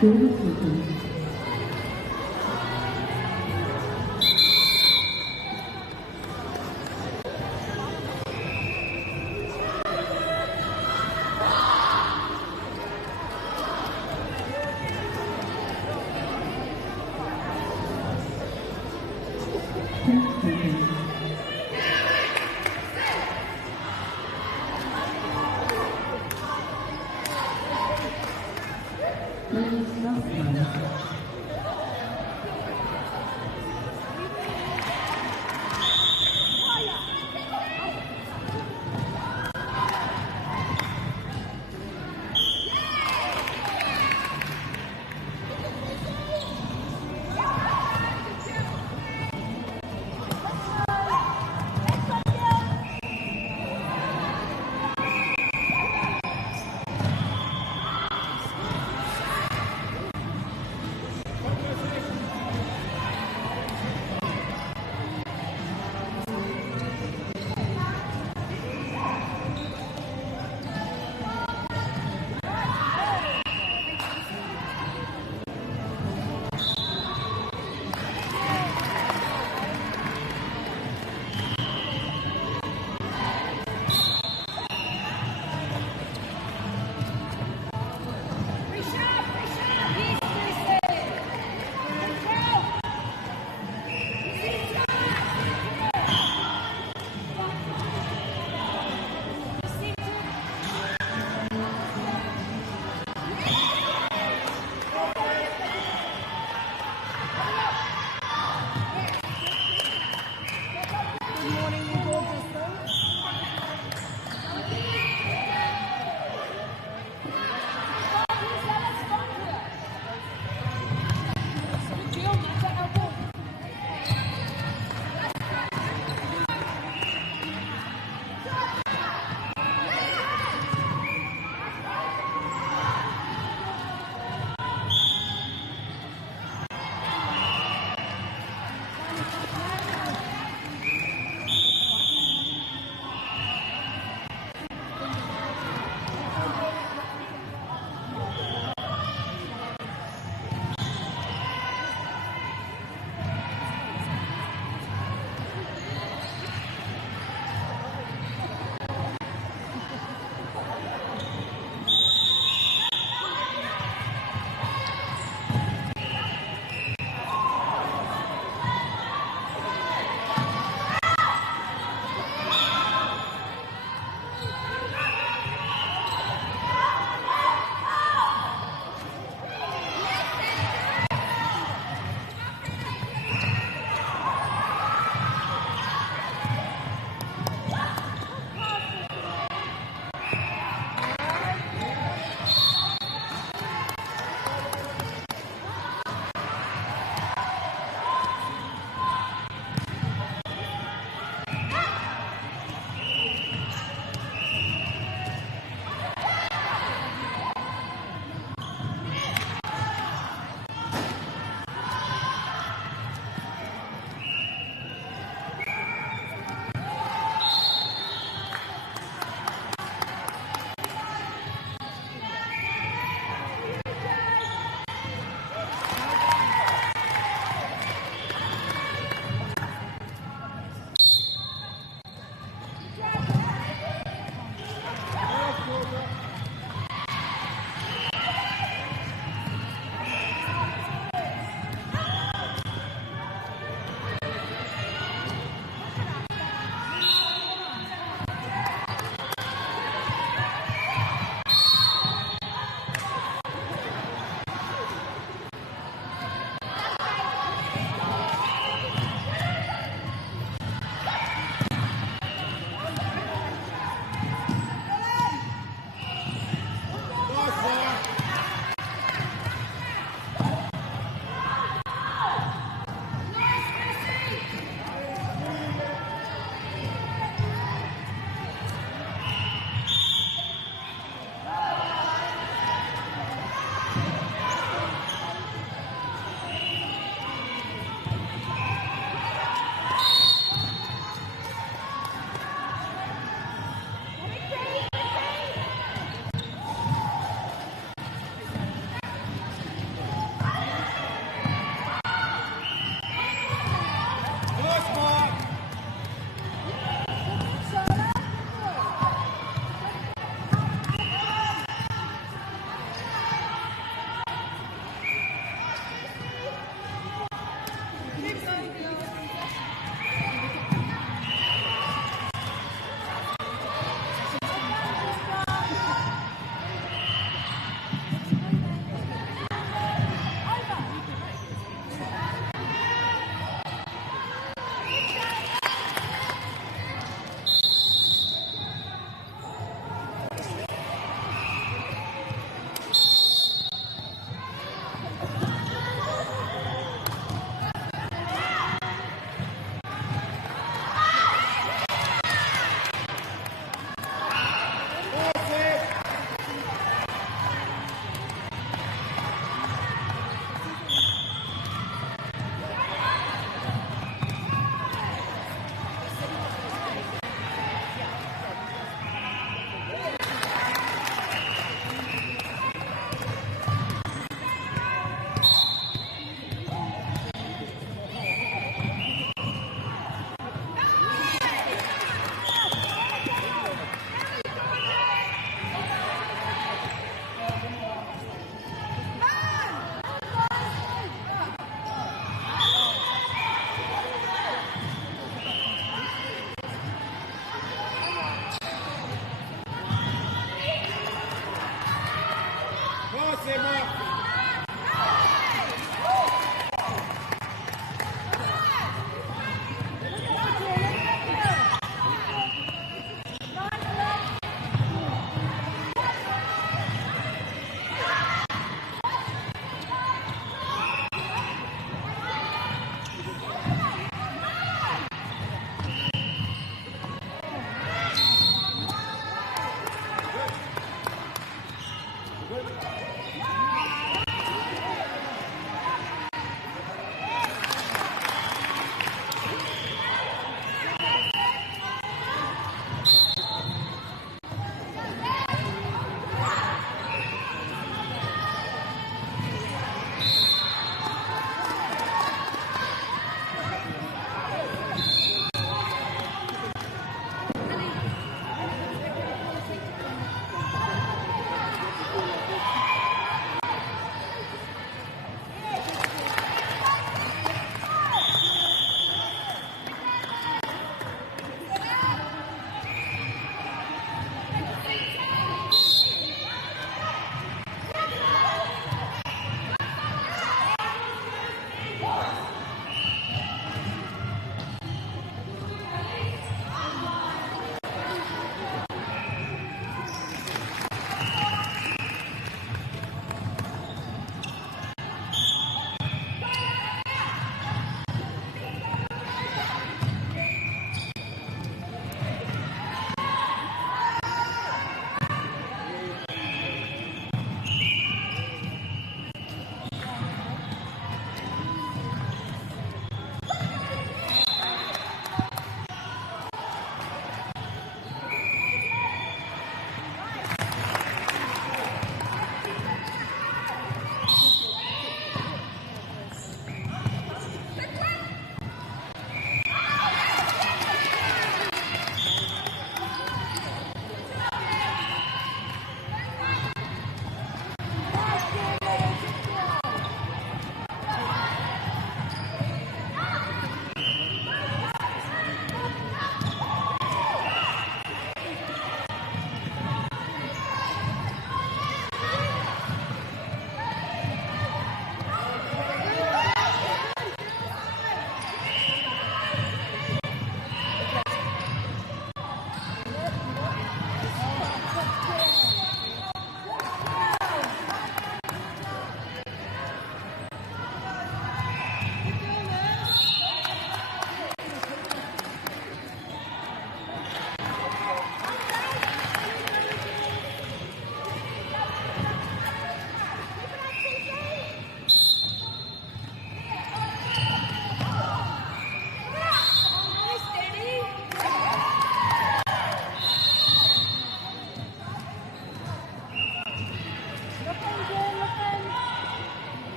breathtaking. Breathtaking. Ladies, last one.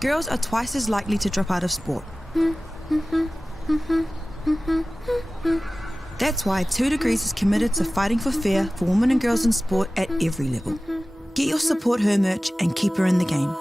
girls are twice as likely to drop out of sport. That's why 2 Degrees is committed to fighting for fair for women and girls in sport at every level. Get your Support Her merch and keep her in the game.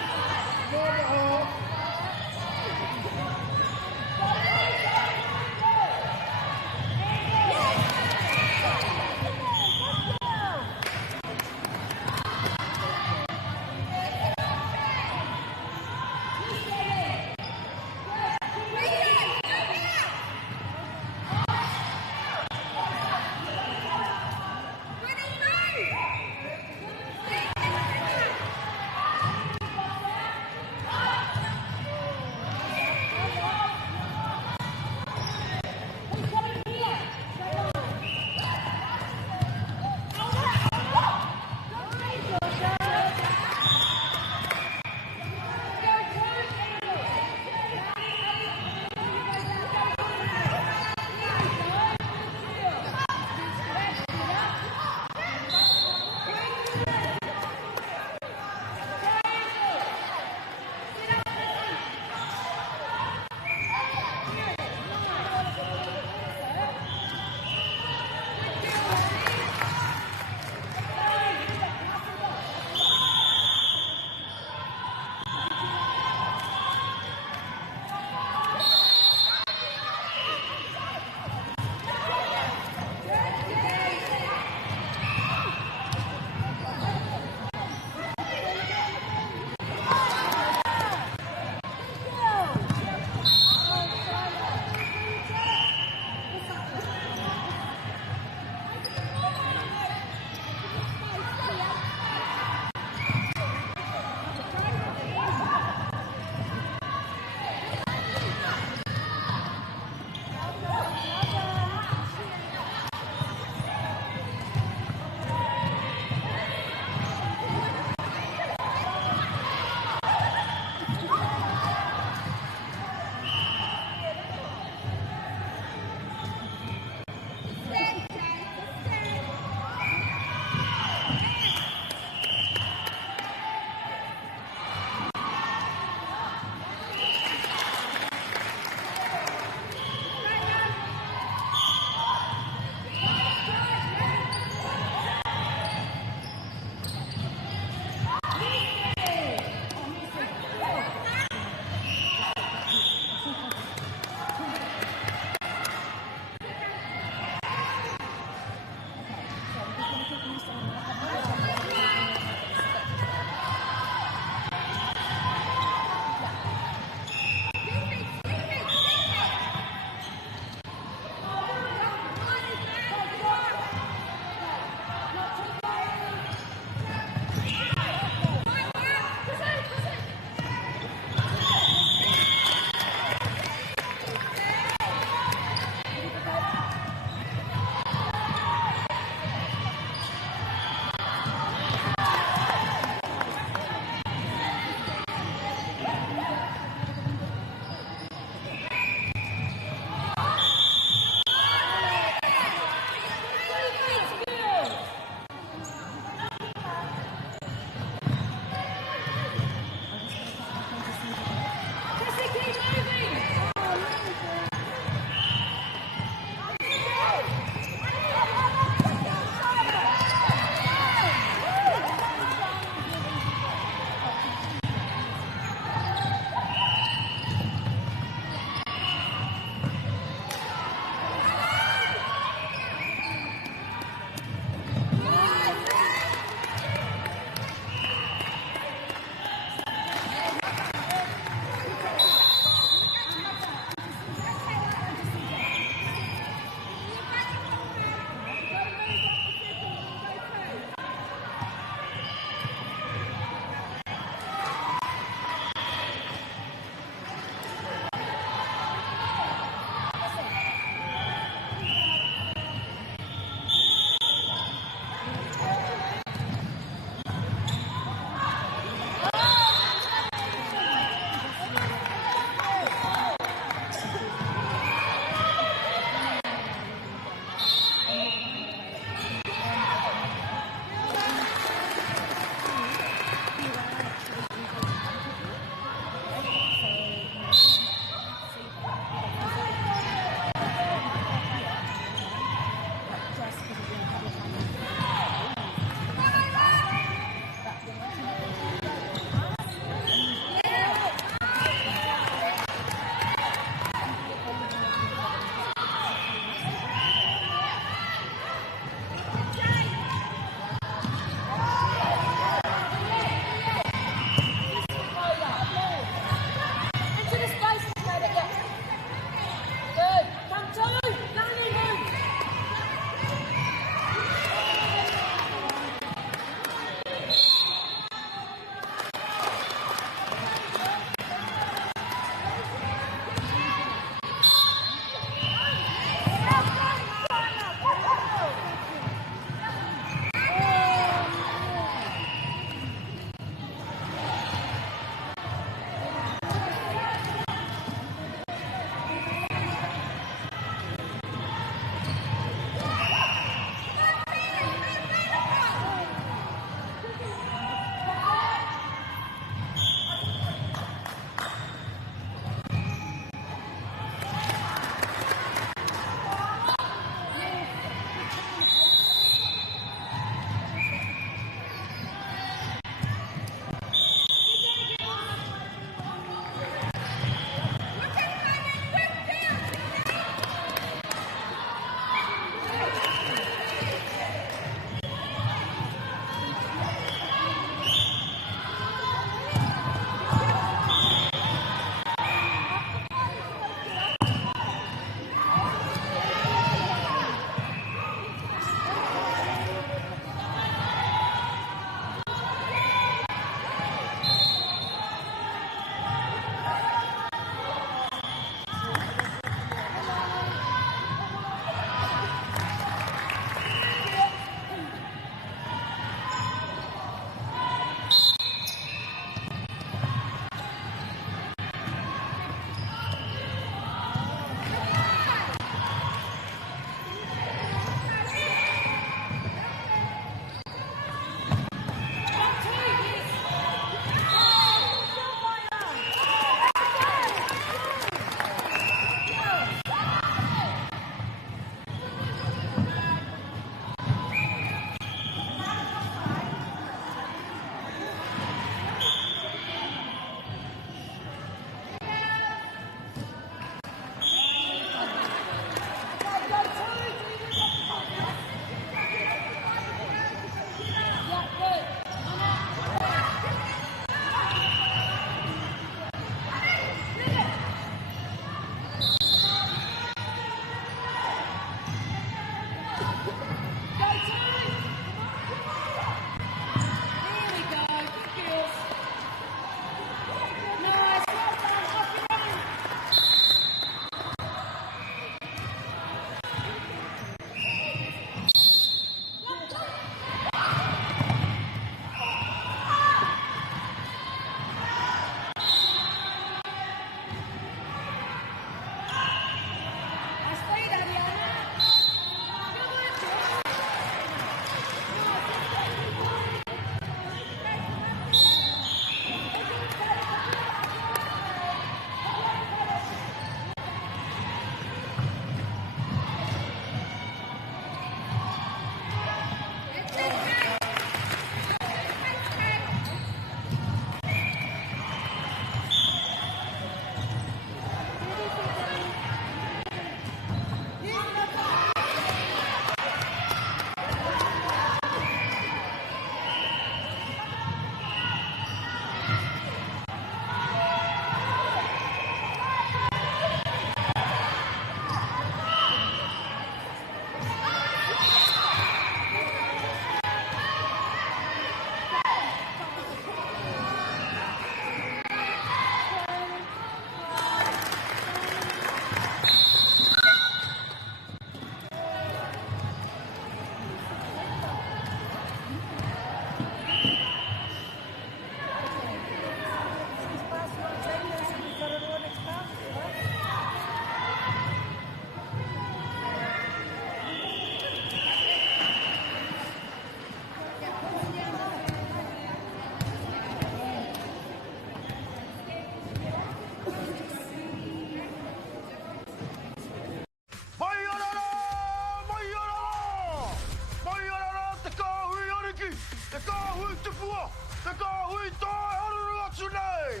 Te kāhui tupua! Te kāhui tai harurua tūnei!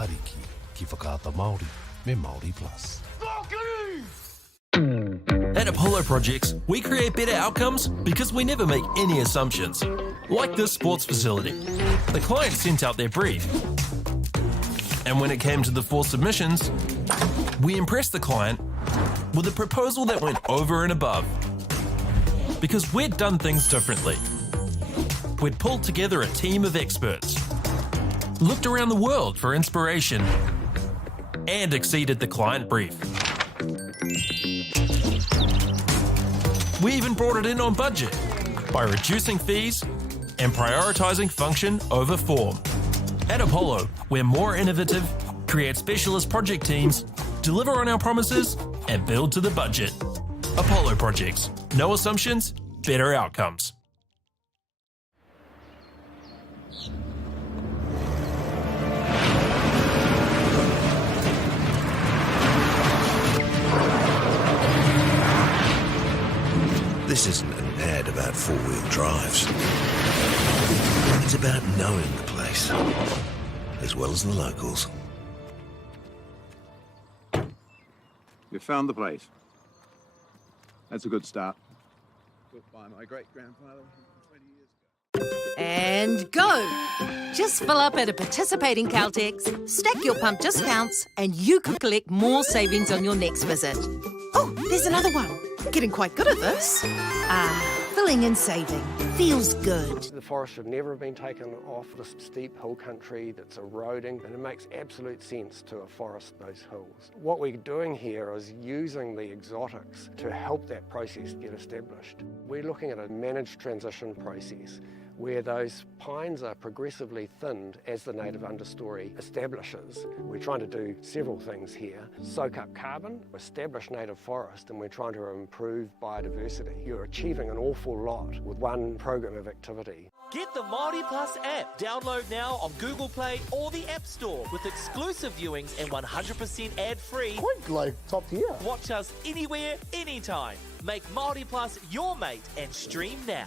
Ariki ki whakaata Māori me Māori Plus. Whaki! At Apollo Projects, we create better outcomes because we never make any assumptions. Like this sports facility. The client sent out their brief. And when it came to the 4 submissions, we impressed the client with a proposal that went over and above. Because we'd done things differently. We'd pulled together a team of experts, looked around the world for inspiration, and exceeded the client brief. We even brought it in on budget by reducing fees and prioritising function over form. At Apollo, we're more innovative, create specialist project teams, deliver on our promises, and build to the budget. Apollo Projects. No assumptions, better outcomes. This isn't an ad about four-wheel drives. It's about knowing the place, as well as the locals. We found the place. That's a good start. Built by my great-grandfather 20 years ago. And go! Just fill up at a participating Caltex, stack your pump discounts, and you could collect more savings on your next visit. Oh, there's another one. I'm getting quite good at this. Filling and saving. Feels good. The forest should never have been taken off this steep hill country that's eroding, and it makes absolute sense to afforest those hills. What we're doing here is using the exotics to help that process get established. We're looking at a managed transition process where those pines are progressively thinned as the native understory establishes. We're trying to do several things here. Soak up carbon, establish native forest, and we're trying to improve biodiversity. You're achieving an awful lot with one program of activity. Get the Māori Plus app. Download now on Google Play or the App Store with exclusive viewings and 100% ad-free. Quite like top tier. Watch us anywhere, anytime. Make Māori Plus your mate and stream now.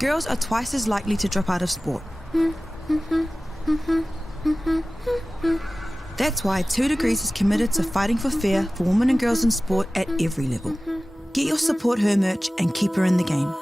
girls are twice as likely to drop out of sport. That's why 2 Degrees is committed to fighting for fair for women and girls in sport at every level. Get your Support Her merch and keep her in the game.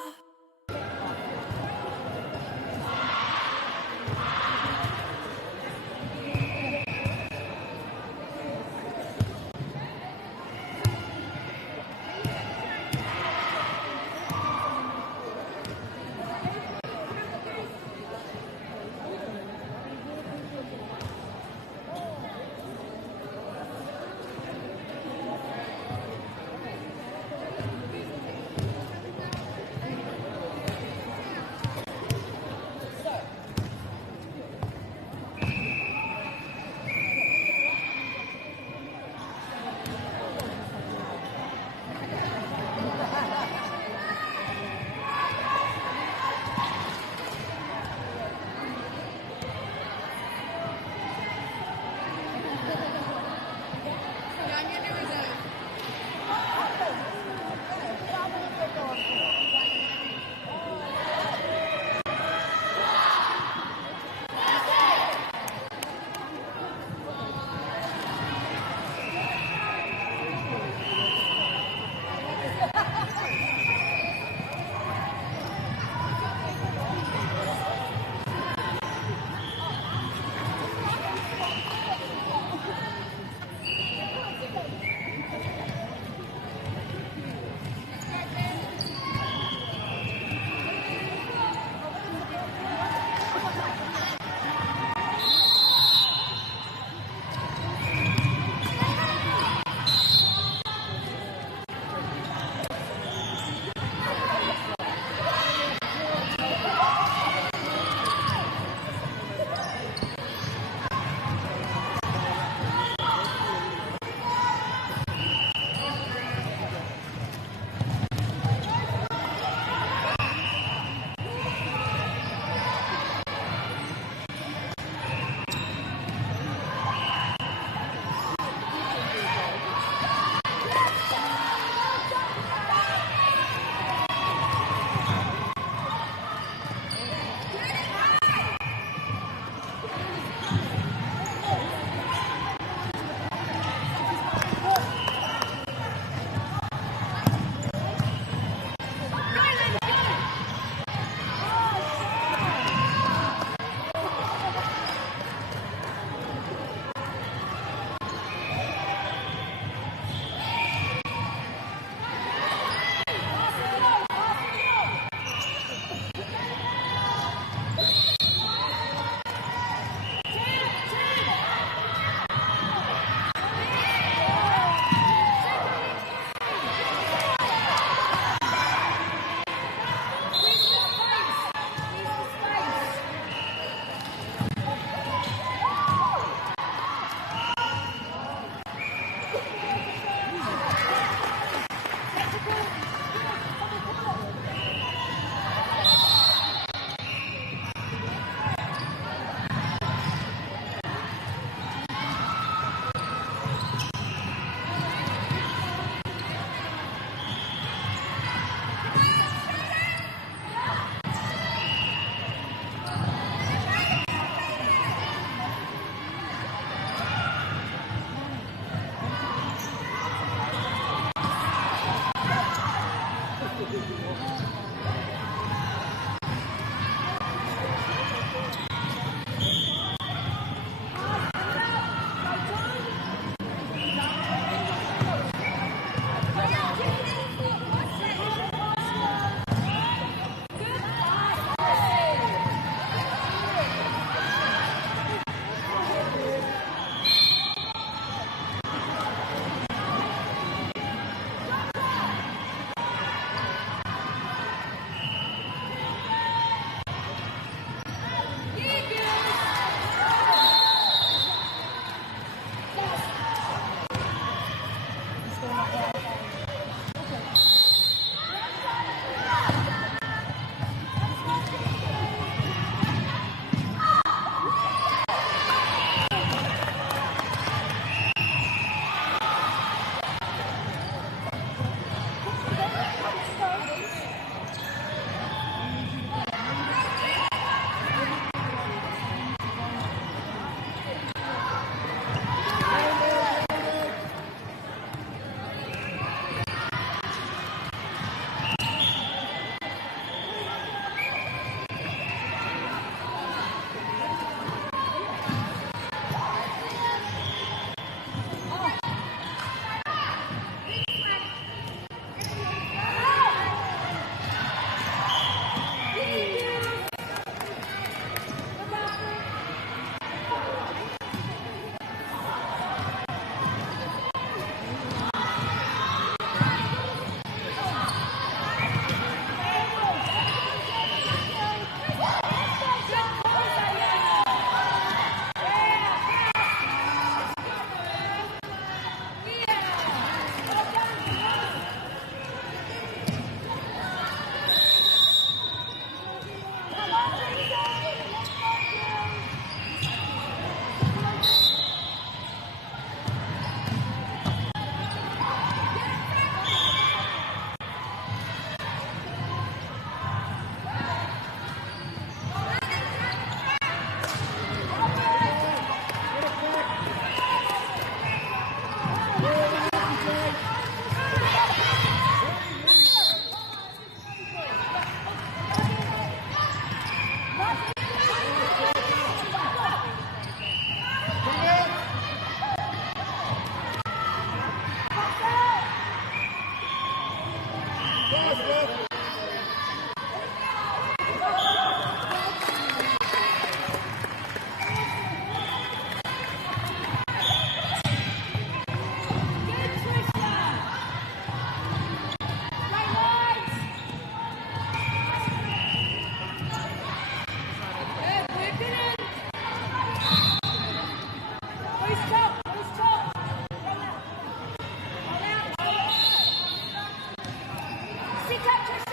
Sit up,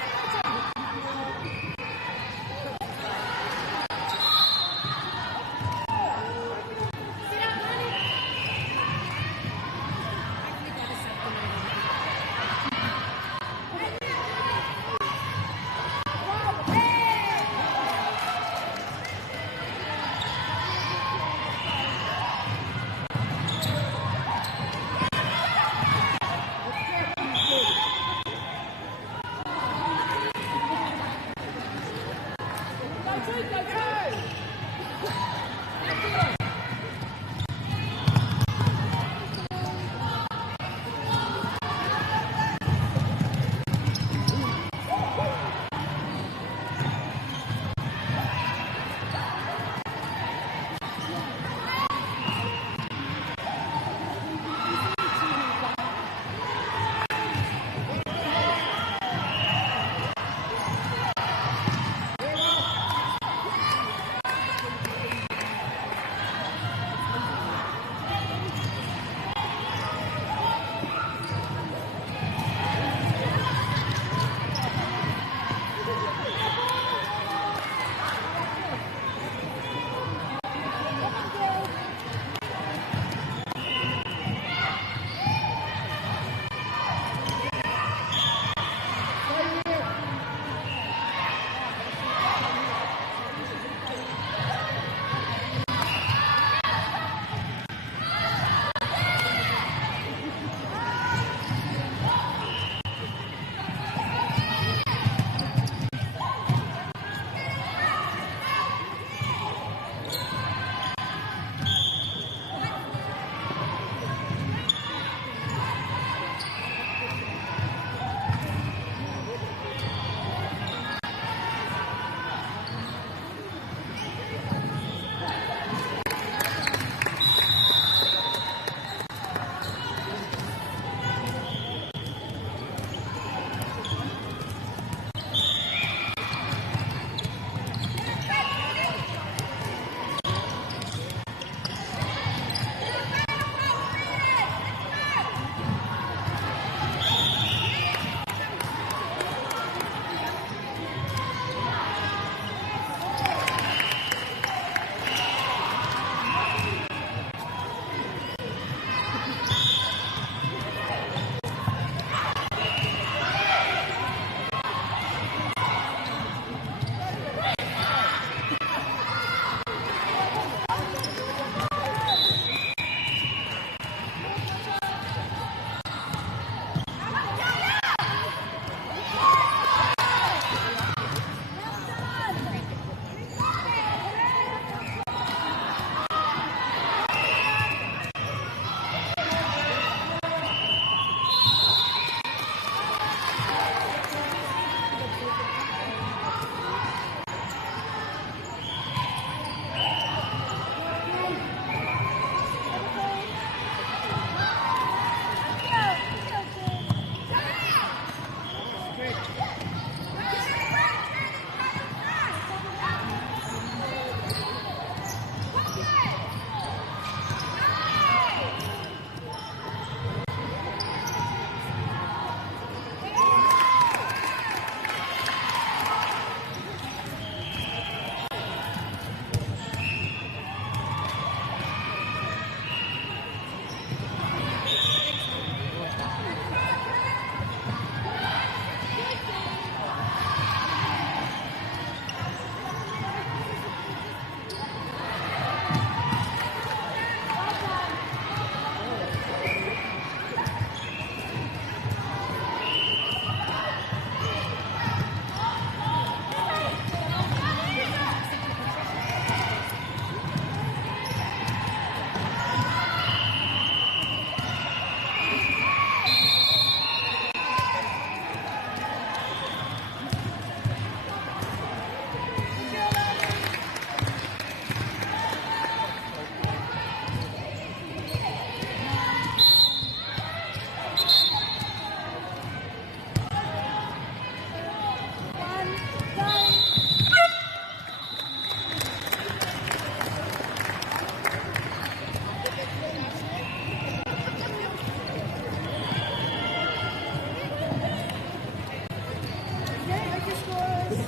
Te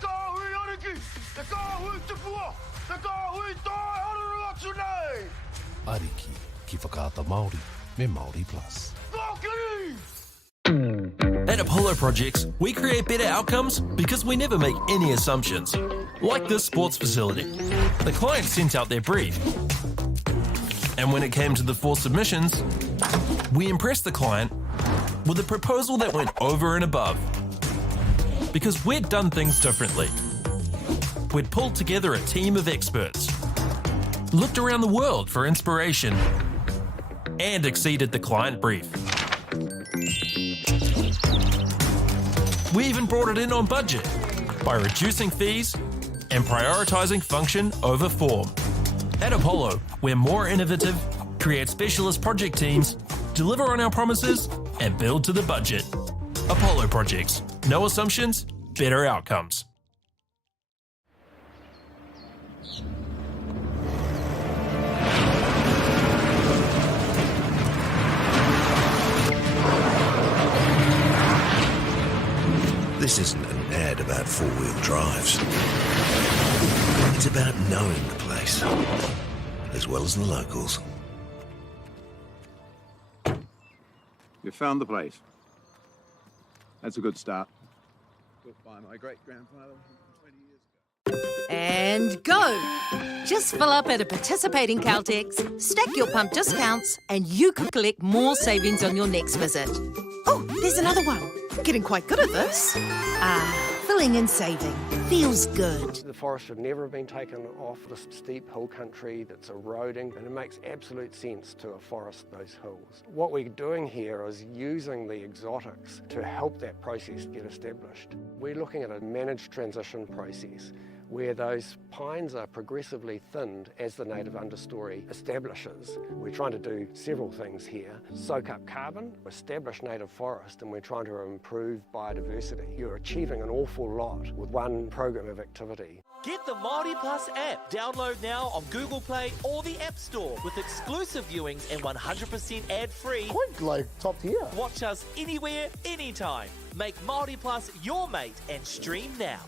kahui ariki! Te kahui te pua! Te kahui tae haruru atu nei! Ariki ki whakaata Māori me Māori Plus. Ngākiri! At Apollo Projects, we create better outcomes because we never make any assumptions. Like this sports facility. The client sent out their brief. And when it came to the 4 submissions, we impressed the client with a proposal that went over and above. Because we'd done things differently. We'd pulled together a team of experts, looked around the world for inspiration, and exceeded the client brief. We even brought it in on budget by reducing fees and prioritising function over form. At Apollo, we're more innovative, create specialist project teams, deliver on our promises, and build to the budget. Apollo Projects. No assumptions, better outcomes. This isn't an ad about four-wheel drives. It's about knowing the place, as well as the locals. You found the place. That's a good start. Built by my great-grandfather 20 years ago. And go! Just fill up at a participating Caltex, stack your pump discounts, and you could collect more savings on your next visit. Oh, there's another one. Getting quite good at this. Filling and saving. Feels good. The forest should never have been taken off this steep hill country that's eroding, and it makes absolute sense to afforest those hills. What we're doing here is using the exotics to help that process get established. We're looking at a managed transition process where those pines are progressively thinned as the native understory establishes. We're trying to do several things here. Soak up carbon, establish native forest, and we're trying to improve biodiversity. You're achieving an awful lot with one program of activity. Get the Māori Plus app. Download now on Google Play or the App Store with exclusive viewings and 100% ad-free. Quite like top tier. Watch us anywhere, anytime. Make Māori Plus your mate and stream now.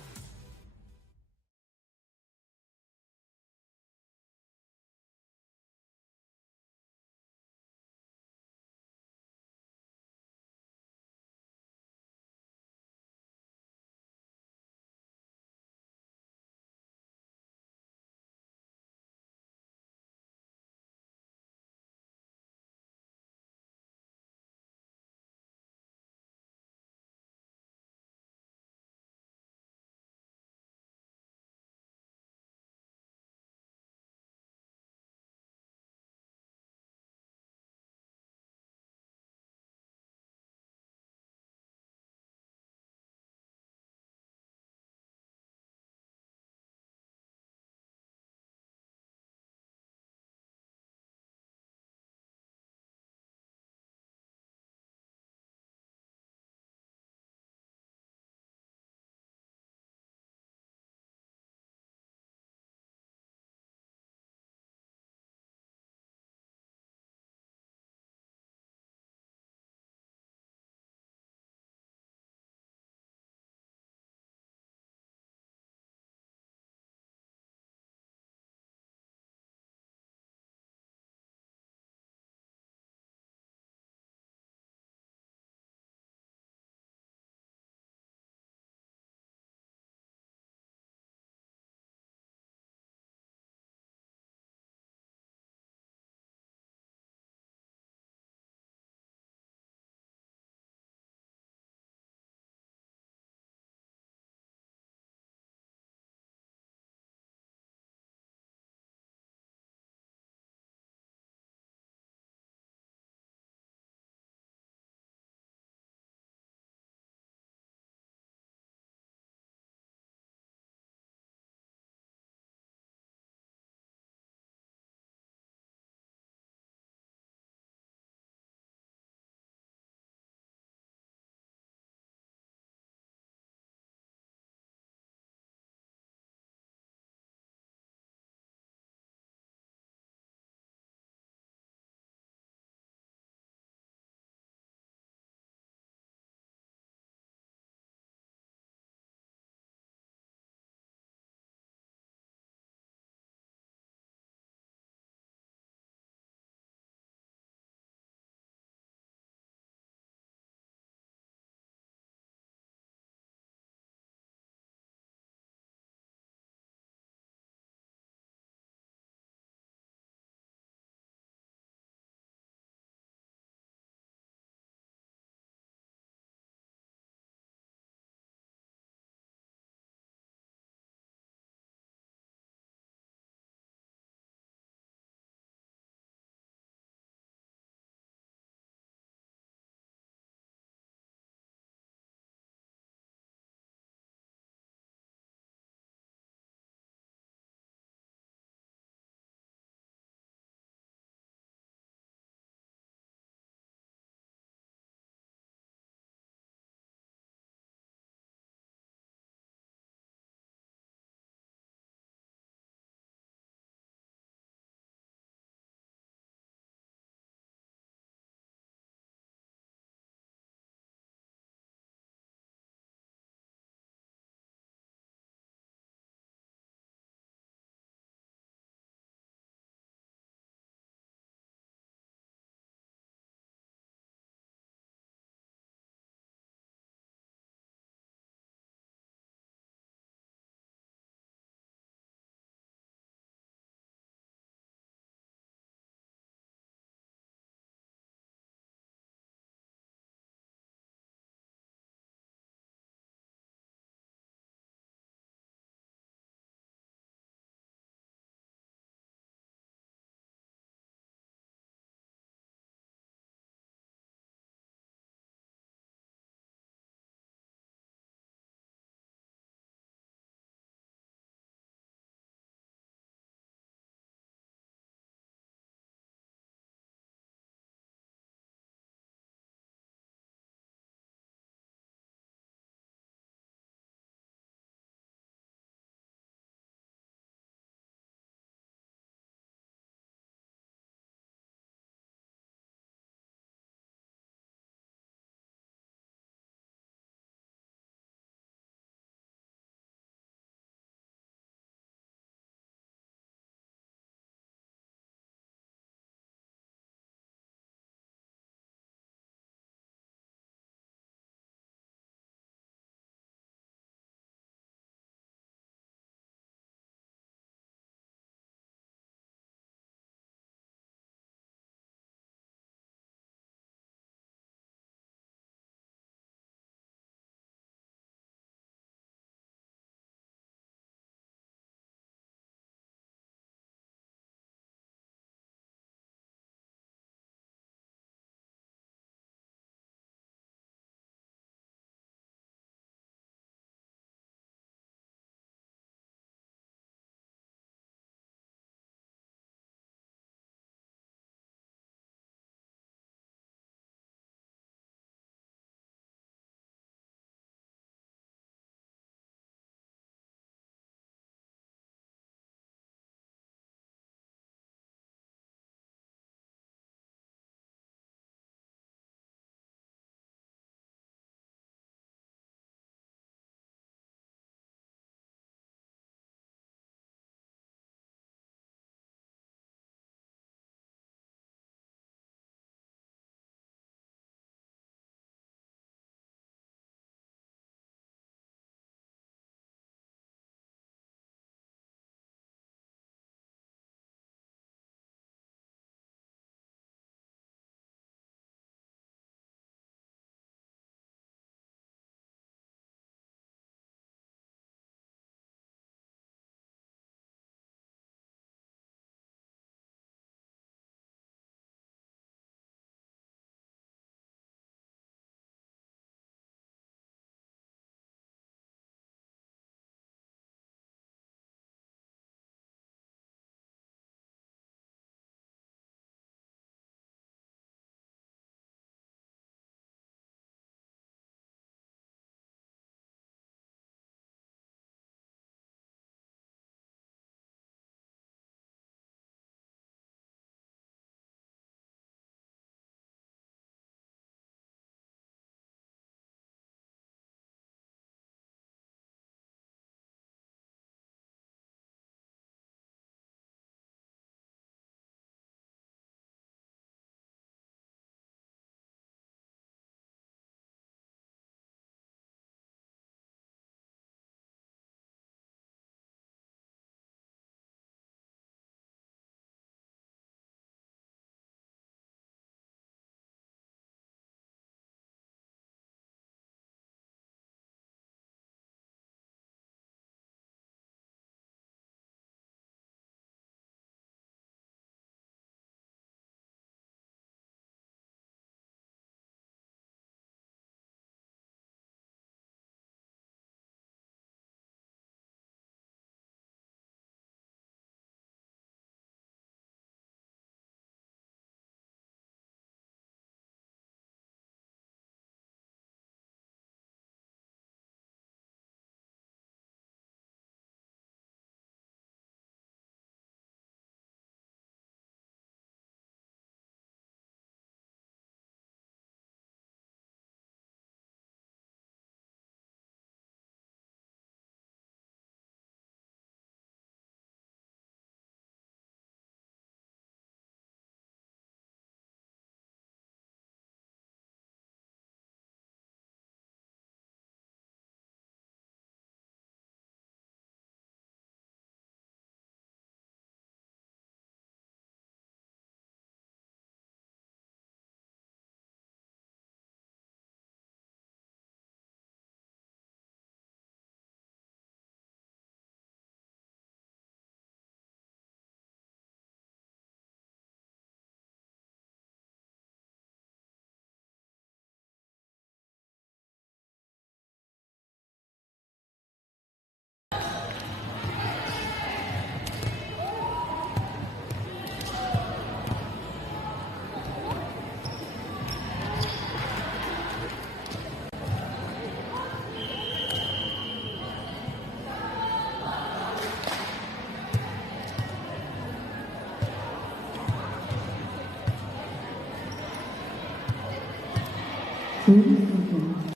30 seconds.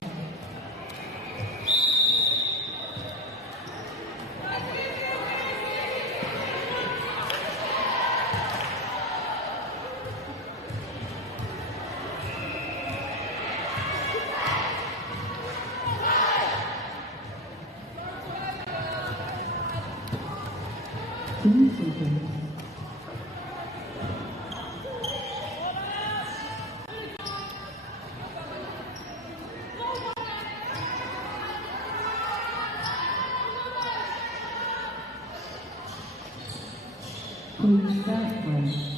Please start play.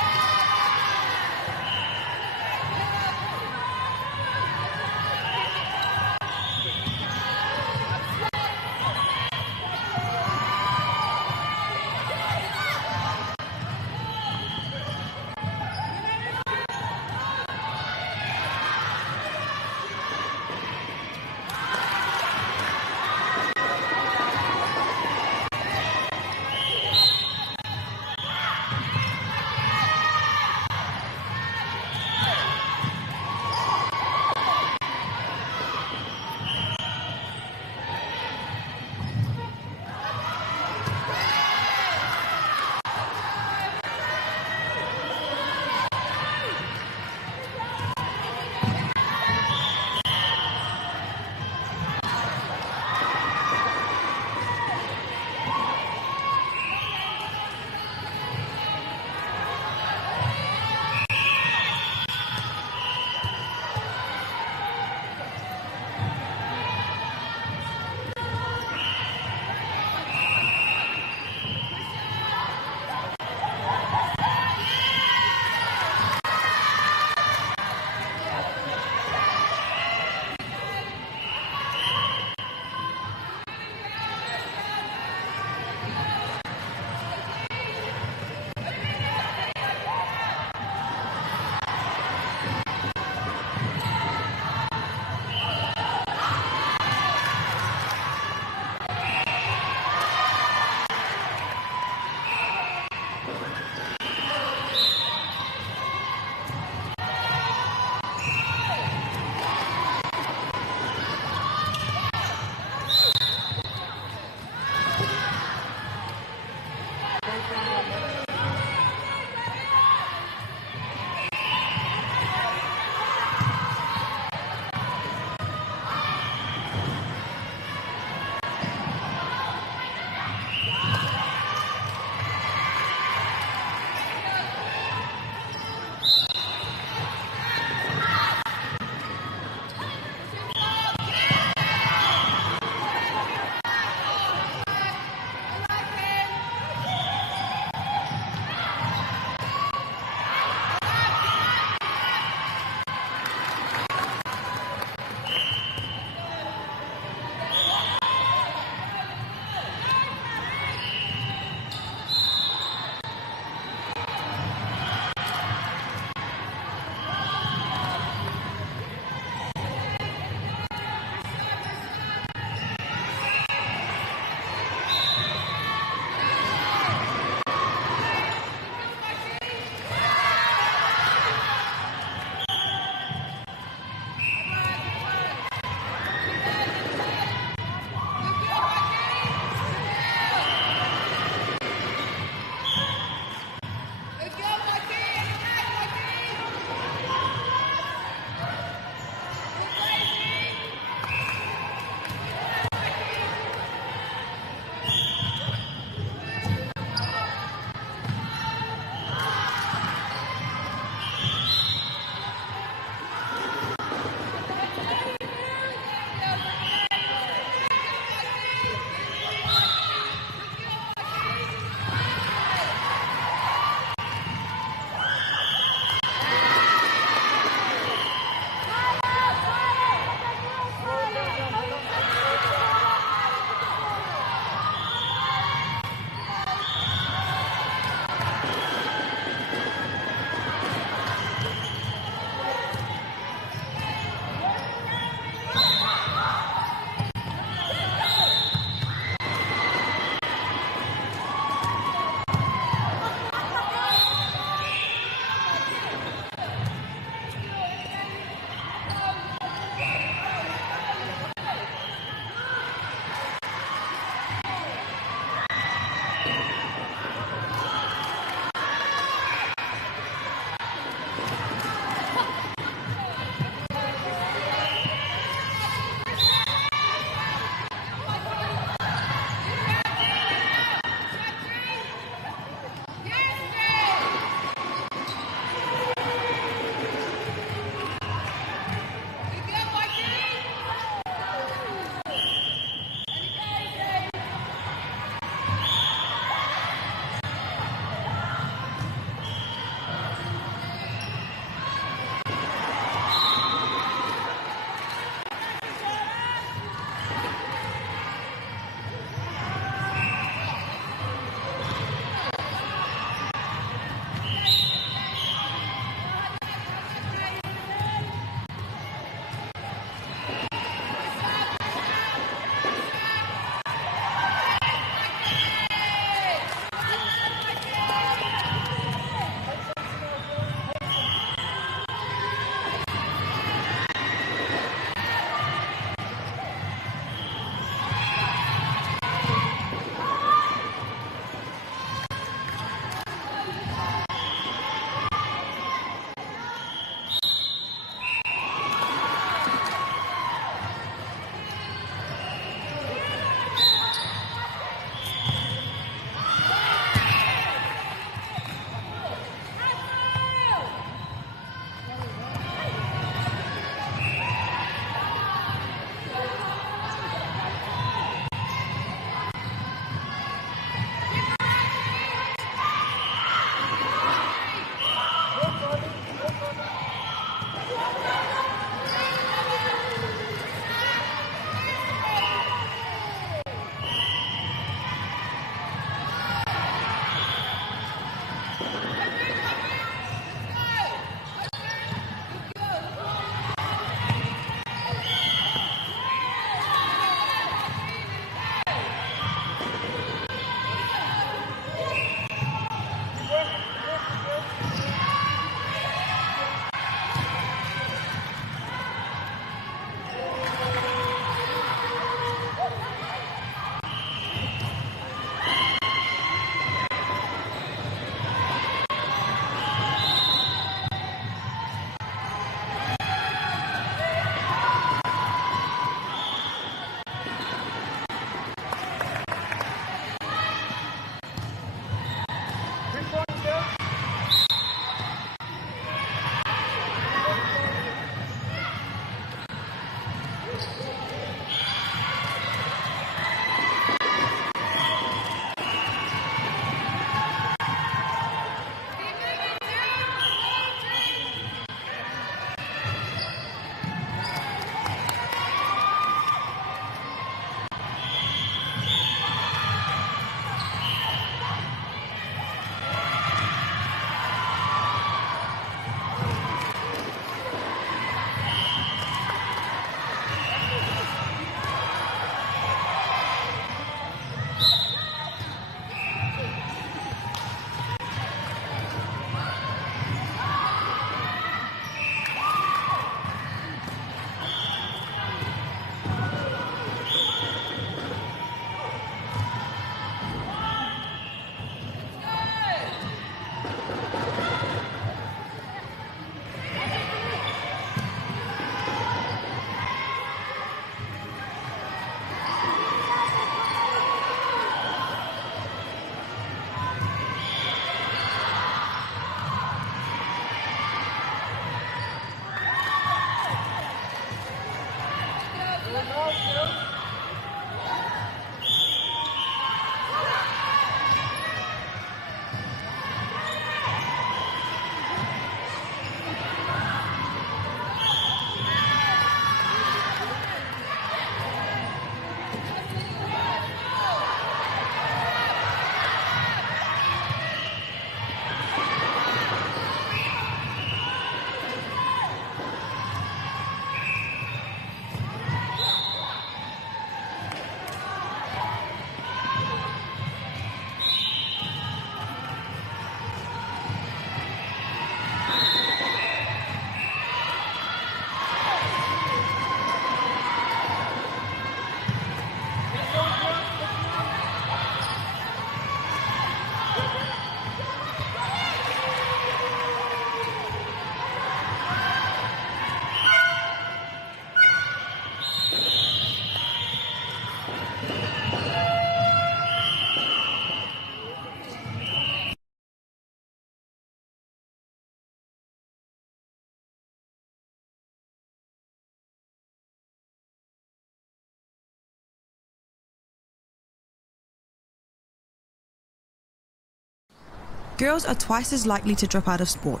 girls are twice as likely to drop out of sport.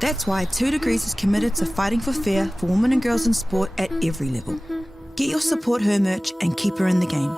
That's why 2 Degrees is committed to fighting for fair for women and girls in sport at every level. Get your Support Her merch and keep her in the game.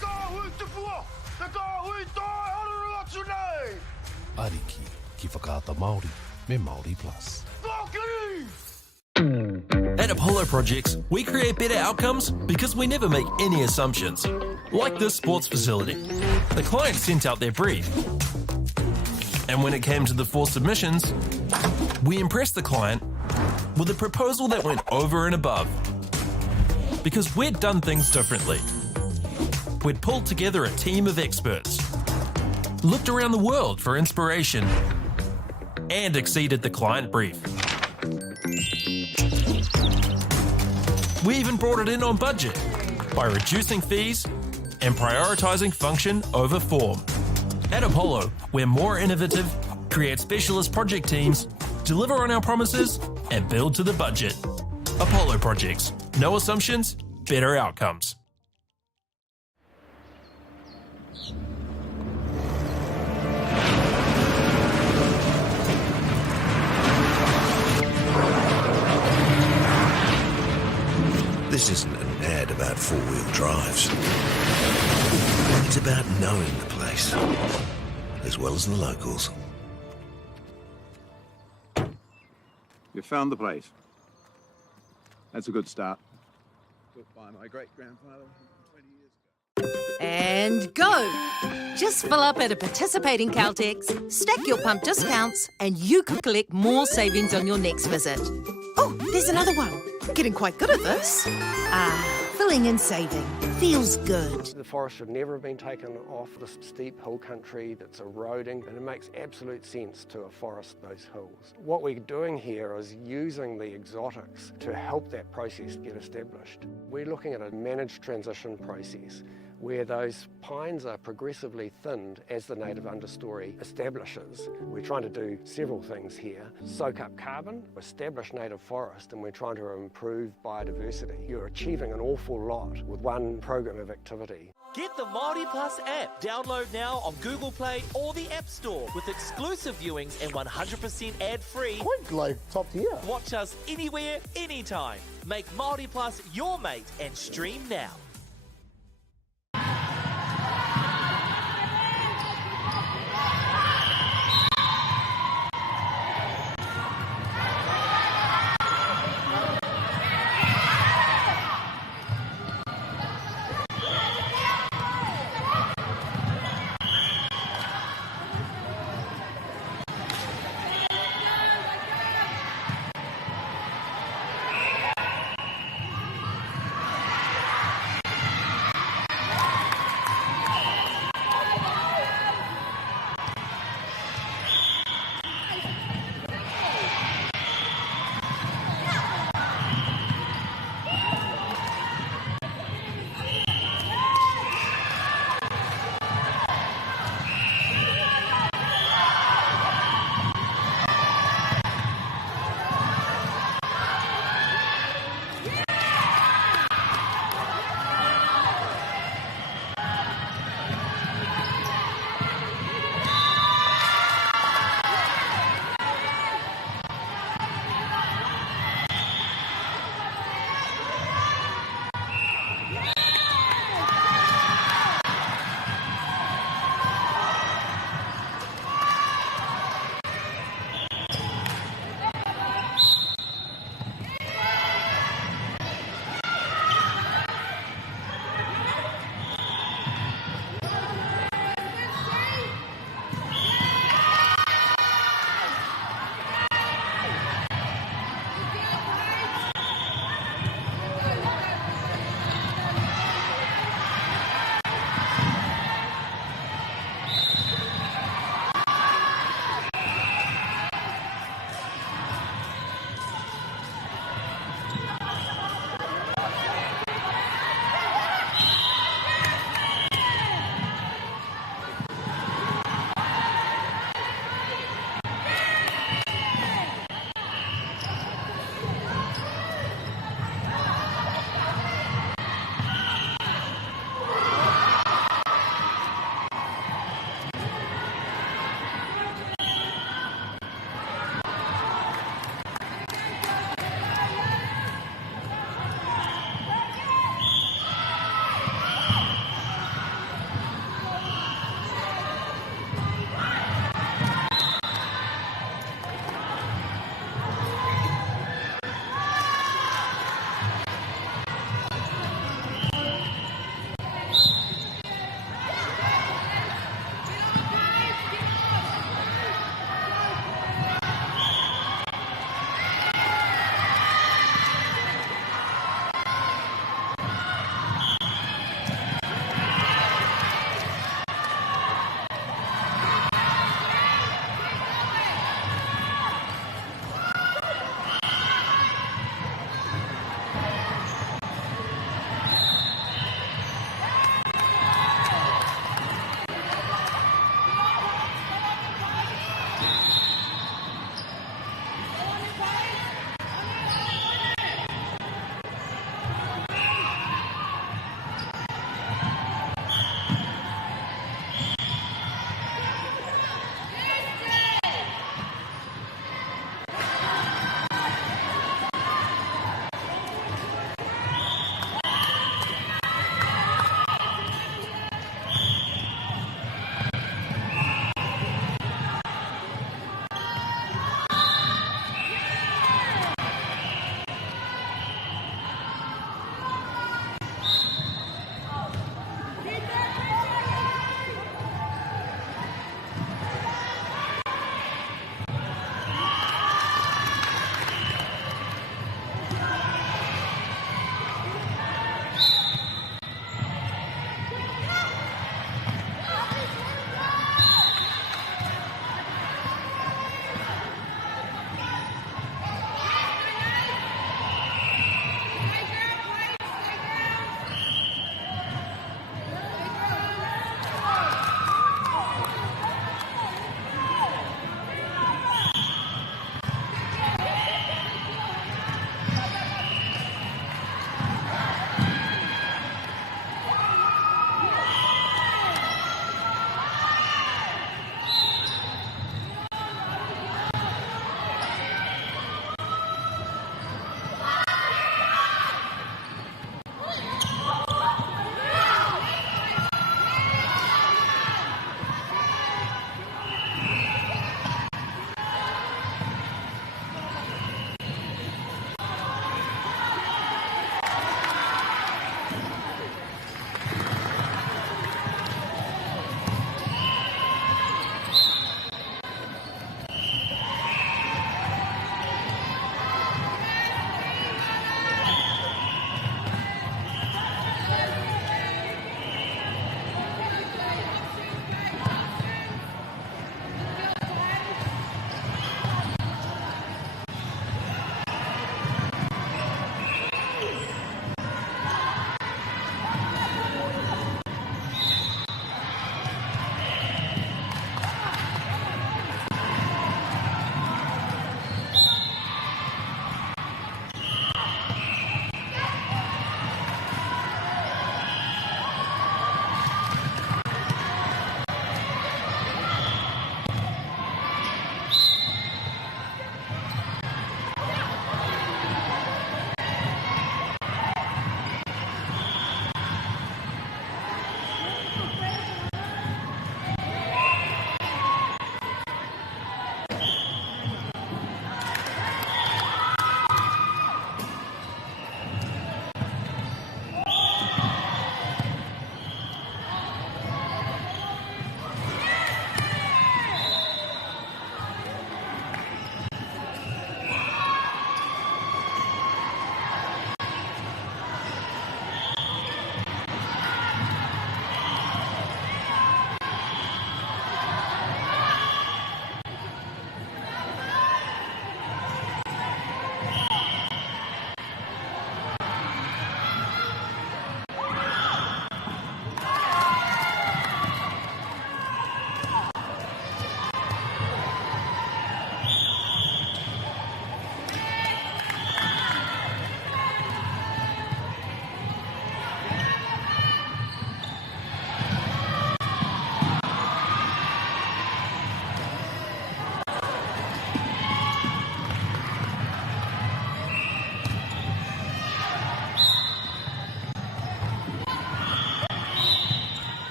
ka hui tupua, ka hui toi horuru atu nei. Ariki ki whakaata Māori me Māori Plus. Whaki! At Apollo Projects, we create better outcomes because we never make any assumptions. Like this sports facility. The client sent out their brief. And when it came to the 4 submissions, we impressed the client with a proposal that went over and above. Because we'd done things differently. We'd pulled together a team of experts, looked around the world for inspiration, and exceeded the client brief. We even brought it in on budget by reducing fees and prioritising function over form. At Apollo, we're more innovative, create specialist project teams, deliver on our promises, and build to the budget. Apollo Projects. No assumptions, better outcomes. This isn't an ad about four-wheel drives. It's about knowing the place, as well as the locals. You found the place. That's a good start. Built by my great-grandfather 20 years ago. And go! Just fill up at a participating Caltex, stack your pump discounts, and you could collect more savings on your next visit. Oh, there's another one. Getting quite good at this. Filling and saving. Feels good. The forest should never have been taken off this steep hill country that's eroding, and it makes absolute sense to afforest those hills. What we're doing here is using the exotics to help that process get established. We're looking at a managed transition process where those pines are progressively thinned as the native understory establishes. We're trying to do several things here. Soak up carbon, establish native forest, and we're trying to improve biodiversity. You're achieving an awful lot with one program of activity. Get the Māori Plus app. Download now on Google Play or the App Store with exclusive viewings and 100% ad-free. Quite like top tier. Watch us anywhere, anytime. Make Māori Plus your mate and stream now.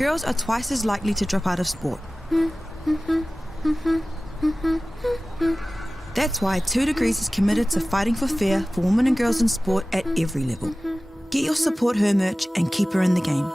girls are twice as likely to drop out of sport. That's why 2 Degrees is committed to fighting for fair for women and girls in sport at every level. Get your Support Her merch and keep her in the game.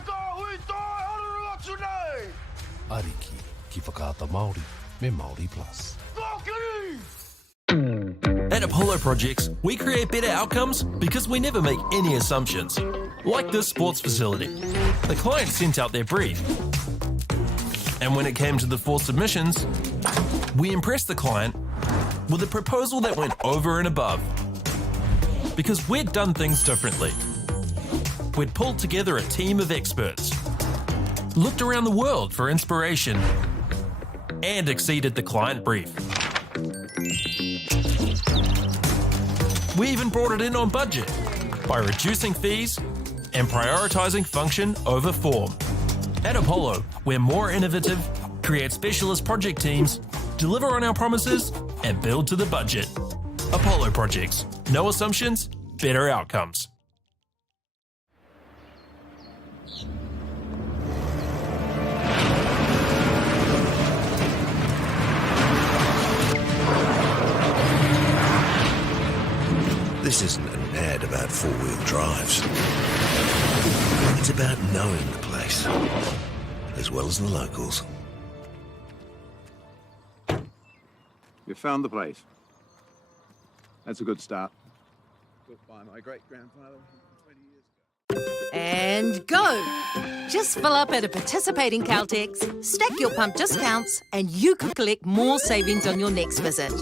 Te kahui toi haruru atu nei! Ariki, ki whakaata Māori, me Māori Plus. Kokiri! At Apollo Projects, we create better outcomes because we never make any assumptions. Like this sports facility. The client sent out their brief. And when it came to the 4 submissions, we impressed the client with a proposal that went over and above. Because we'd done things differently. We'd pulled together a team of experts, looked around the world for inspiration, and exceeded the client brief. We even brought it in on budget by reducing fees and prioritising function over form. At Apollo, we're more innovative, create specialist project teams, deliver on our promises, and build to the budget. Apollo Projects. No assumptions, better outcomes. This isn't an ad about 4-wheel drives. It's about knowing the place, as well as the locals. You found the place. That's a good start. Built by my great-grandfather 20 years ago. And go! Just fill up at a participating Caltex, stack your pump discounts, and you could collect more savings on your next visit.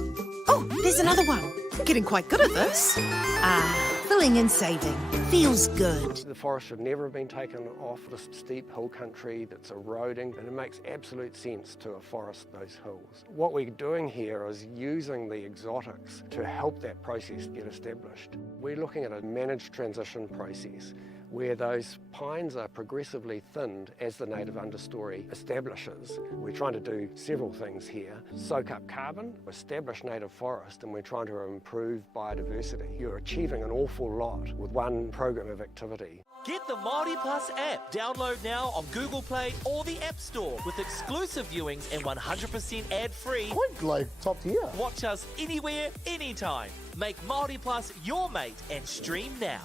Oh, there's another one. Getting quite good at this. Filling and saving. Feels good. The forest should never have been taken off this steep hill country that's eroding, and it makes absolute sense to afforest those hills. What we're doing here is using the exotics to help that process get established. We're looking at a managed transition process where those pines are progressively thinned as the native understory establishes. We're trying to do several things here. Soak up carbon, establish native forest, and we're trying to improve biodiversity. You're achieving an awful lot with one program of activity. Get the Māori Plus app. Download now on Google Play or the App Store with exclusive viewings and 100% ad-free. Quite like top tier. Watch us anywhere, anytime. Make Māori Plus your mate and stream now.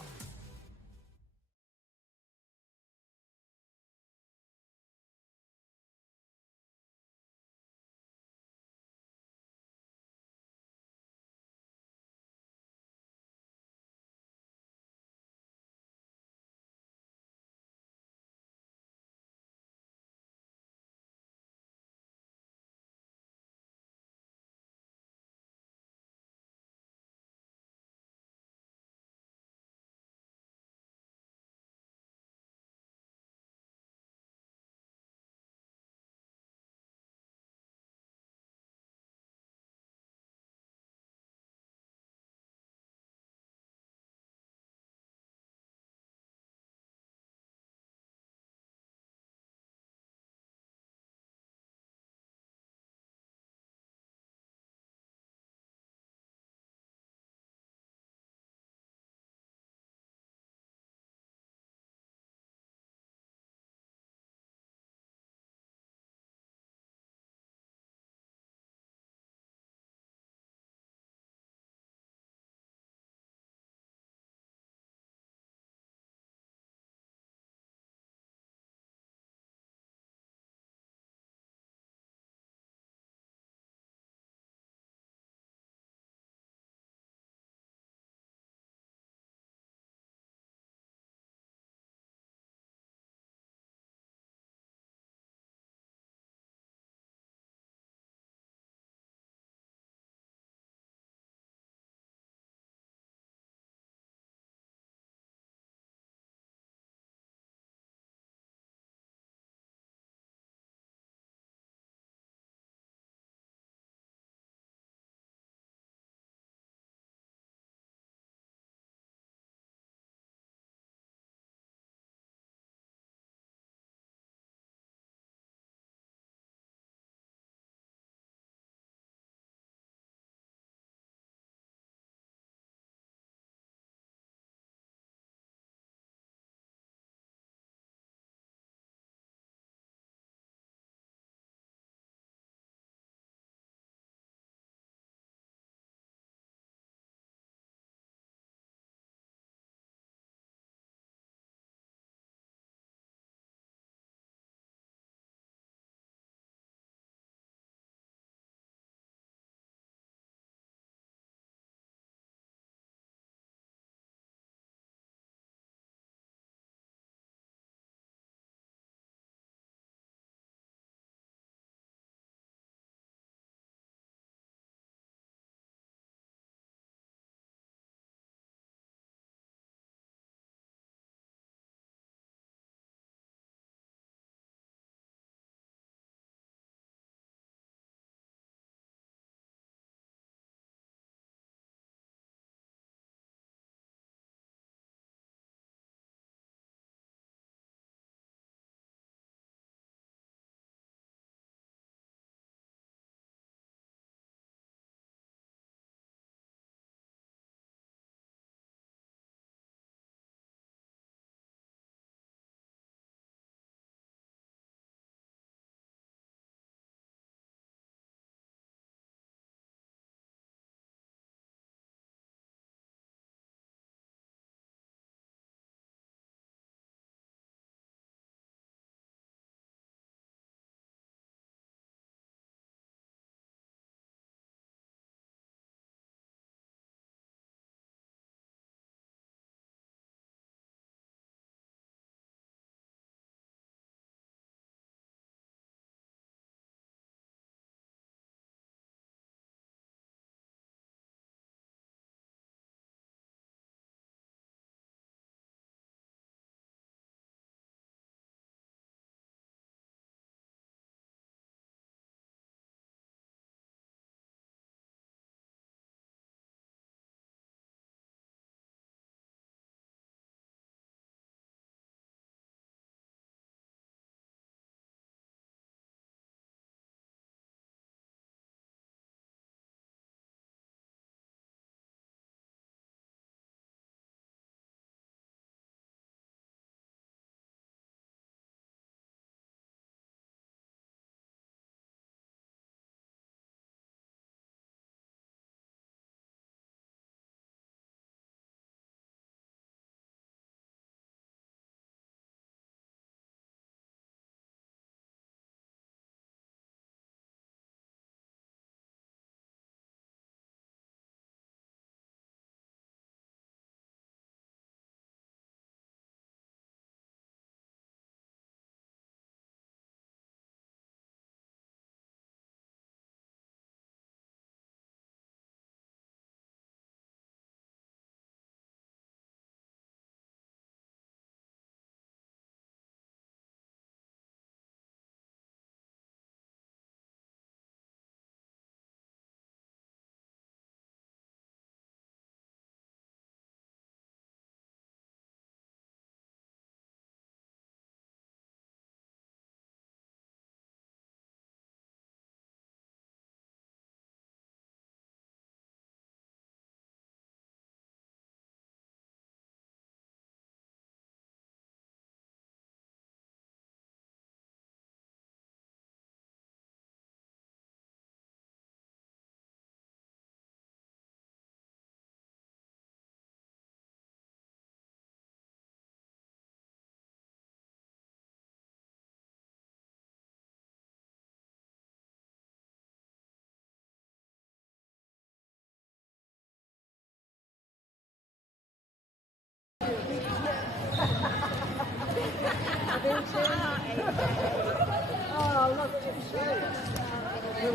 Right,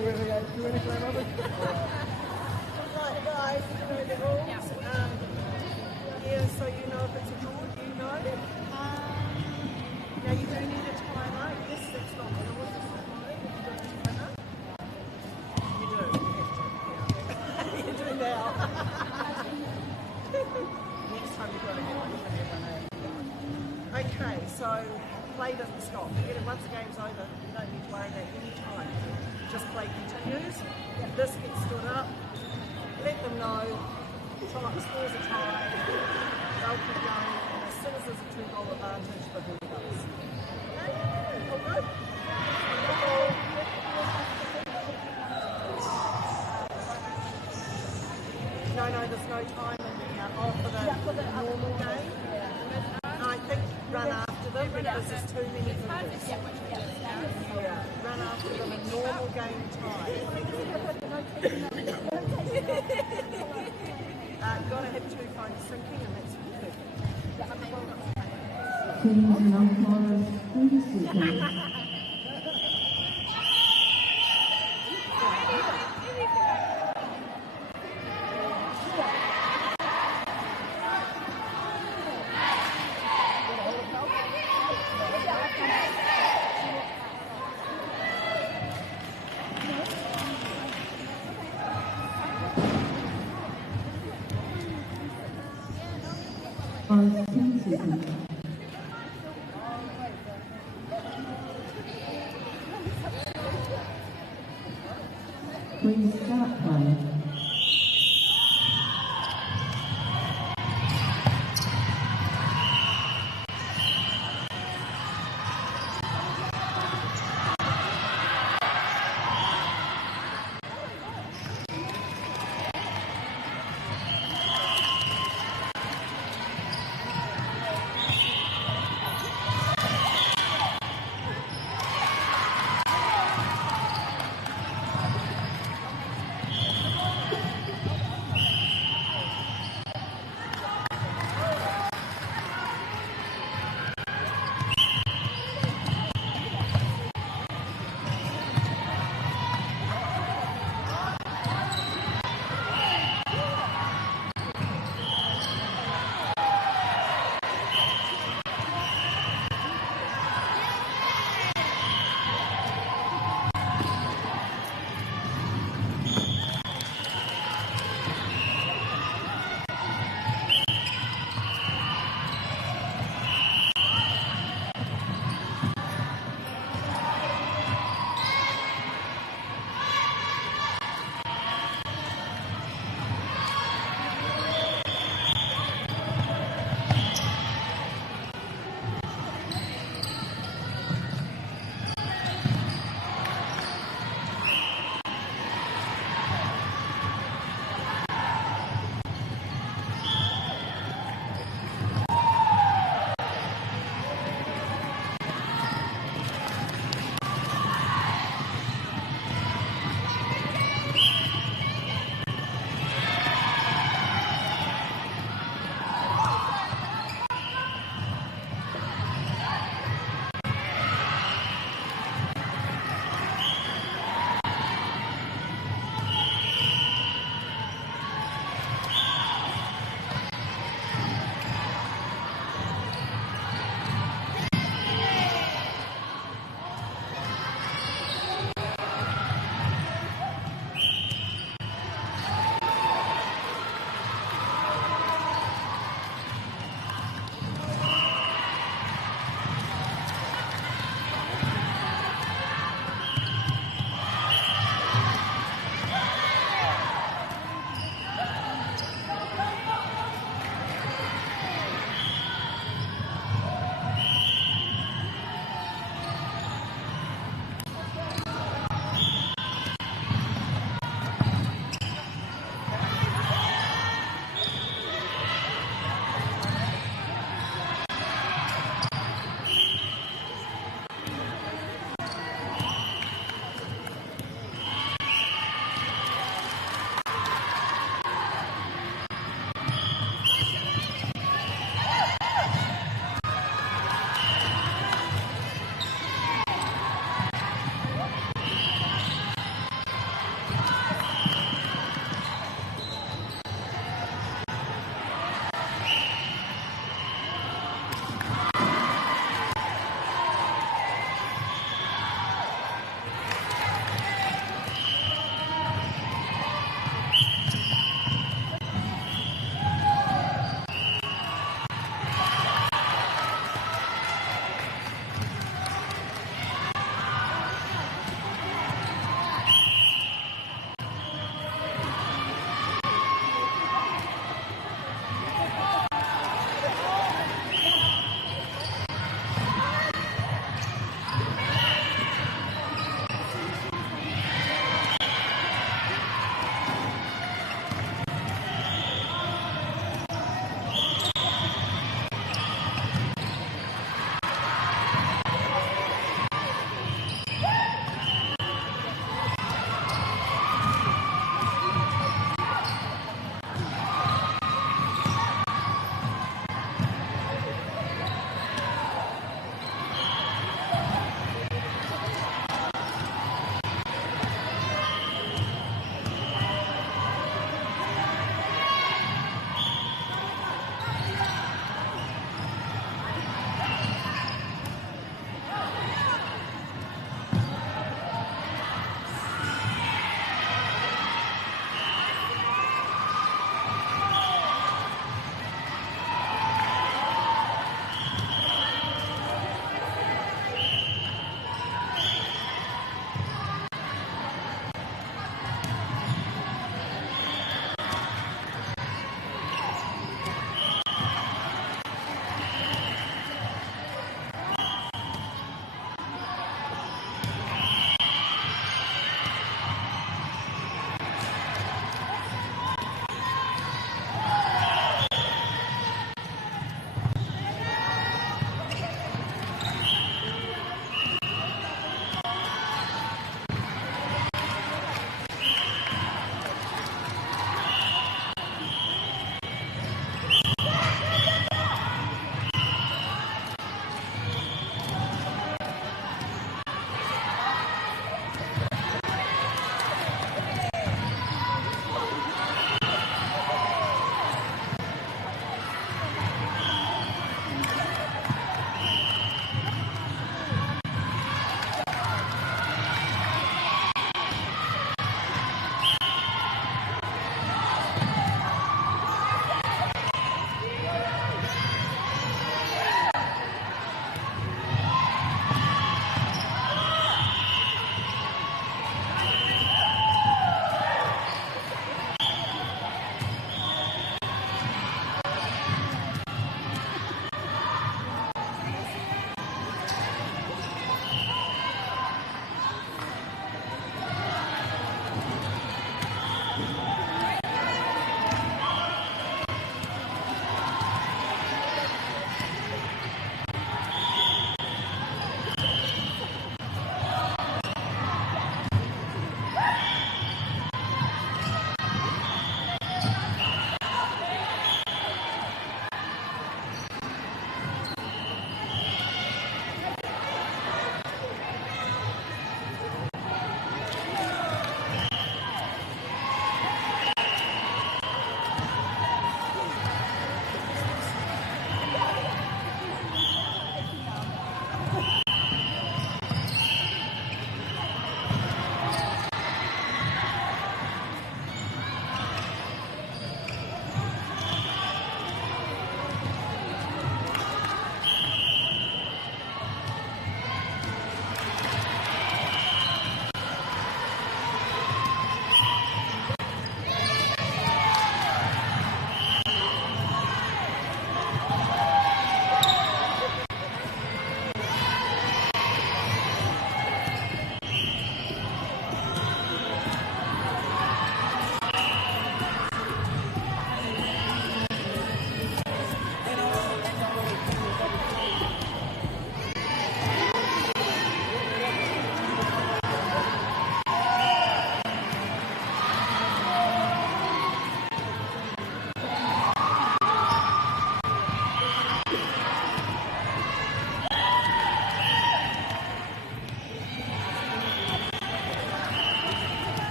guys, you know the rules. Yeah, so you know if it's a draw, do you know? Now you do need a timer. Yes, that's not the rules. You do. You do now. Next time you've got to get one for everyone. Okay, so play doesn't stop. Once the game's over, you don't need to worry about any time. Just play continues. If this gets stood up, let them know. Scores a tie. They'll keep going. And as soon as there's a 2-goal advantage, the who goes. Okay? All good? No, there's no time in for the normal game. I think run after them because there's too many movers. Yeah, run after them in normal game time. You've got to have 2 phones syncing and that's perfect. Please allow for 30 seconds. On 10 seconds. Please start play.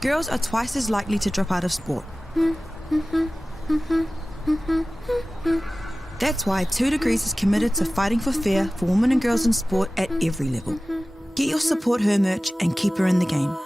girls are twice as likely to drop out of sport. That's why 2 Degrees is committed to fighting for fair for women and girls in sport at every level. Get your Support Her merch and keep her in the game.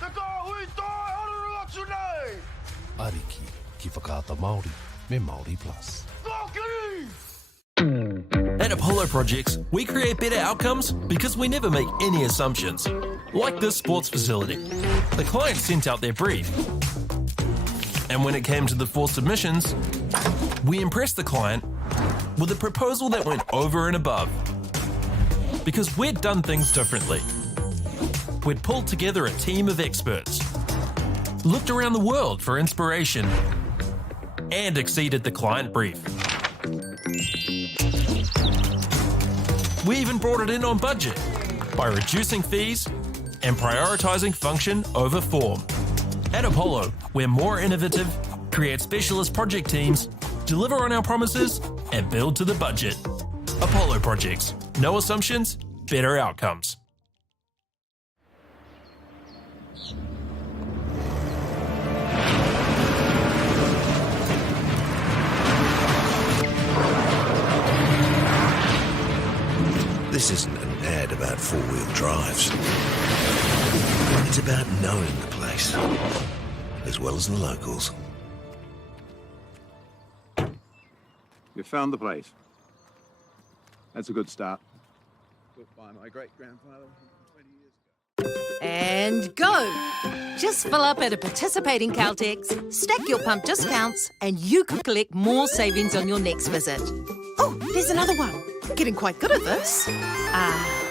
Te ka hui tai haruru atu nei! Ariki ki whakaata Māori me Māori Plus. Ka kiri! At Apollo Projects, we create better outcomes because we never make any assumptions. Like this sports facility. The client sent out their brief. And when it came to the 4 submissions, we impressed the client with a proposal that went over and above. Because we'd done things differently. We'd pulled together a team of experts, looked around the world for inspiration, and exceeded the client brief. We even brought it in on budget by reducing fees and prioritising function over form. At Apollo, we're more innovative, create specialist project teams, deliver on our promises, and build to the budget. Apollo Projects. No assumptions, better outcomes. This isn't an ad about four-wheel drives. It's about knowing the place, as well as the locals. You found the place. That's a good start. Built by my great-grandfather 20 years ago. And go! Just fill up at a participating Caltex, stack your pump discounts, and you could collect more savings on your next visit. Oh, there's another one. Getting quite good at this.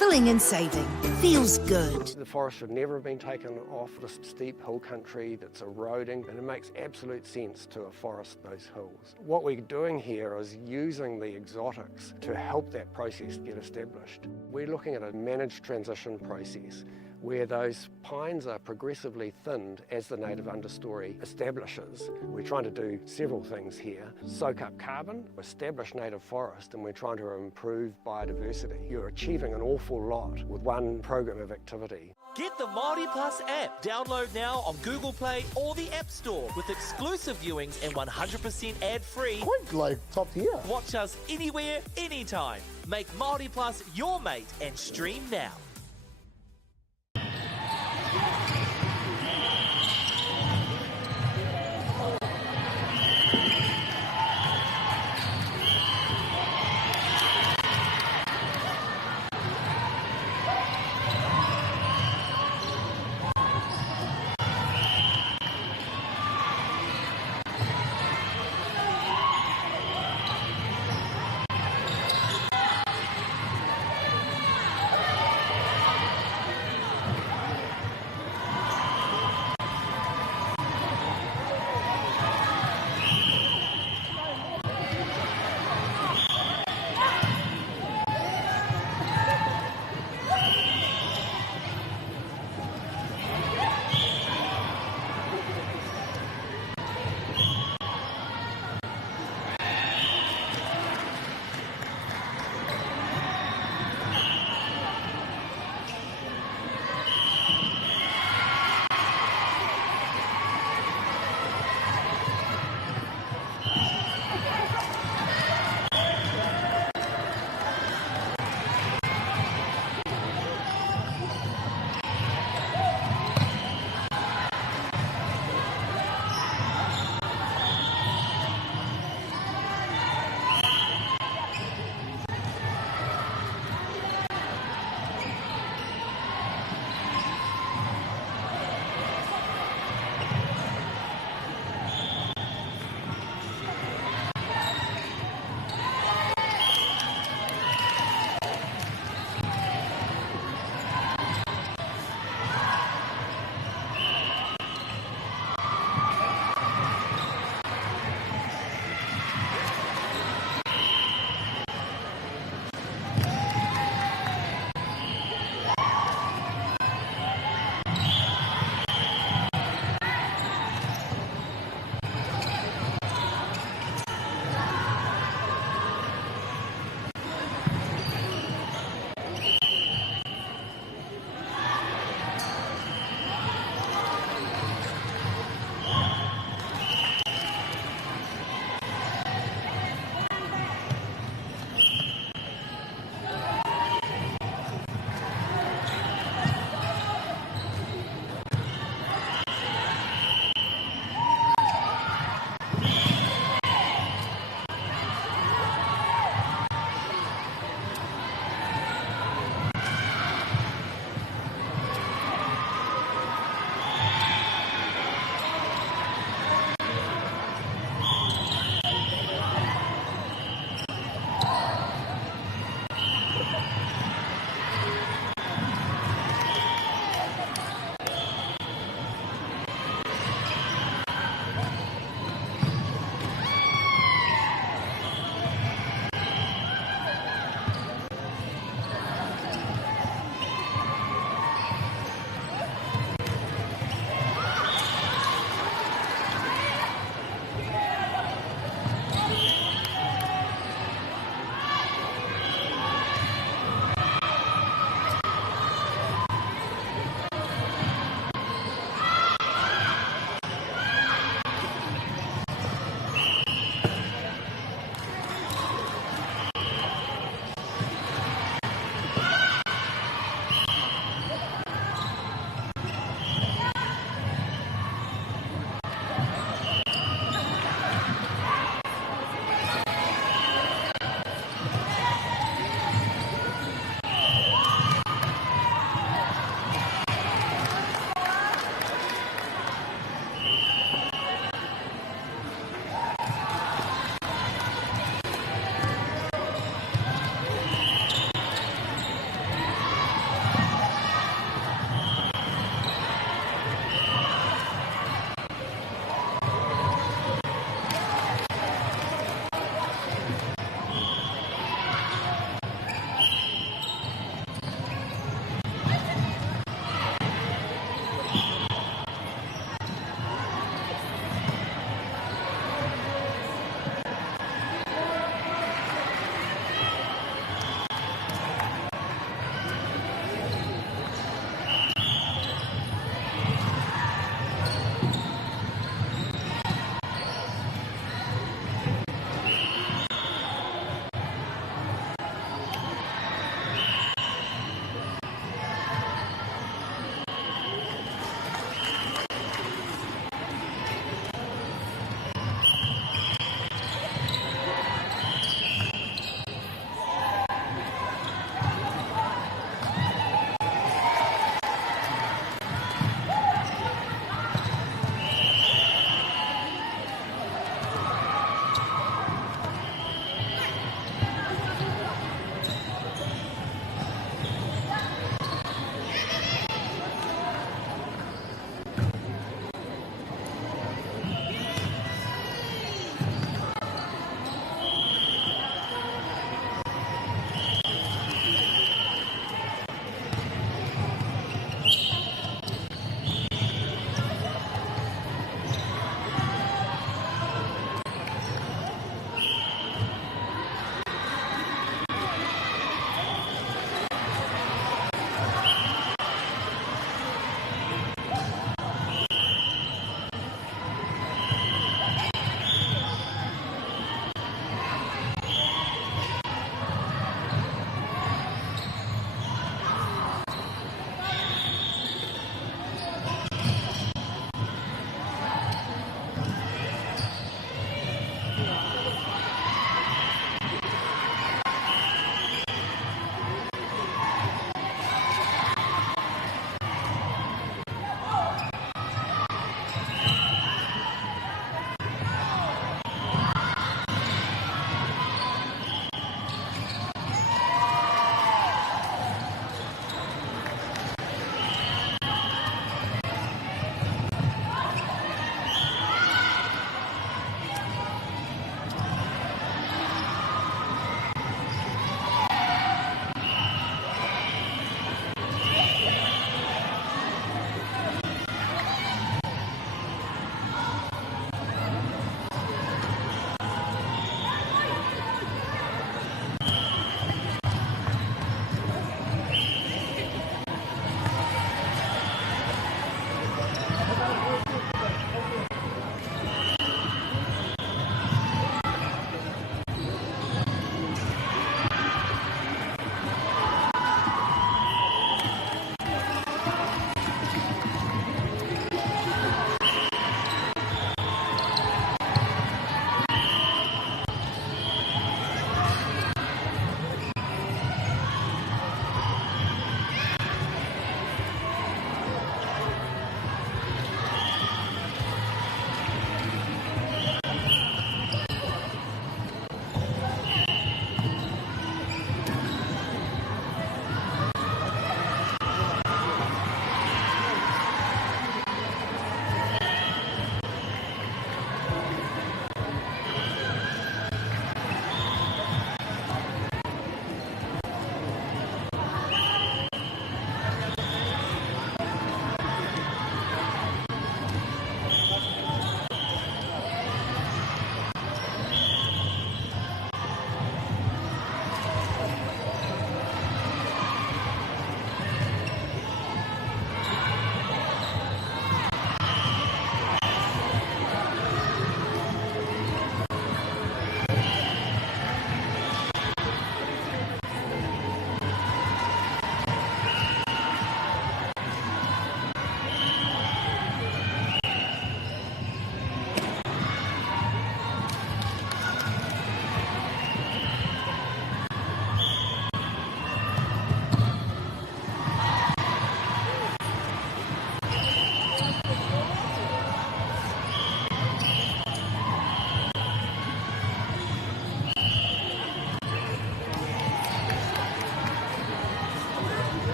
Filling and saving. Feels good. The forest should never have been taken off this steep hill country that's eroding, and it makes absolute sense to afforest those hills. What we're doing here is using the exotics to help that process get established. We're looking at a managed transition process where those pines are progressively thinned as the native understory establishes. We're trying to do several things here. Soak up carbon, establish native forest, and we're trying to improve biodiversity. You're achieving an awful lot with one program of activity. Get the Māori Plus app. Download now on Google Play or the App Store with exclusive viewings and 100% ad-free. Quite like top tier. Watch us anywhere, anytime. Make Māori Plus your mate and stream now.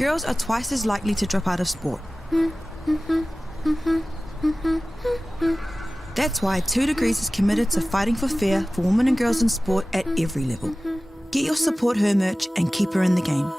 girls are twice as likely to drop out of sport. That's why 2 Degrees is committed to fighting for fair for women and girls in sport at every level. Get your Support Her merch and keep her in the game.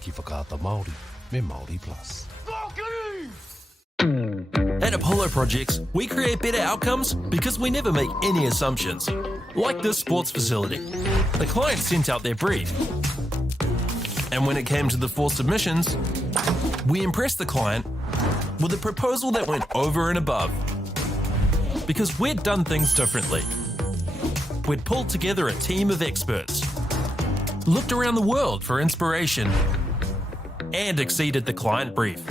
Ki whakaata Māori, me Māori Plus. At Apollo Projects, we create better outcomes because we never make any assumptions. Like this sports facility. The client sent out their brief. And when it came to the 4 submissions, we impressed the client with a proposal that went over and above. Because we'd done things differently. We'd pulled together a team of experts, looked around the world for inspiration, and exceeded the client brief.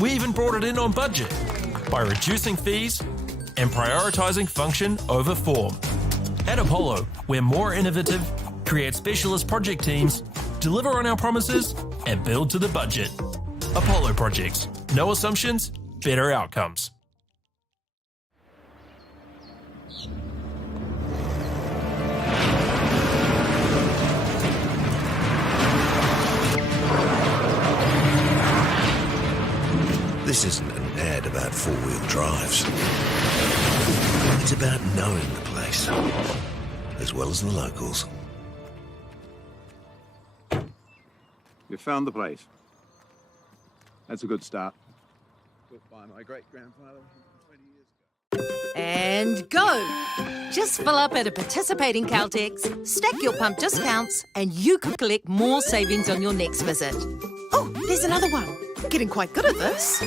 We even brought it in on budget by reducing fees and prioritising function over form. At Apollo, we're more innovative, create specialist project teams, deliver on our promises, and build to the budget. Apollo Projects. No assumptions, better outcomes. This isn't an ad about four-wheel drives. It's about knowing the place, as well as the locals. You found the place. That's a good start. Built by my great-grandfather 20 years ago. And go! Just fill up at a participating Caltex, stack your pump discounts, and you could collect more savings on your next visit. Oh, there's another one. Getting quite good at this.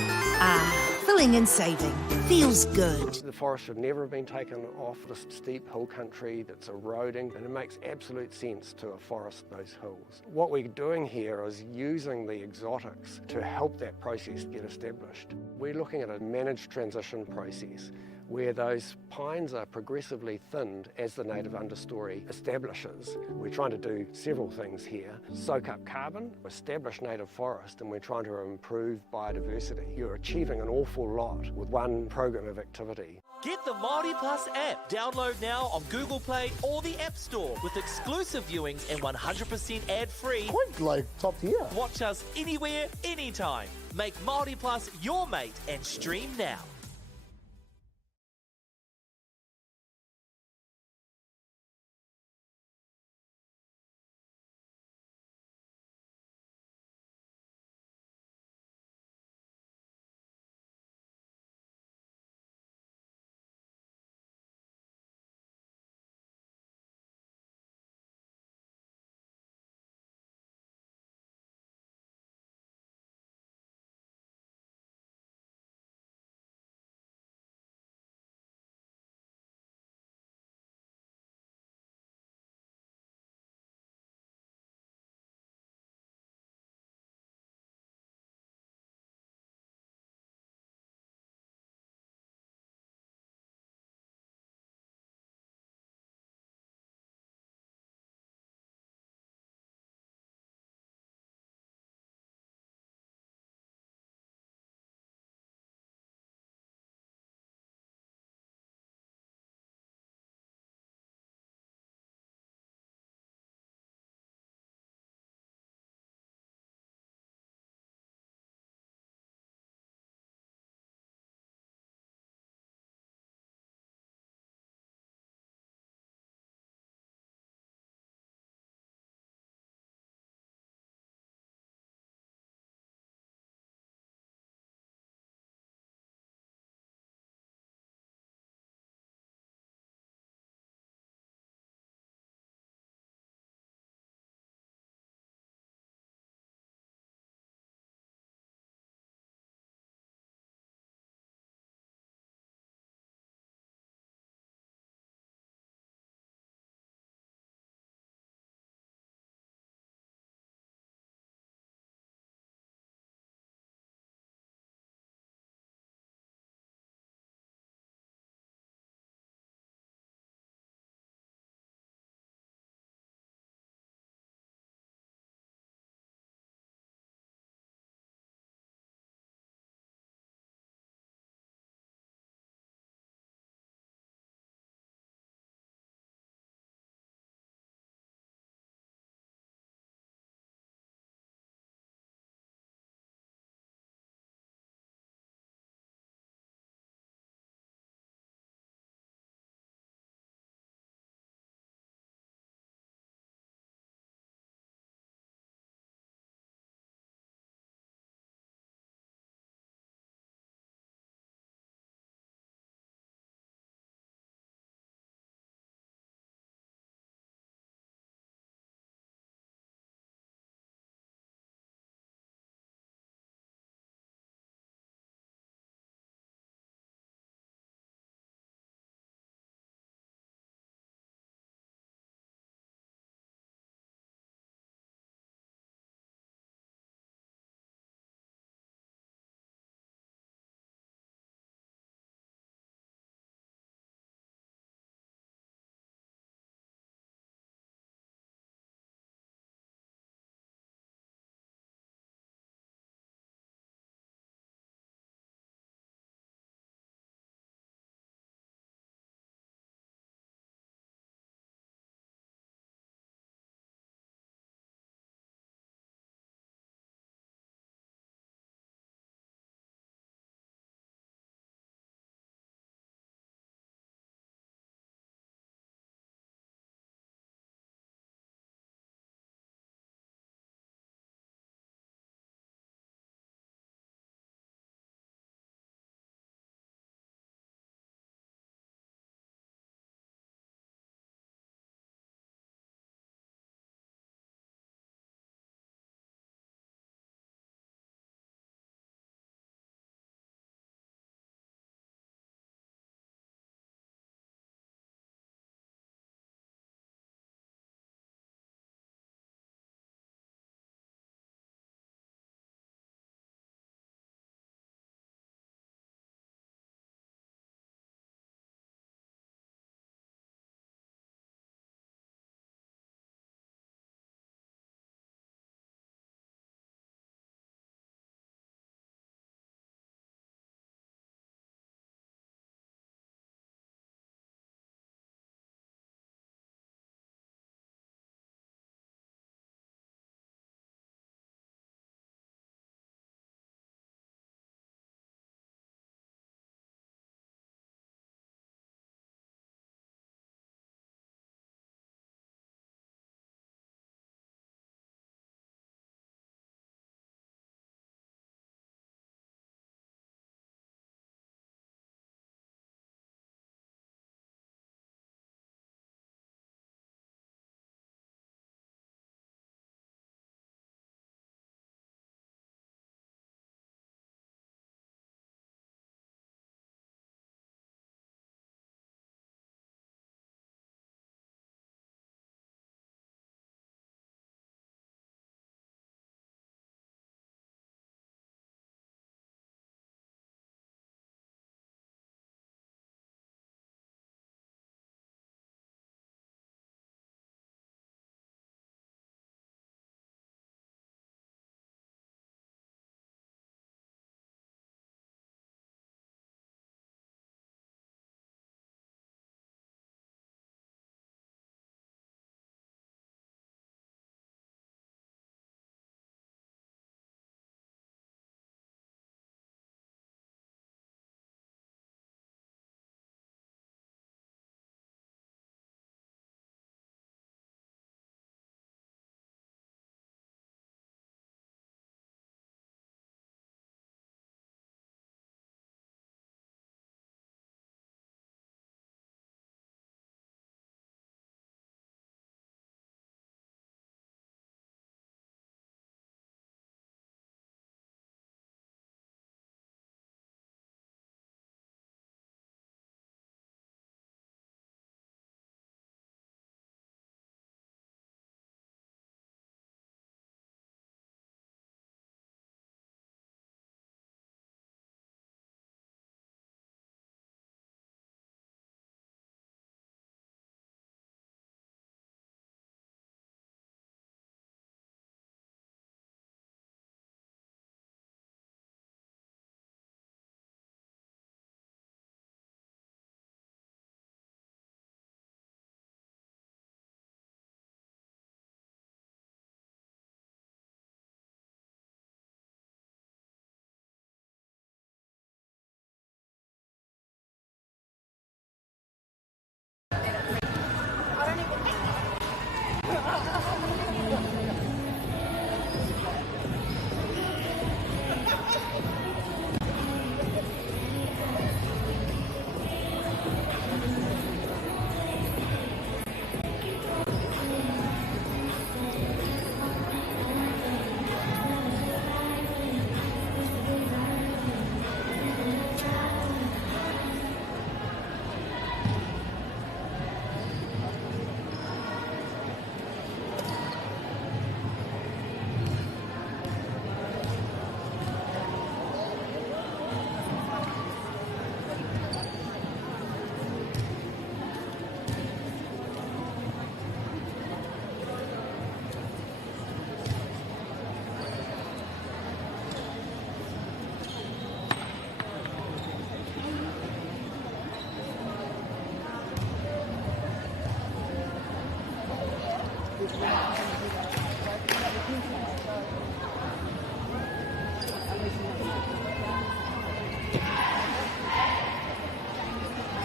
Filling and saving. Feels good. The forest should never have been taken off this steep hill country that's eroding, and it makes absolute sense to afforest those hills. What we're doing here is using the exotics to help that process get established. We're looking at a managed transition process where those pines are progressively thinned as the native understory establishes. We're trying to do several things here. Soak up carbon, establish native forest, and we're trying to improve biodiversity. You're achieving an awful lot with one program of activity. Get the Māori Plus app. Download now on Google Play or the App Store with exclusive viewings and 100% ad-free. Point like top tier. Watch us anywhere, anytime. Make Māori Plus your mate and stream now.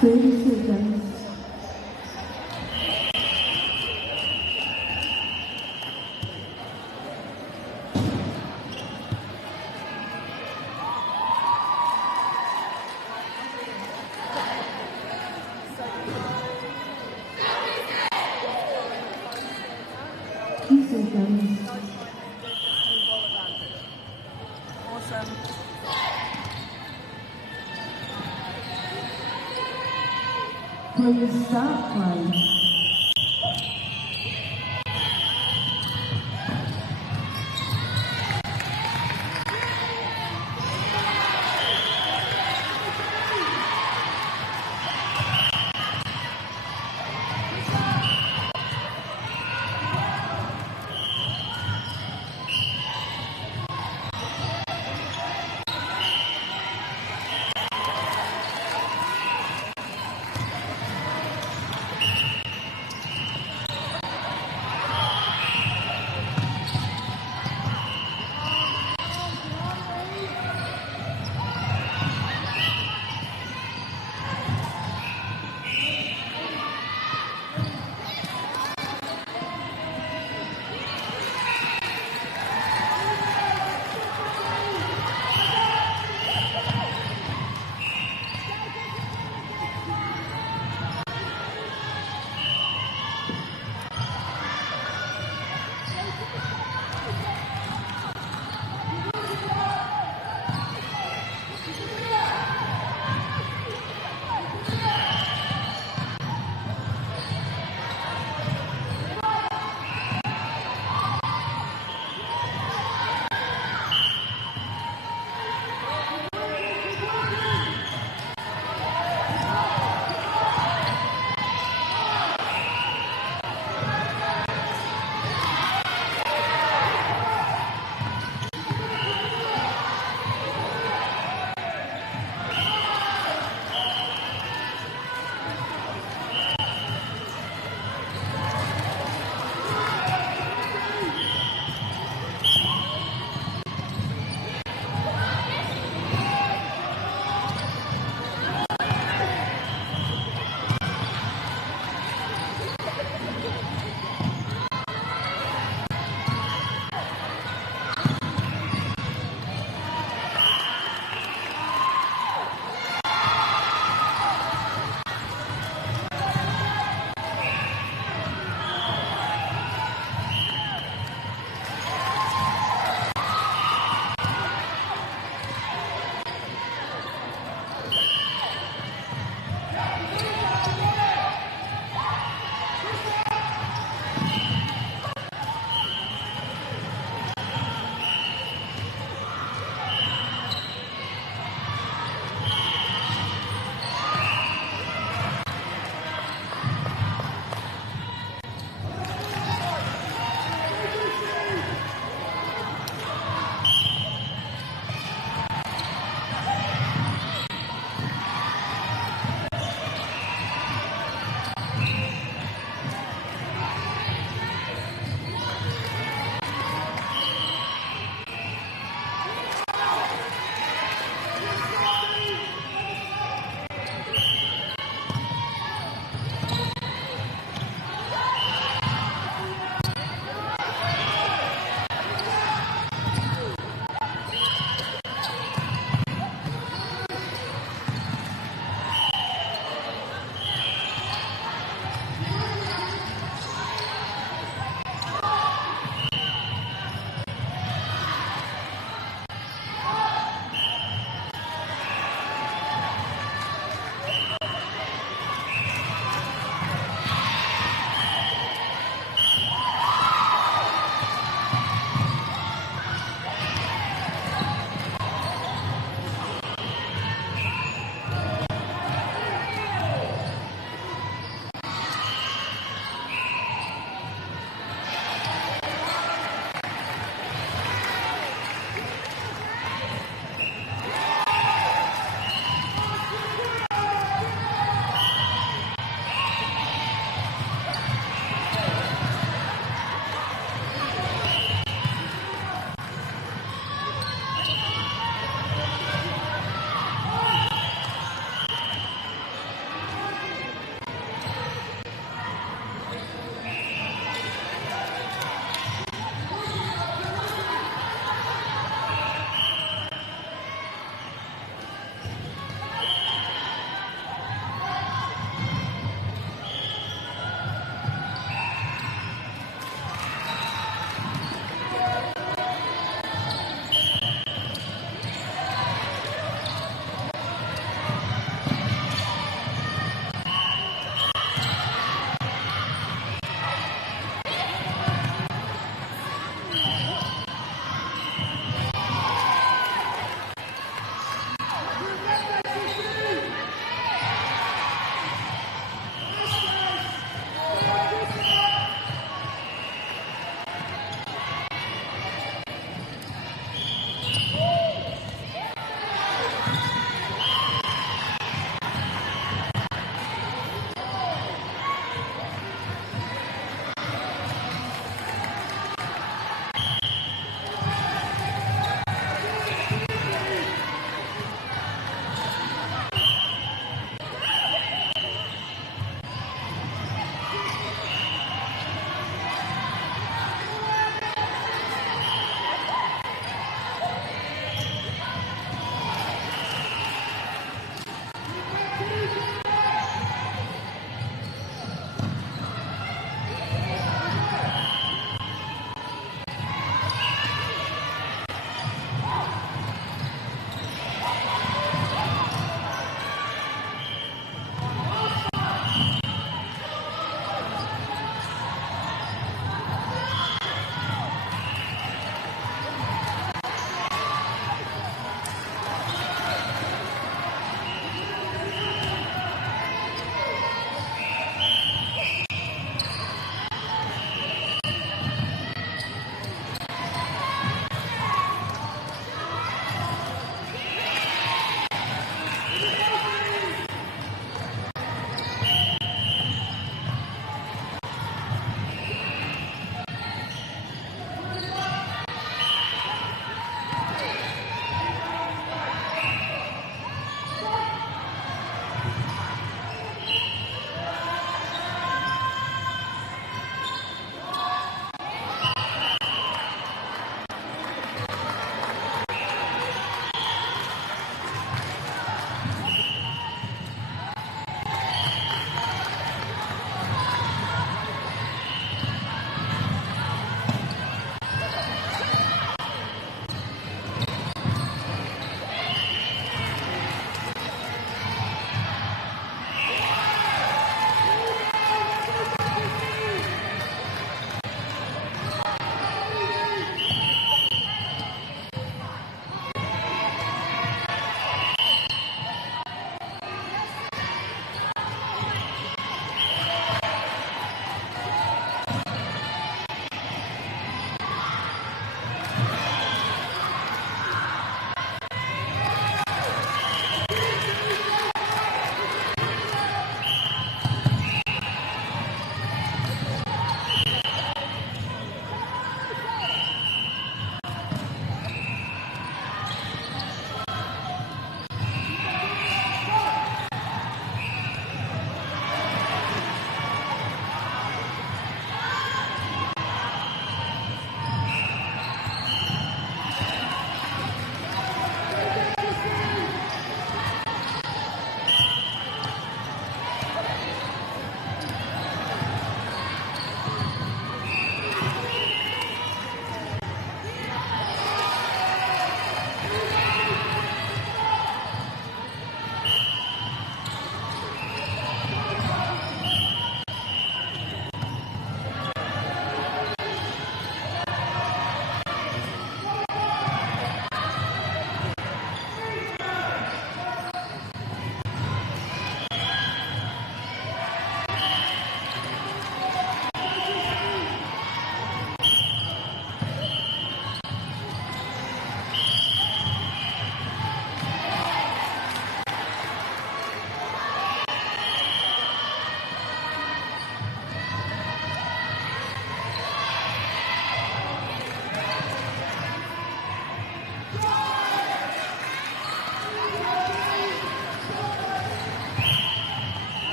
30 seconds. Awesome. Please start play.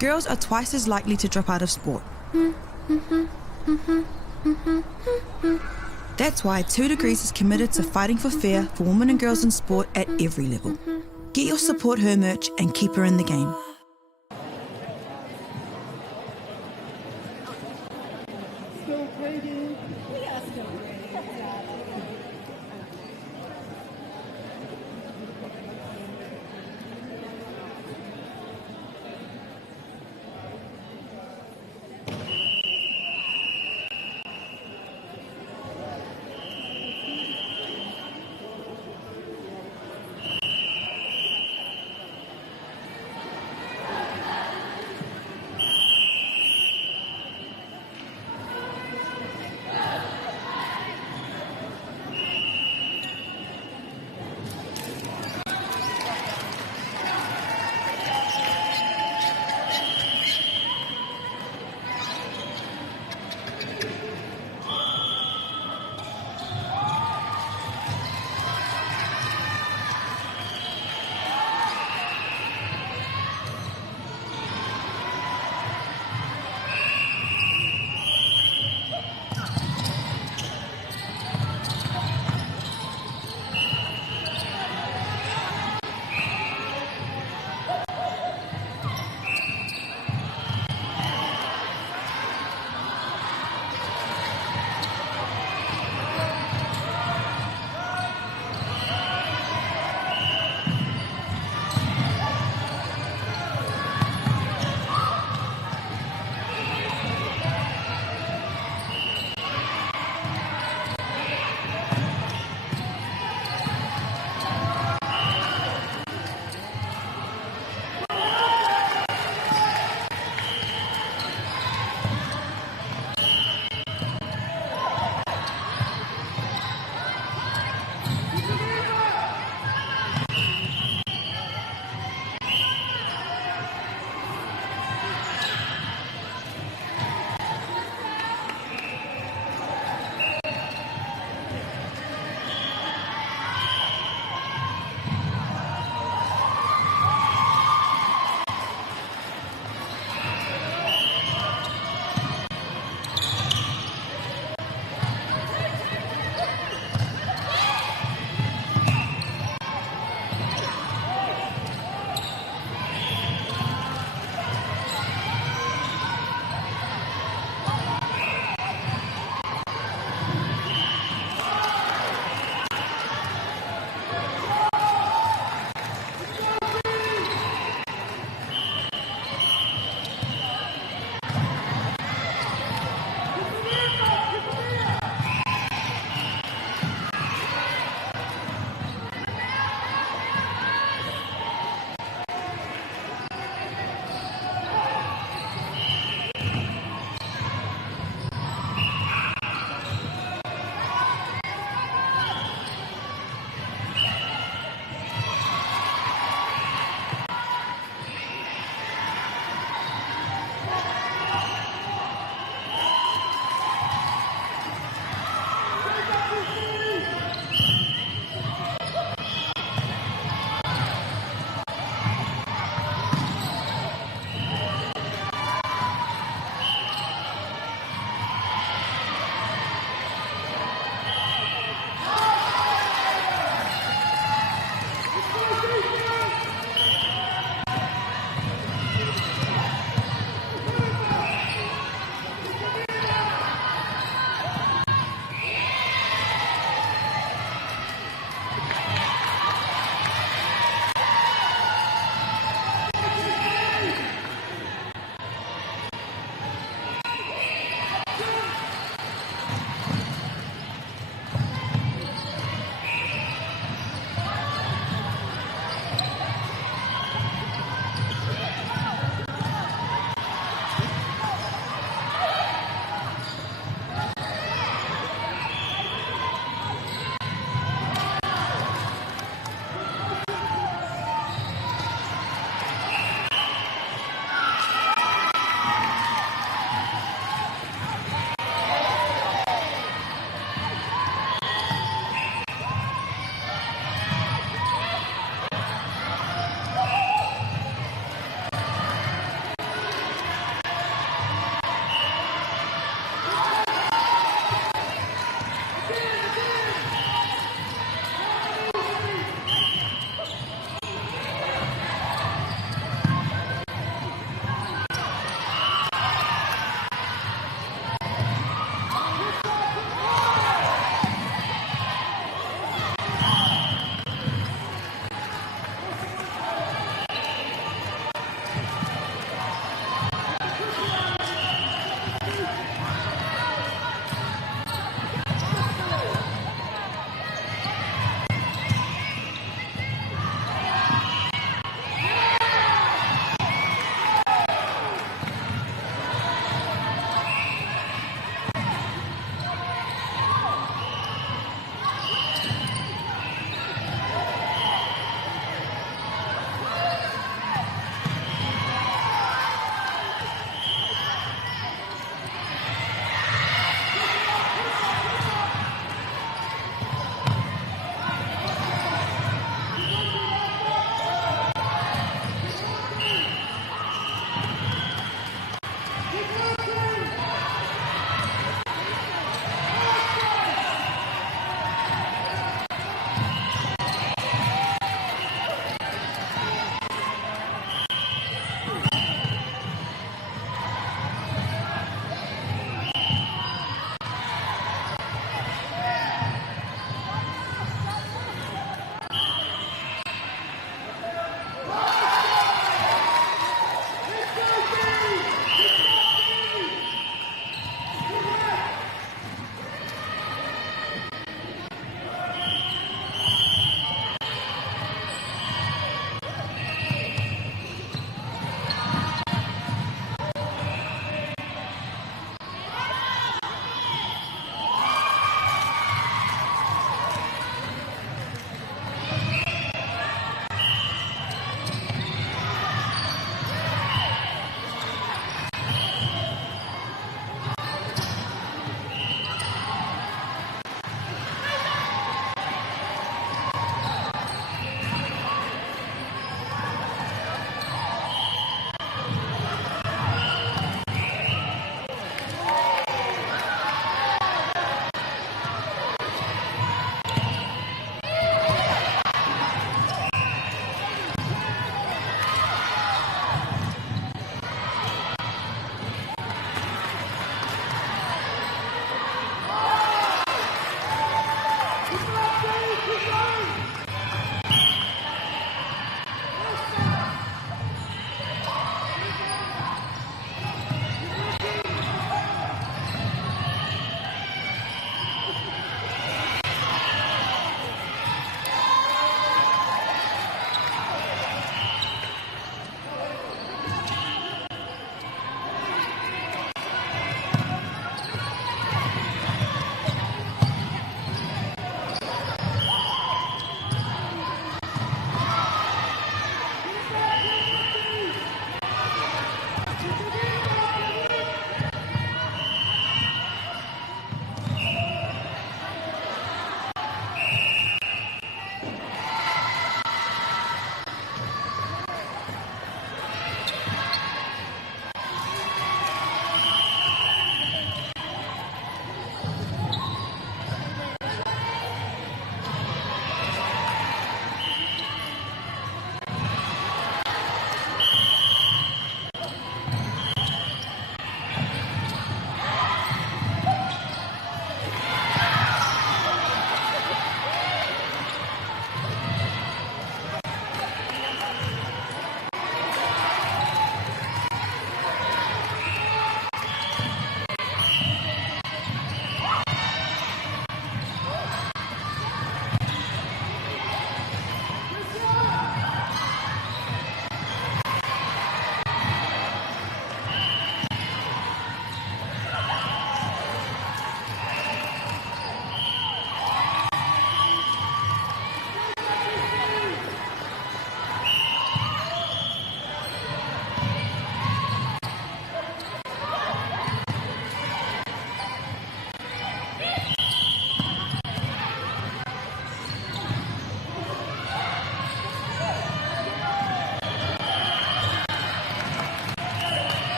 girls are twice as likely to drop out of sport. That's why 2 Degrees is committed to fighting for fair for women and girls in sport at every level. Get your Support Her merch and keep her in the game. Still pretty. We are still pretty.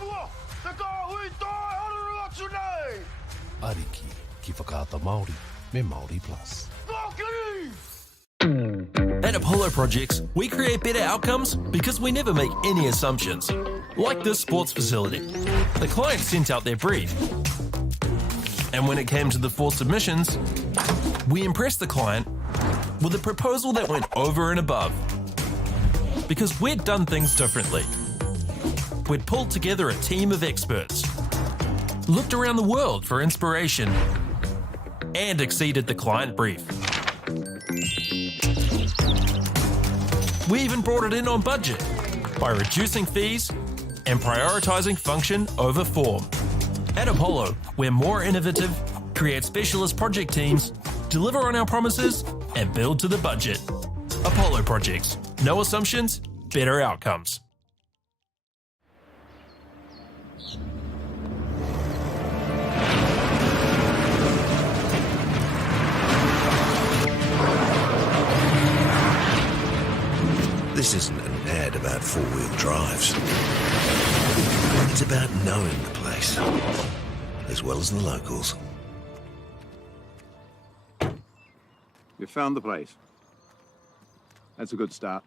pua, te kāhui tai haruru atu nei. Ariki ki whakaata Māori me Māori Plus. Ngākiri! At Apollo Projects, we create better outcomes because we never make any assumptions. Like this sports facility. The client sent out their brief. And when it came to the 4 submissions, we impressed the client with a proposal that went over and above. Because we'd done things differently. We'd pulled together a team of experts, looked around the world for inspiration, and exceeded the client brief. We even brought it in on budget by reducing fees and prioritising function over form. At Apollo, we're more innovative, create specialist project teams, deliver on our promises, and build to the budget. Apollo Projects. No assumptions, better outcomes. This isn't an ad about four-wheel drives. It's about knowing the place, as well as the locals. You found the place. That's a good start.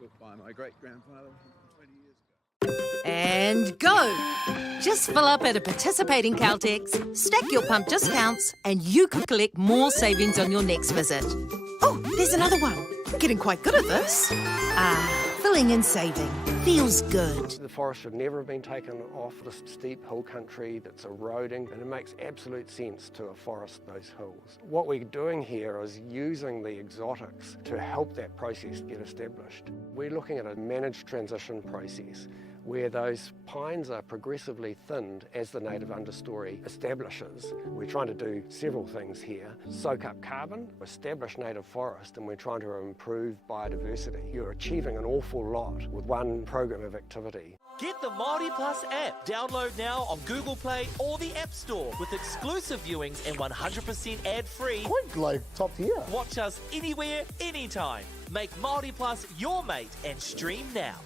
Built by my great-grandfather 20 years ago. And go! Just fill up at a participating Caltex, stack your pump discounts, and you could collect more savings on your next visit. Oh, there's another one. Getting quite good at this. Filling and saving. Feels good. The forest should never have been taken off the steep hill country that's eroding, and it makes absolute sense to afforest those hills. What we're doing here is using the exotics to help that process get established. We're looking at a managed transition process where those pines are progressively thinned as the native understory establishes. We're trying to do several things here. Soak up carbon, establish native forest, and we're trying to improve biodiversity. You're achieving an awful lot with one program of activity. Get the Māori Plus app. Download now on Google Play or the App Store with exclusive viewings and 100% ad-free. Quite like top tier. Watch us anywhere, anytime. Make Māori Plus your mate and stream now.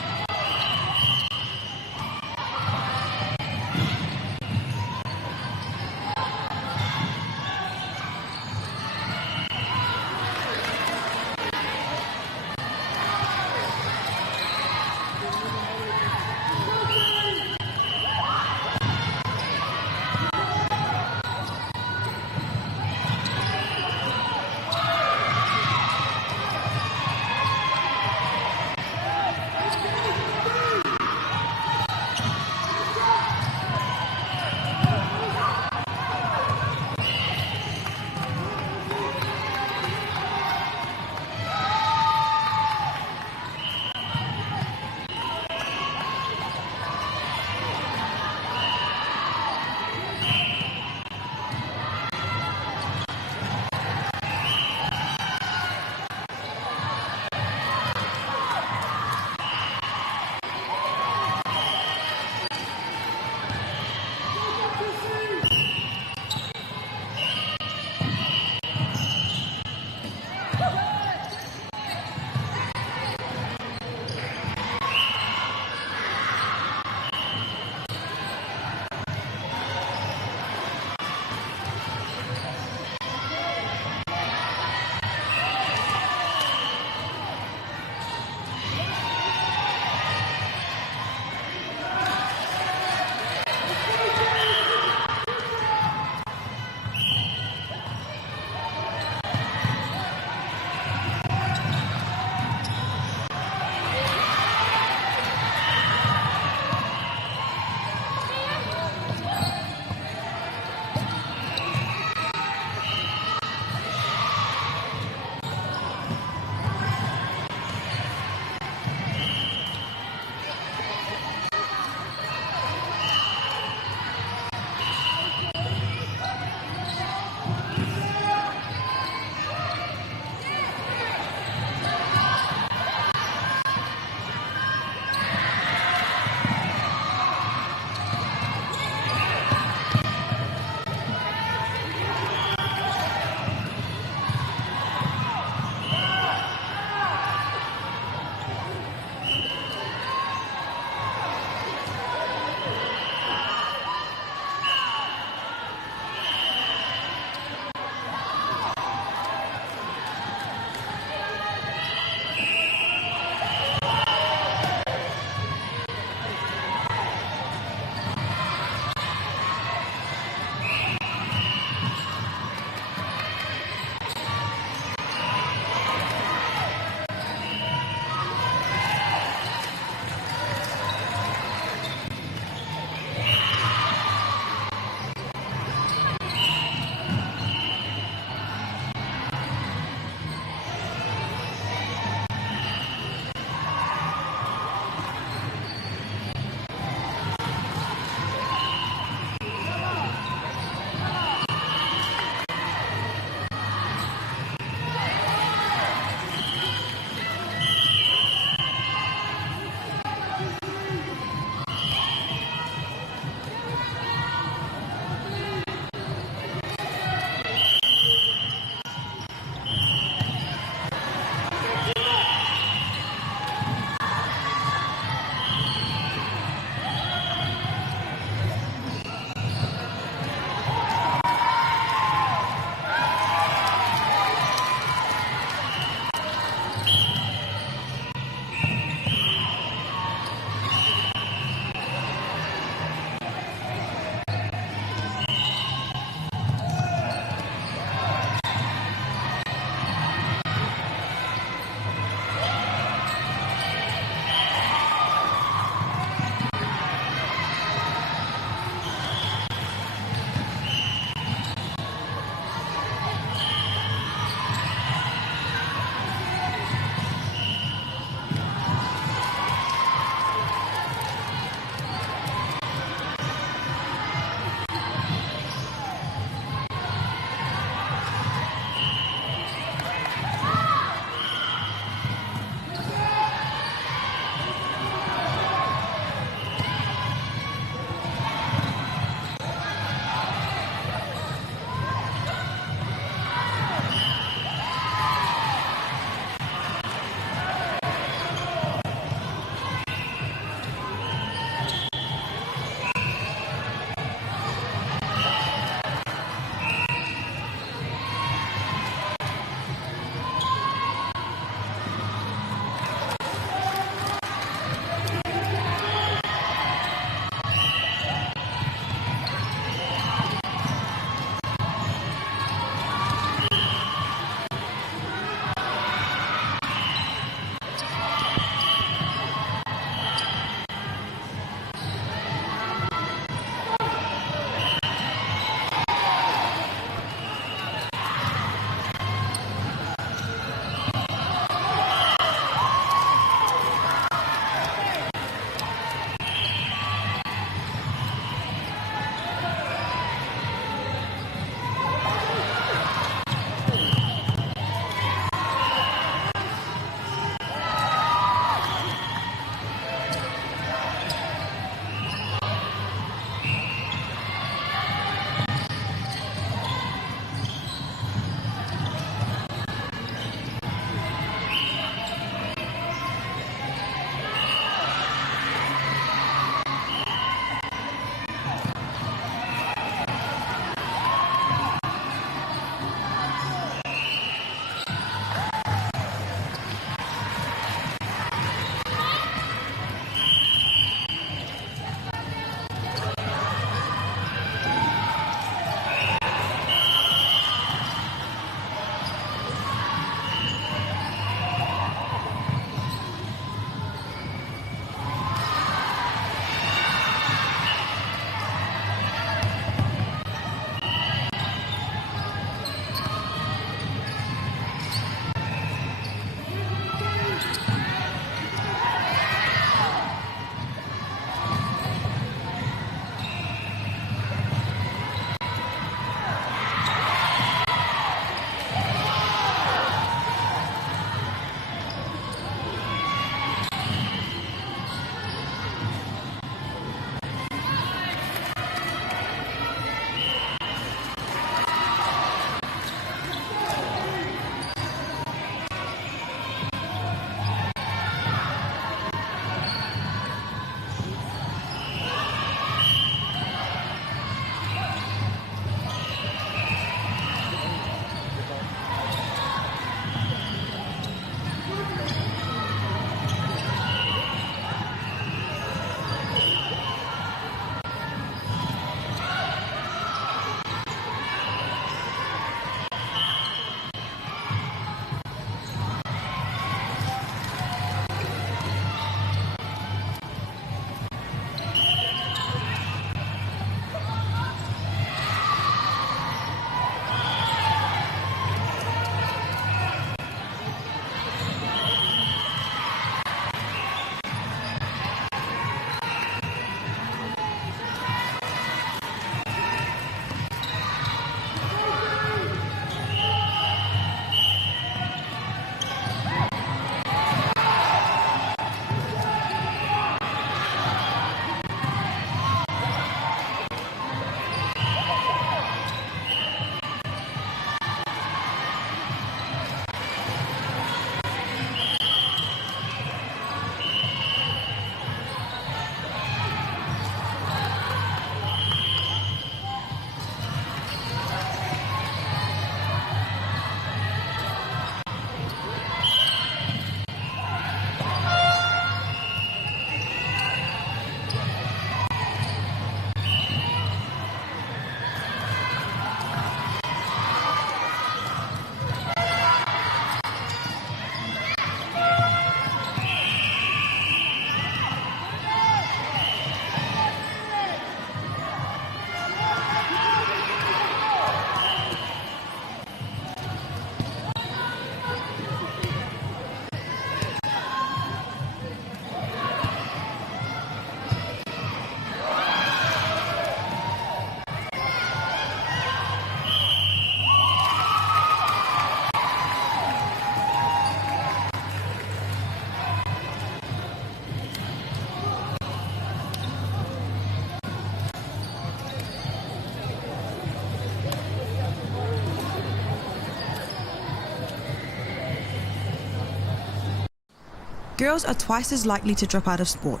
girls are twice as likely to drop out of sport.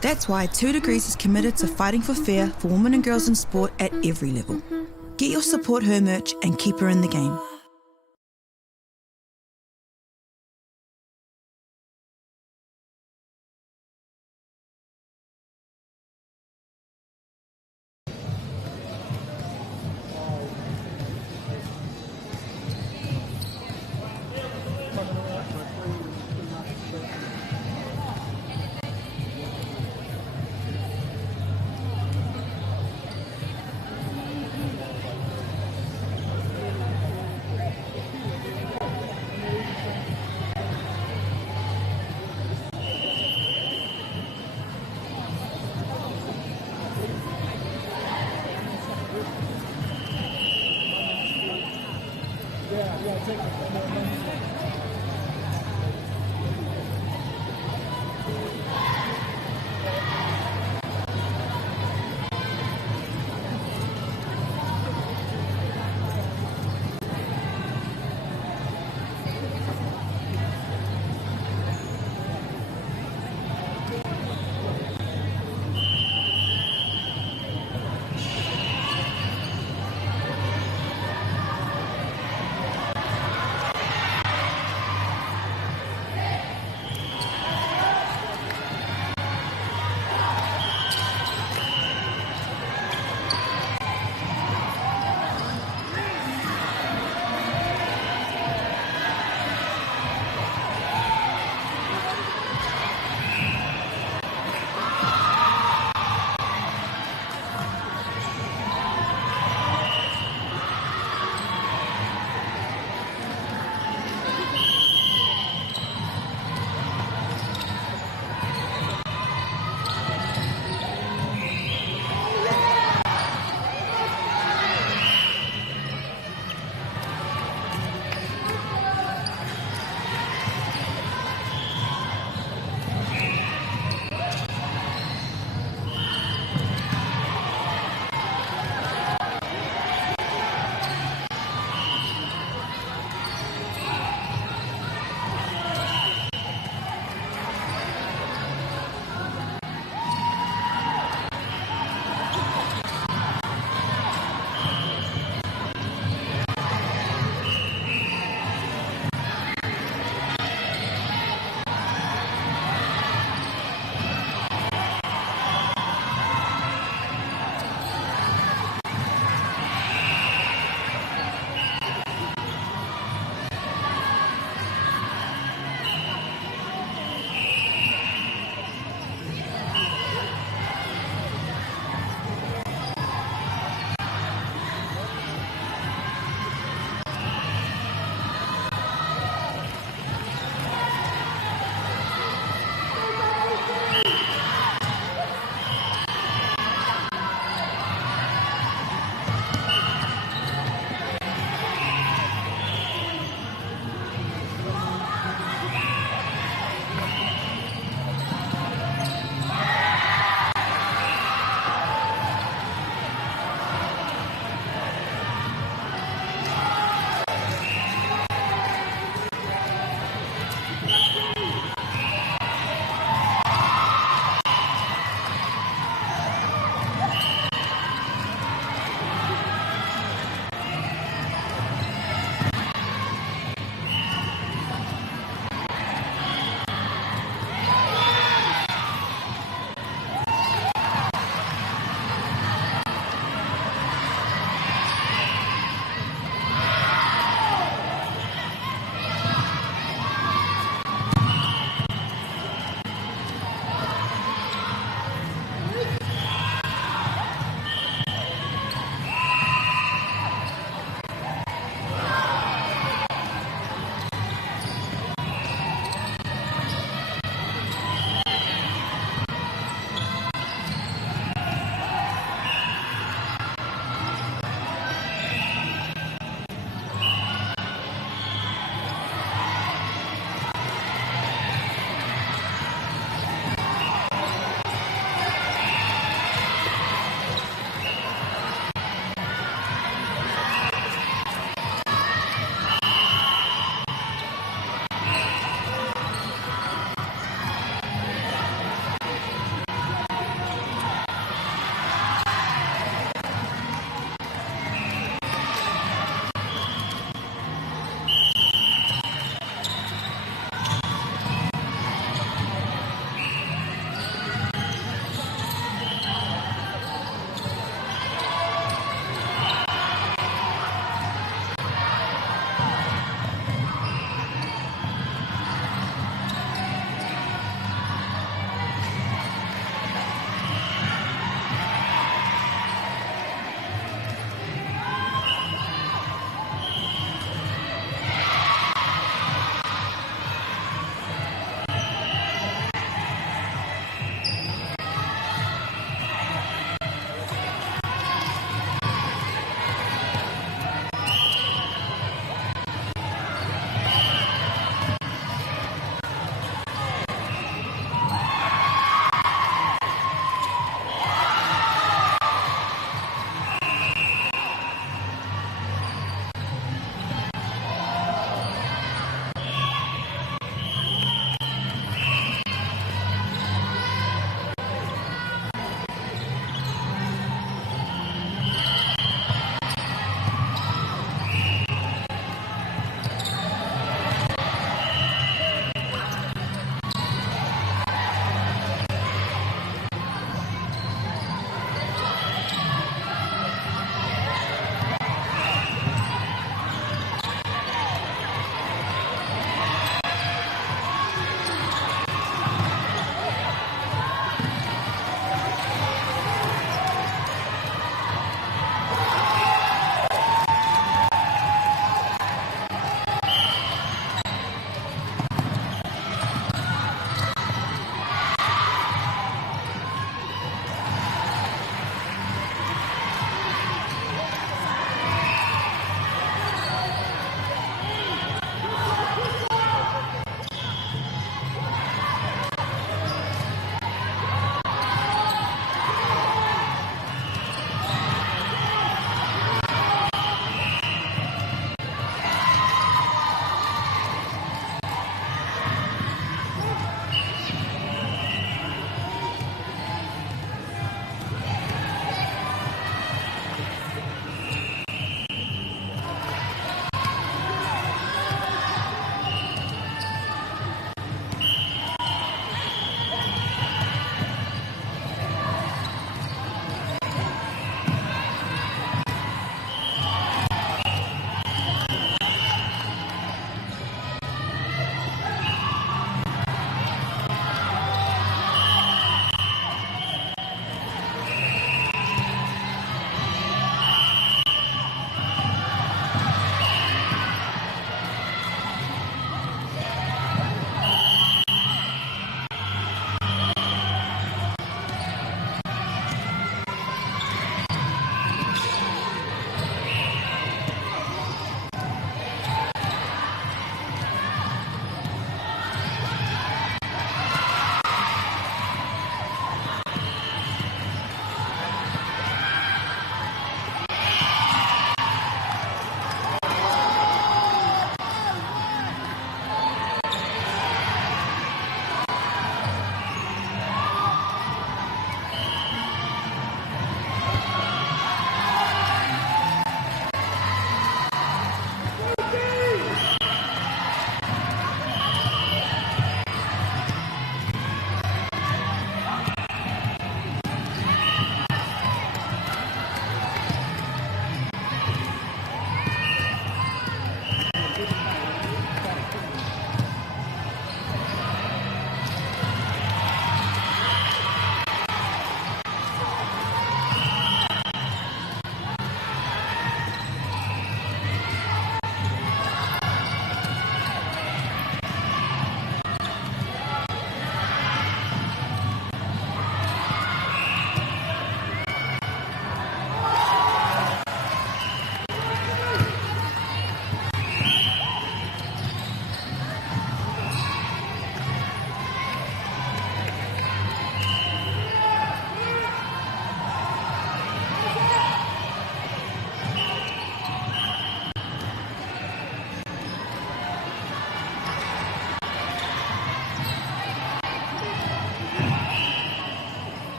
That's why 2 Degrees is committed to fighting for fair for women and girls in sport at every level. Get your Support Her merch and keep her in the game.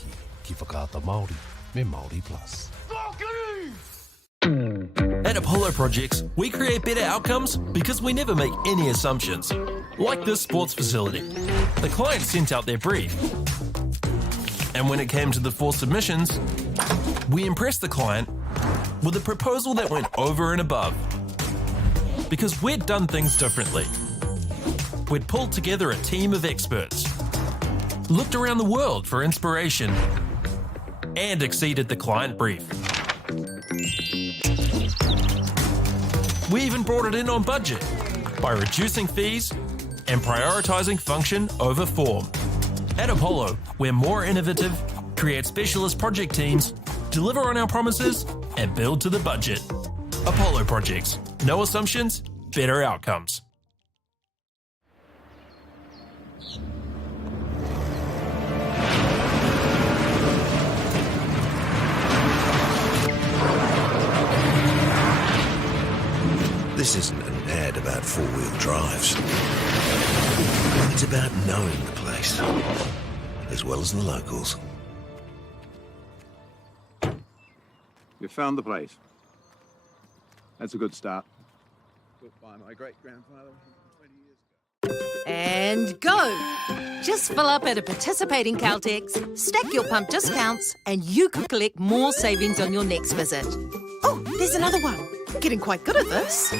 Hoki, ki whakaata Māori, me Māori Plus. At Apollo Projects, we create better outcomes because we never make any assumptions. Like this sports facility. The client sent out their brief. And when it came to the 4 submissions, we impressed the client with a proposal that went over and above. Because we'd done things differently. We'd pulled together a team of experts, looked around the world for inspiration, and exceeded the client brief. We even brought it in on budget by reducing fees and prioritising function over form. At Apollo, we're more innovative, create specialist project teams, deliver on our promises, and build to the budget. Apollo Projects. No assumptions, better outcomes. This isn't an ad about four-wheel drives. It's about knowing the place, as well as the locals. You found the place. That's a good start. Built by my great-grandfather 20 years ago. And go! Just fill up at a participating Caltex, stack your pump discounts, and you could collect more savings on your next visit. Oh, there's another one. Getting quite good at this.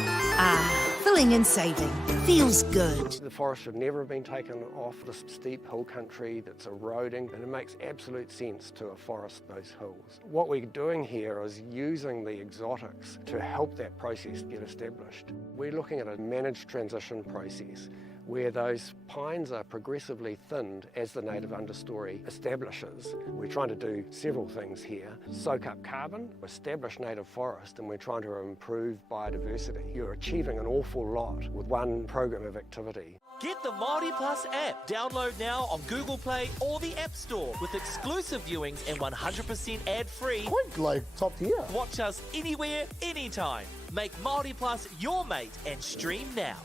Filling and saving. Feels good. The forest should never have been taken off the steep hill country that's eroding, and it makes absolute sense to afforest those hills. What we're doing here is using the exotics to help that process get established. We're looking at a managed transition process where those pines are progressively thinned as the native understory establishes. We're trying to do several things here. Soak up carbon, establish native forest, and we're trying to improve biodiversity. You're achieving an awful lot with one program of activity. Get the Māori Plus app. Download now on Google Play or the App Store with exclusive viewings and 100% ad-free. Quite like top tier. Watch us anywhere, anytime. Make Māori Plus your mate and stream now.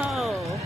Oh.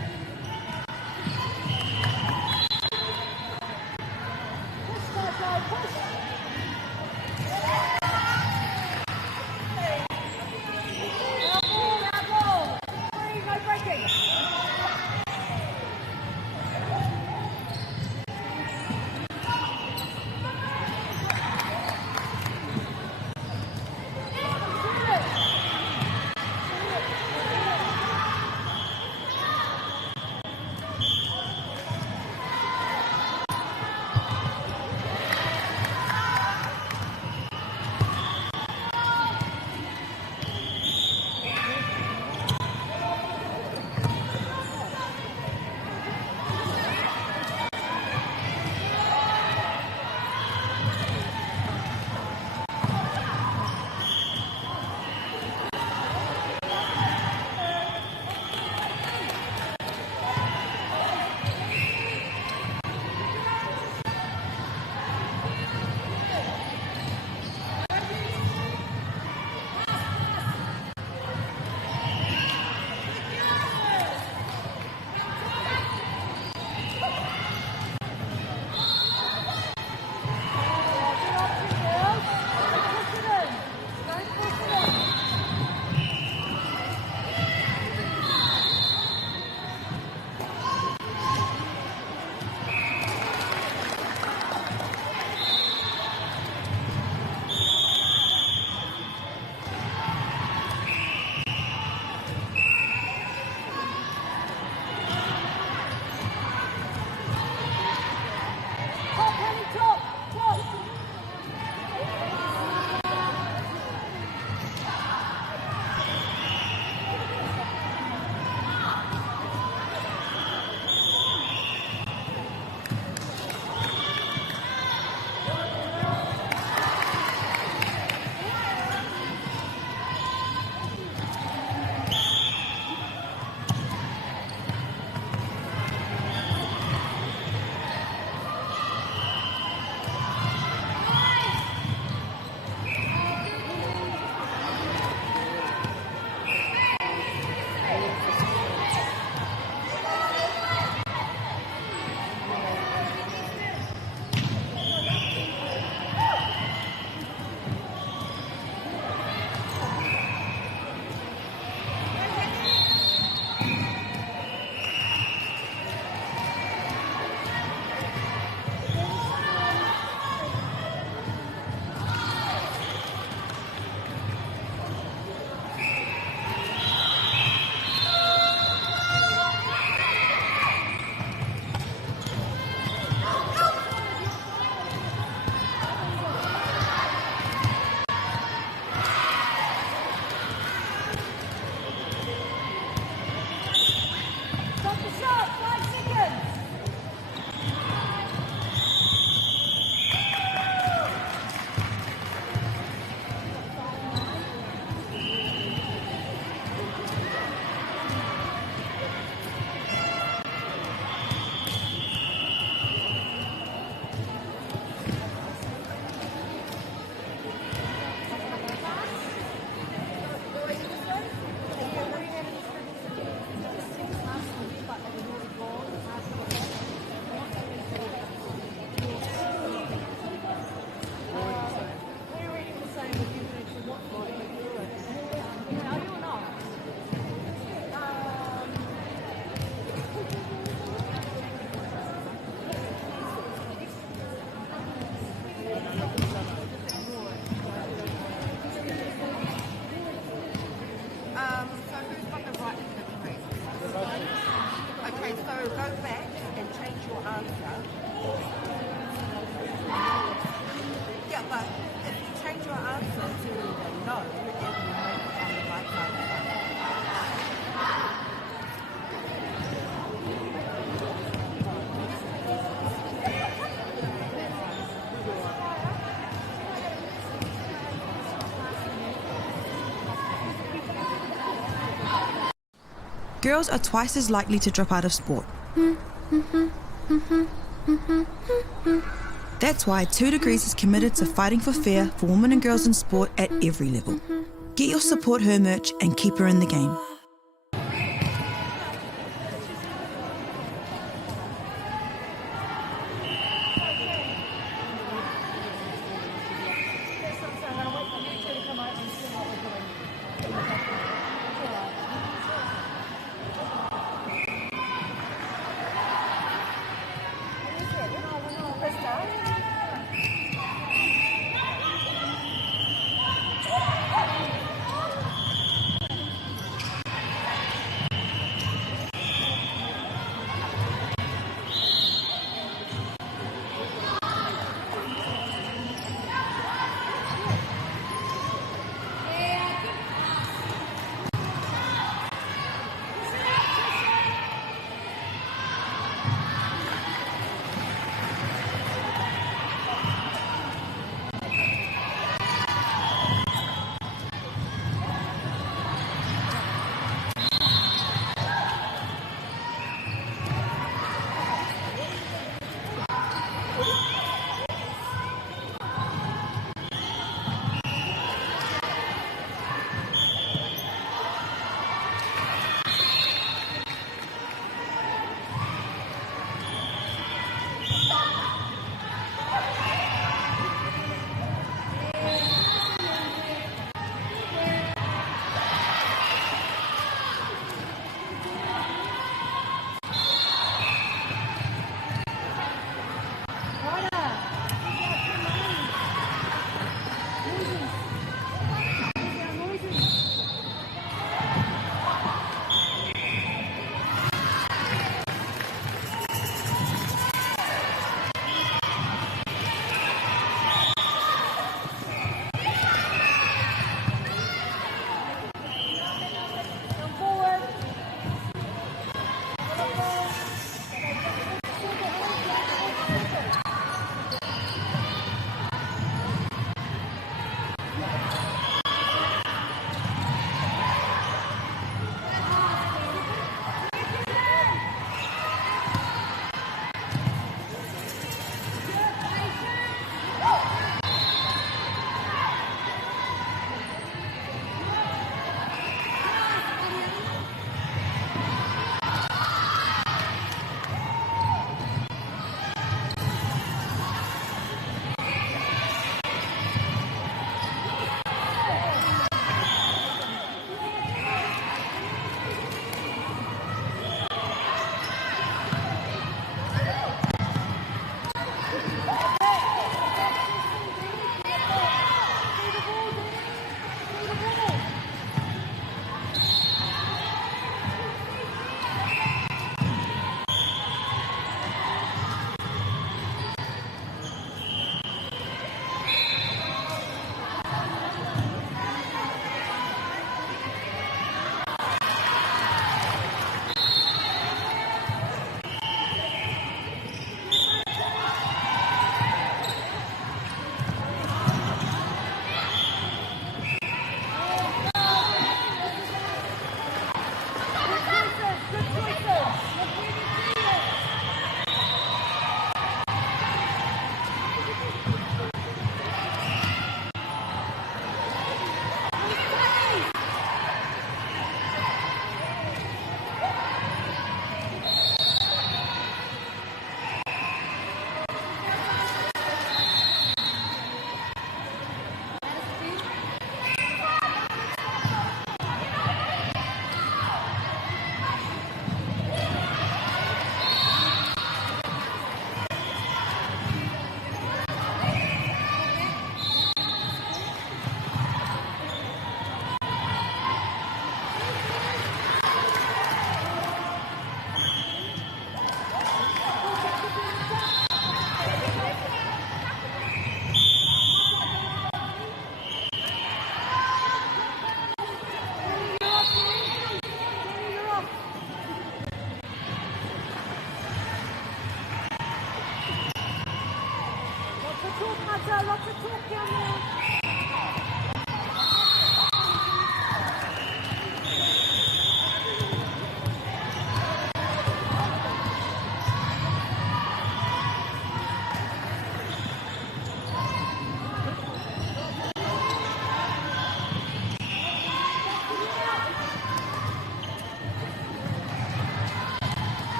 girls are twice as likely to drop out of sport. That's why 2 Degrees is committed to fighting for fair for women and girls in sport at every level. Get your Support Her merch and keep her in the game.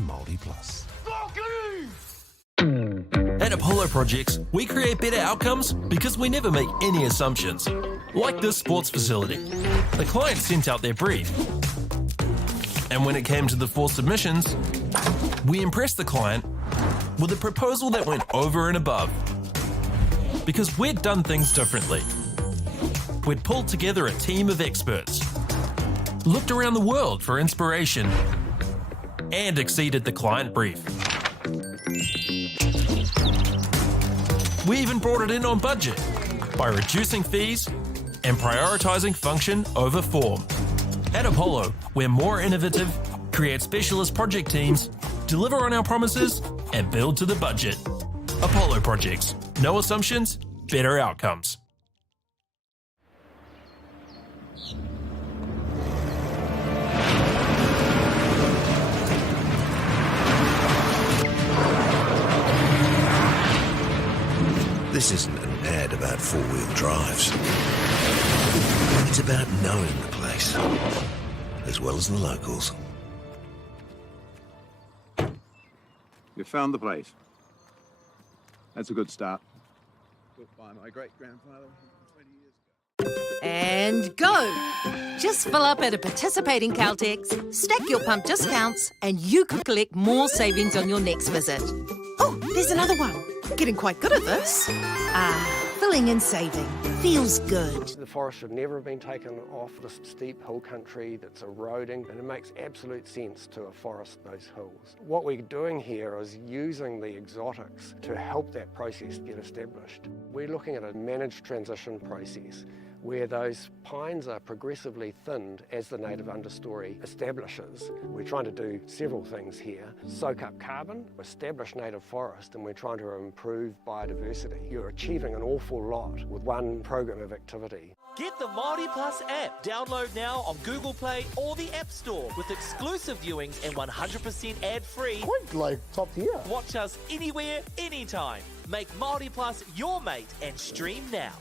me Māori Plus. At Apollo Projects, we create better outcomes because we never make any assumptions. Like this sports facility. The client sent out their brief. And when it came to the 4 submissions, we impressed the client with a proposal that went over and above. Because we'd done things differently. We'd pulled together a team of experts, looked around the world for inspiration, and exceeded the client brief. We even brought it in on budget by reducing fees and prioritising function over form. At Apollo, we're more innovative, create specialist project teams, deliver on our promises, and build to the budget. Apollo Projects. No assumptions, better outcomes. This isn't an ad about four-wheel drives. It's about knowing the place, as well as the locals. You found the place. That's a good start. Built by my great-grandfather 20 years ago. And go! Just fill up at a participating Caltex, stack your pump discounts, and you could collect more savings on your next visit. Oh, there's another one. Getting quite good at this. Filling and saving. Feels good. The forest should never have been taken off this steep hill country that's eroding, and it makes absolute sense to afforest those hills. What we're doing here is using the exotics to help that process get established. We're looking at a managed transition process where those pines are progressively thinned as the native understory establishes. We're trying to do several things here. Soak up carbon, establish native forest, and we're trying to improve biodiversity. You're achieving an awful lot with one program of activity. Get the Māori Plus app. Download now on Google Play or the App Store with exclusive viewings and 100% ad-free. Quite like top tier. Watch us anywhere, anytime. Make Māori Plus your mate and stream now.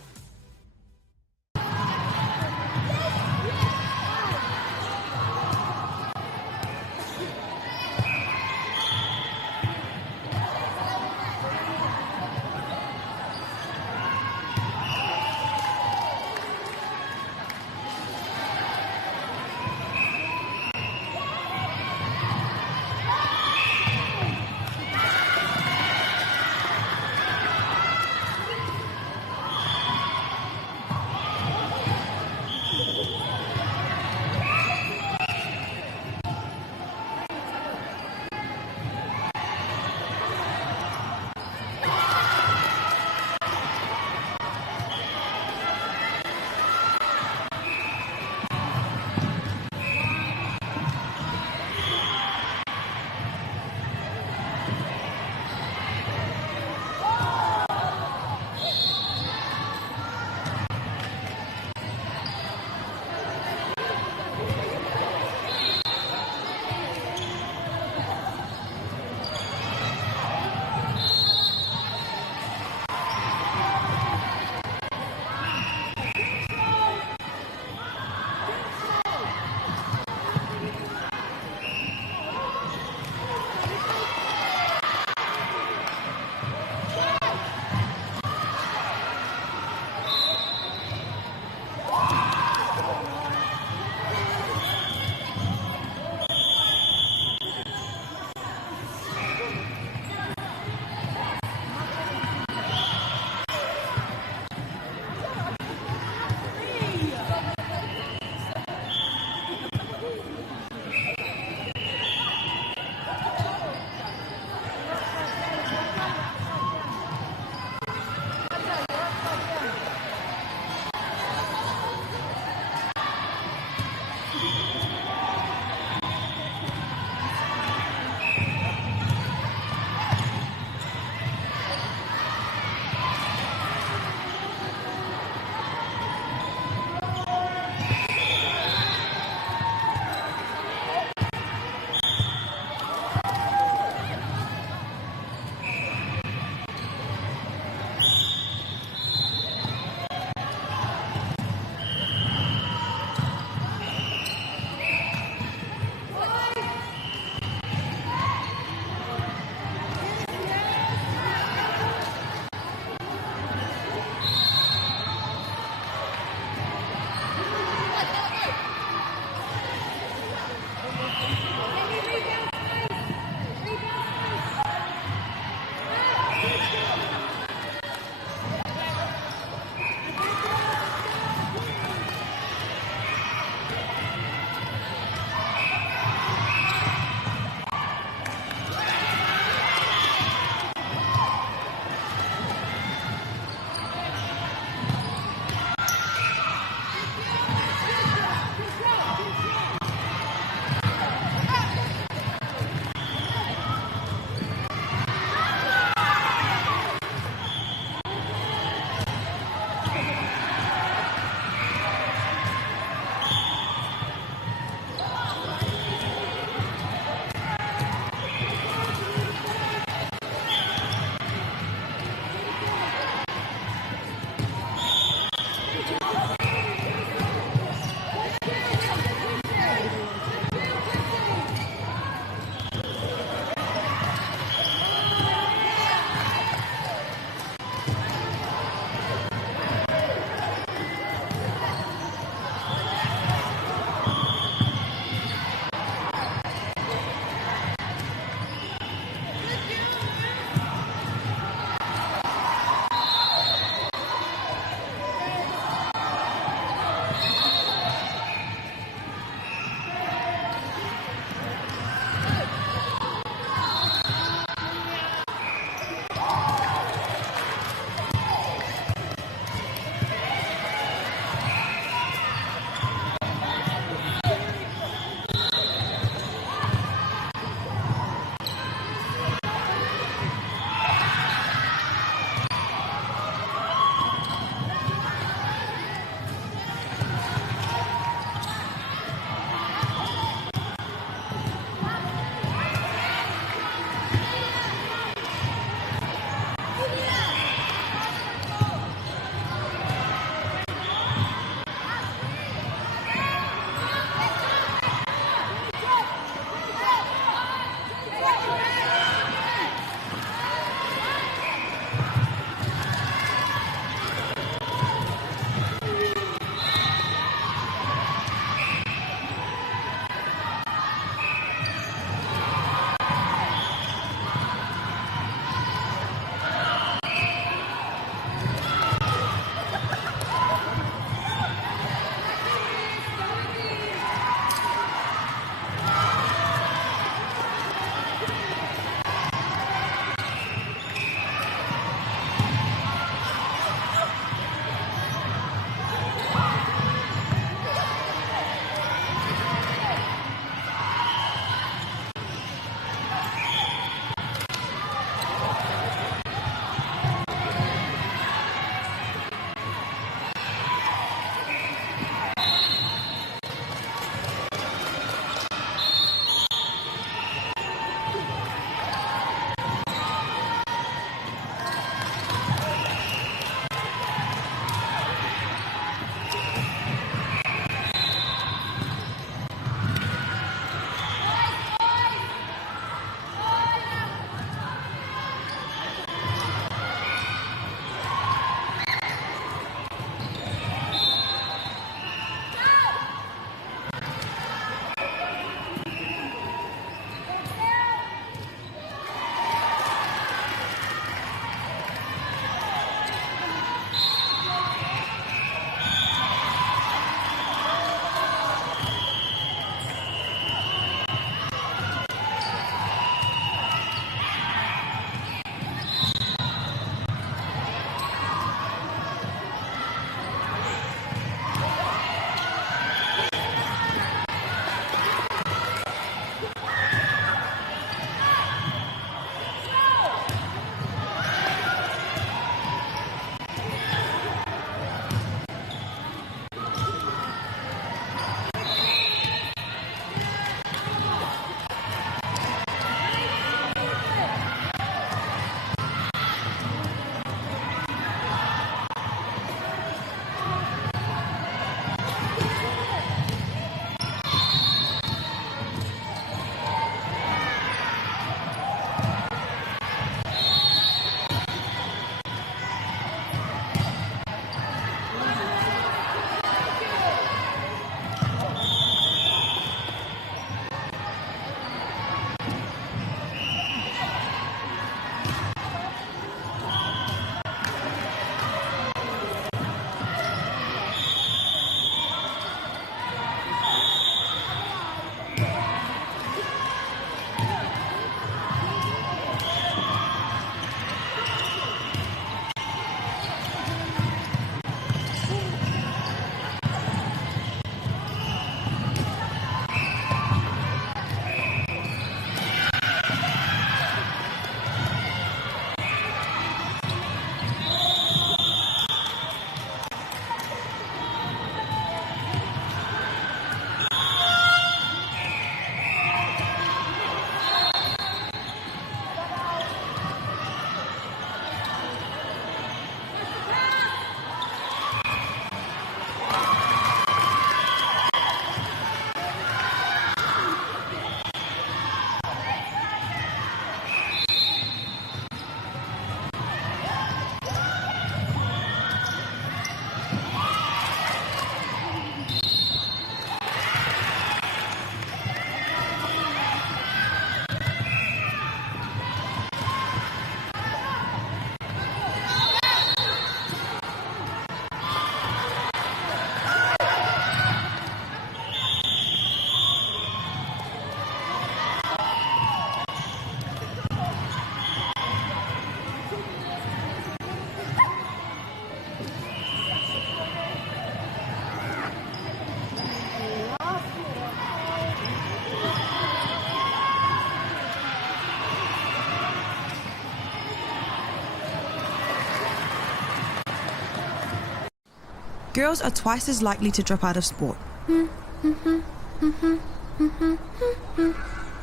girls are twice as likely to drop out of sport.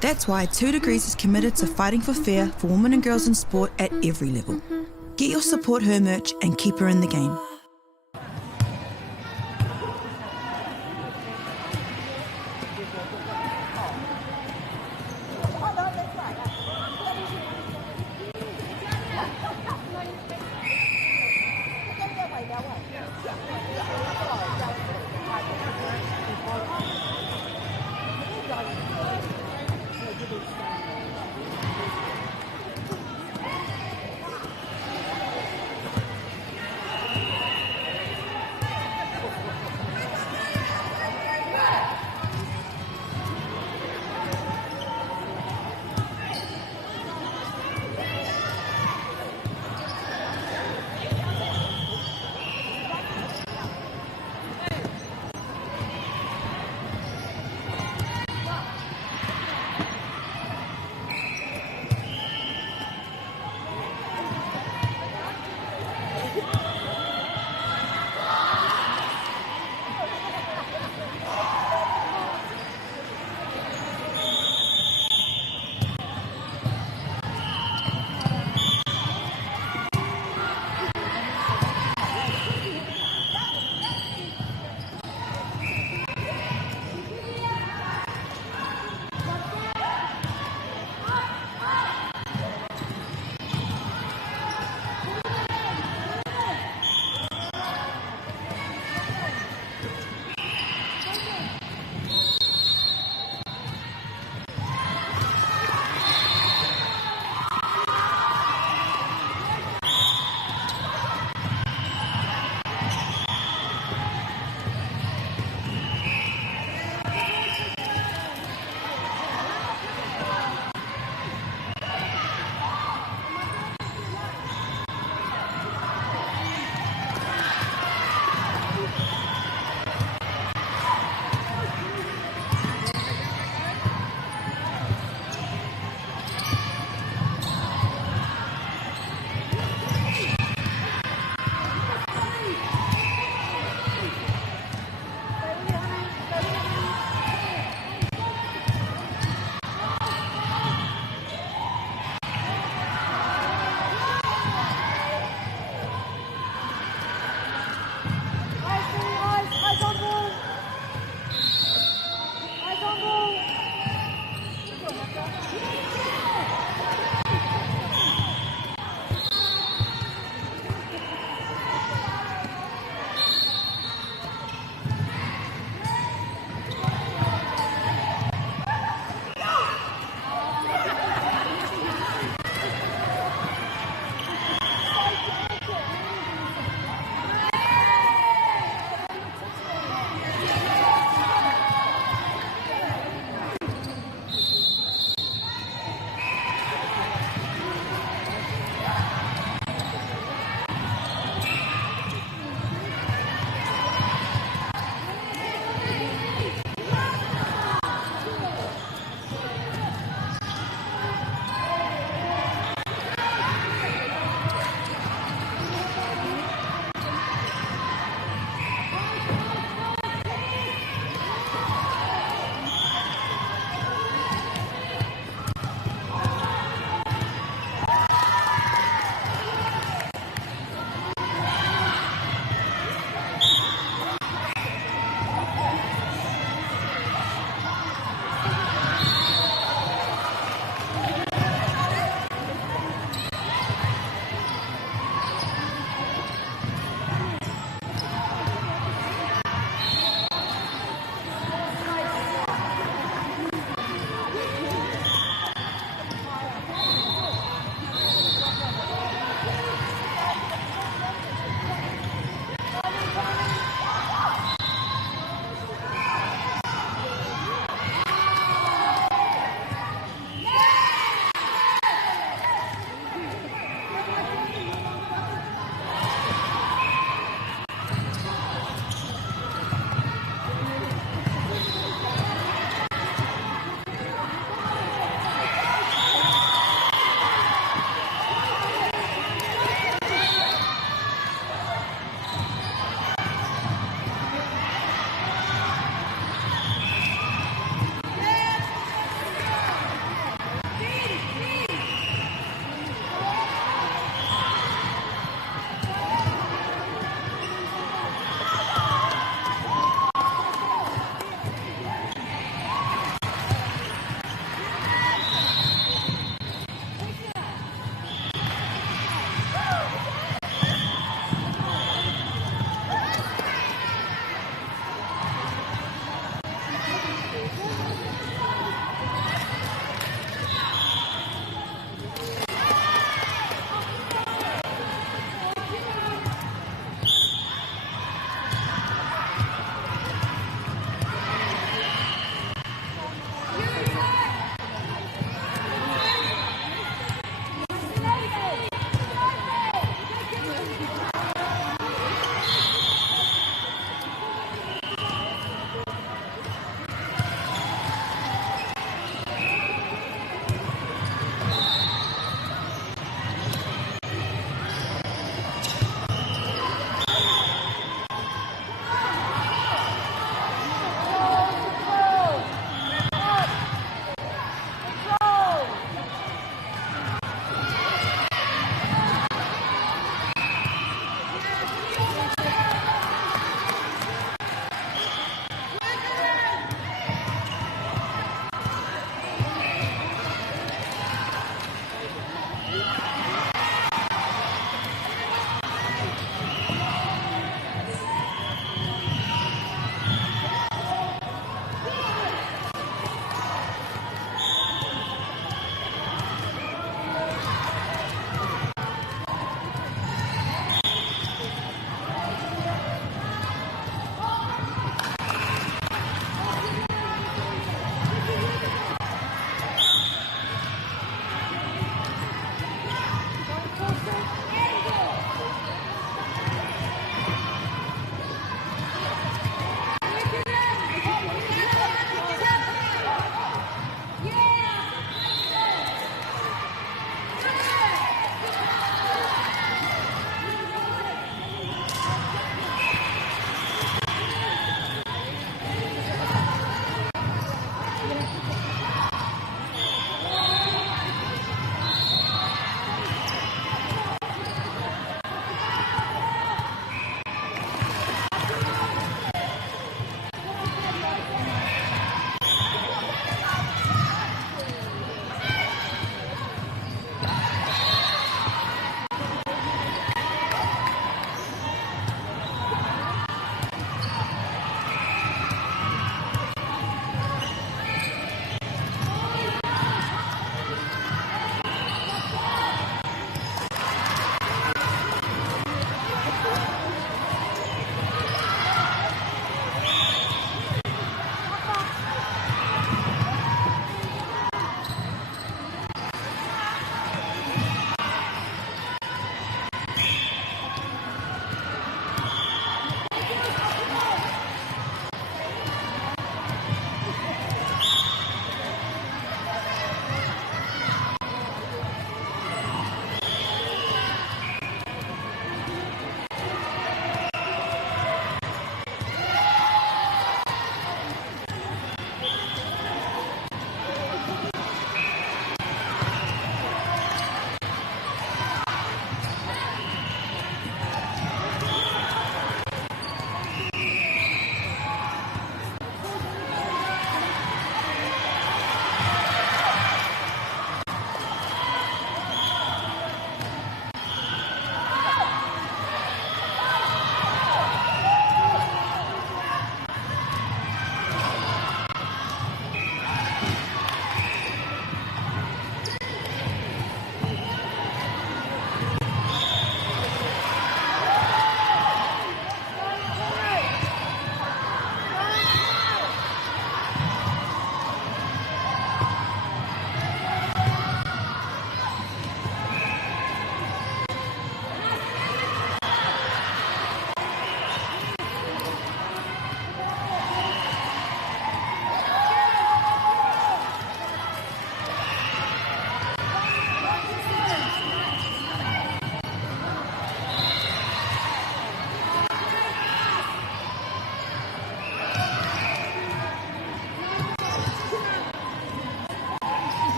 That's why 2 Degrees is committed to fighting for fair for women and girls in sport at every level. Get your Support Her merch and keep her in the game.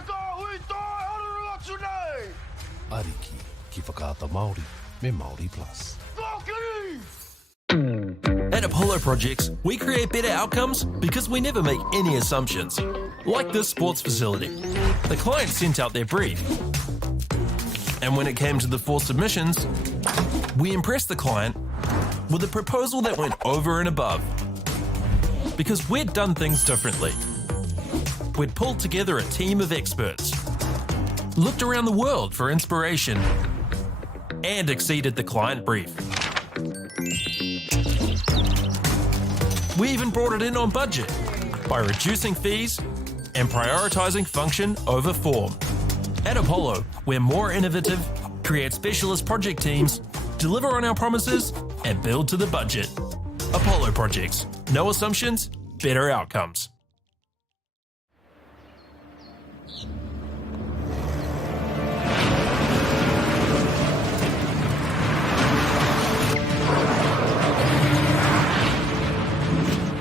Te kahui toi, haruru atu nei! Ariki ki whakaata Māori me Māori Plus. Whakiri! At Apollo Projects, we create better outcomes because we never make any assumptions. Like this sports facility. The client sent out their brief. And when it came to the 4 submissions, we impressed the client with a proposal that went over and above. Because we'd done things differently. We'd pulled together a team of experts, looked around the world for inspiration, and exceeded the client brief. We even brought it in on budget by reducing fees and prioritising function over form. At Apollo, we're more innovative, create specialist project teams, deliver on our promises, and build to the budget. Apollo Projects. No assumptions, better outcomes.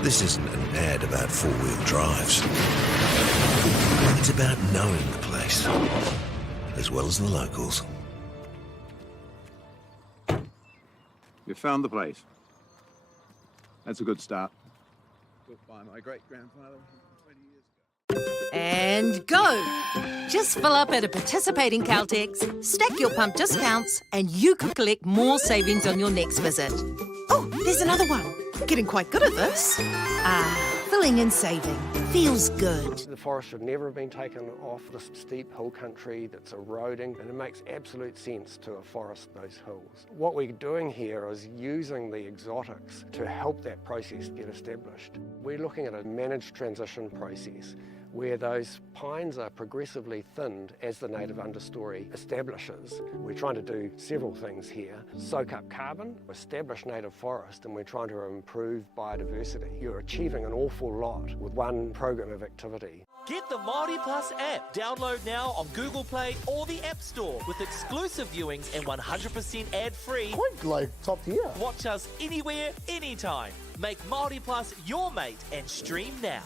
This isn't an ad about four-wheel drives. It's about knowing the place, as well as the locals. You found the place. That's a good start. Built by my great-grandfather 20 years ago. And go! Just fill up at a participating Caltex, stack your pump discounts, and you could collect more savings on your next visit. Oh, there's another one. Getting quite good at this. Filling and saving. Feels good. The forest should never have been taken off this steep hill country that's eroding, and it makes absolute sense to afforest those hills. What we're doing here is using the exotics to help that process get established. We're looking at a managed transition process where those pines are progressively thinned as the native understory establishes. We're trying to do several things here. Soak up carbon, establish native forest, and we're trying to improve biodiversity. You're achieving an awful lot with one program of activity. Get the Māori Plus app. Download now on Google Play or the App Store with exclusive viewings and 100% ad-free. Point like top tier. Watch us anywhere, anytime. Make Māori Plus your mate and stream now.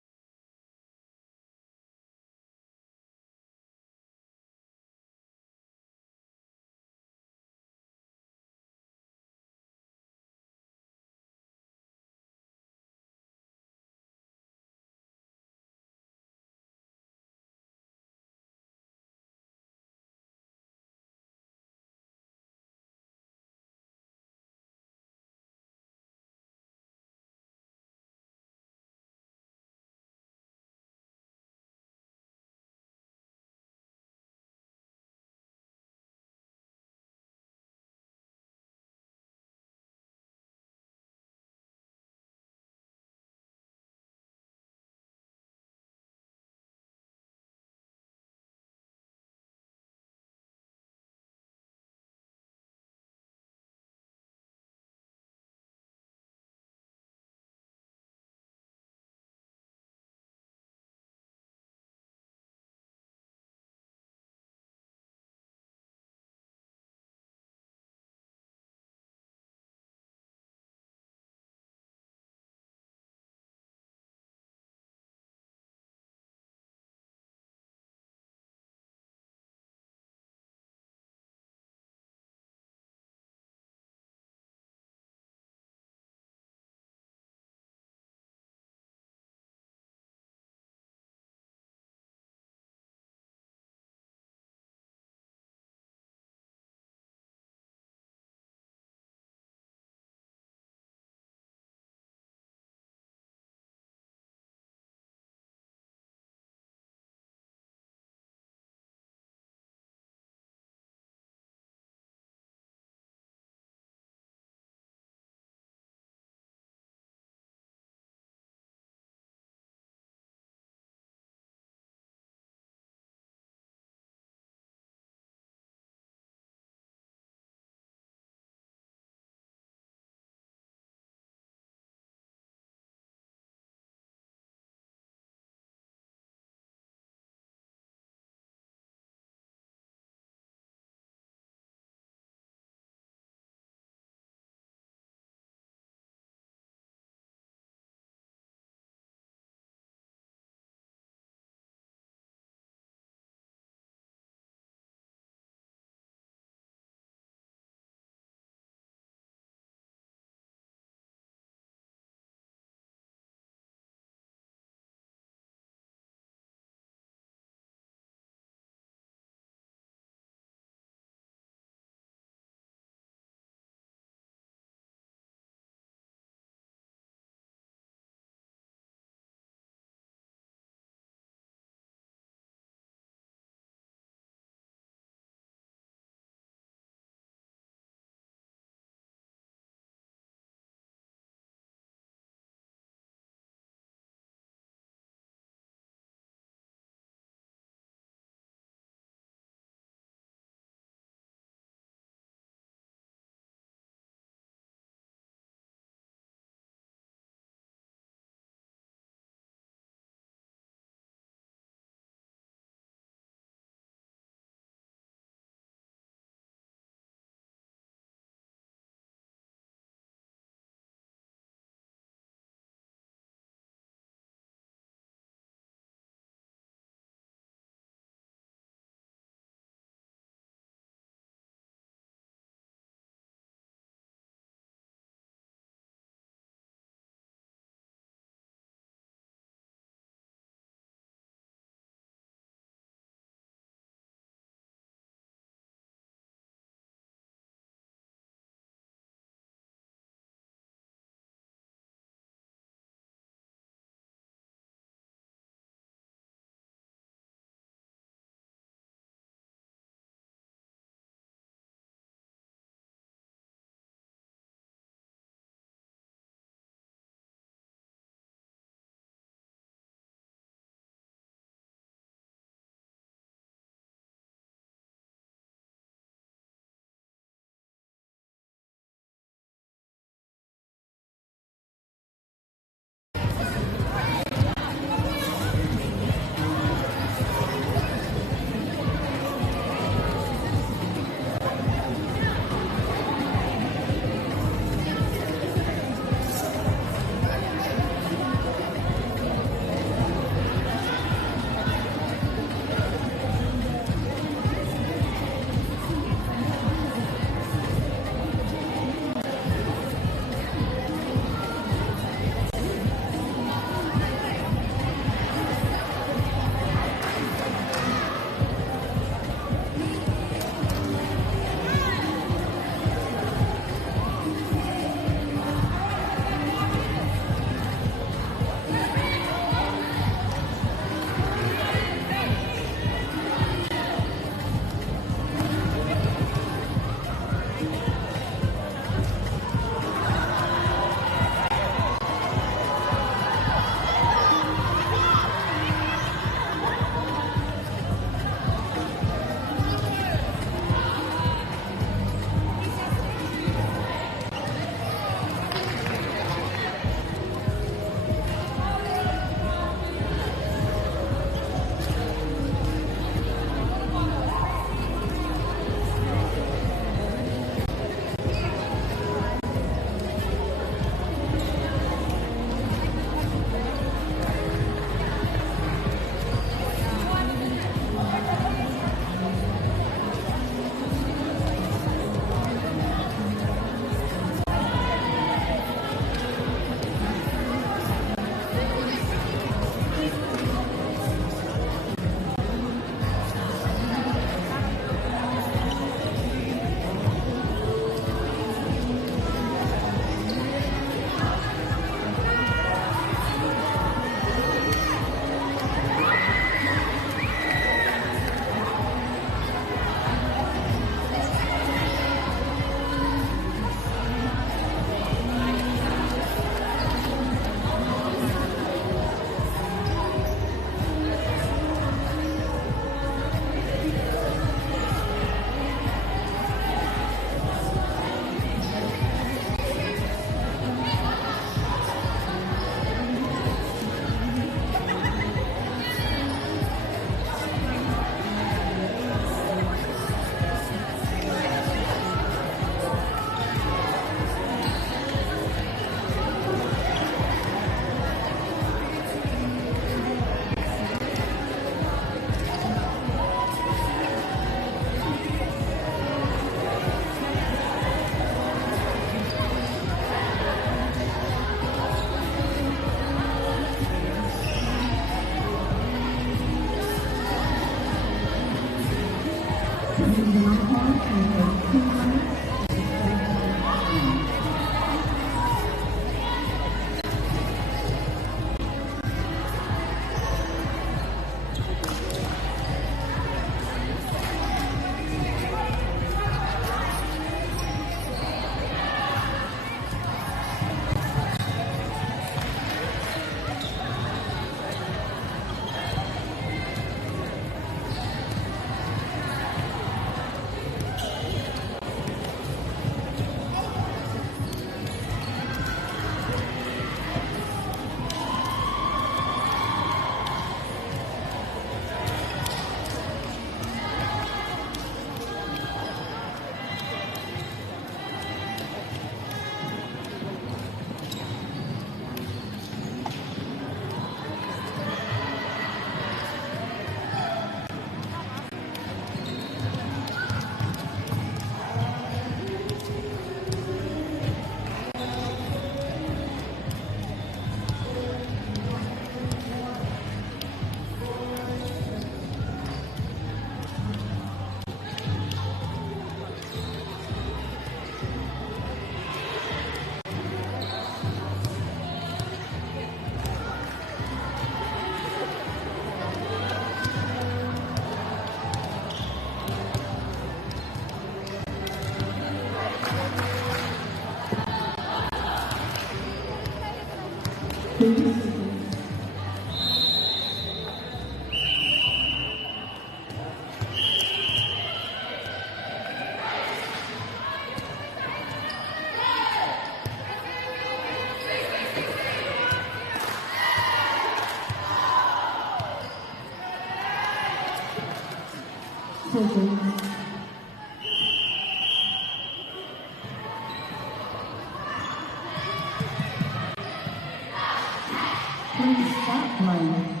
Please stop playing.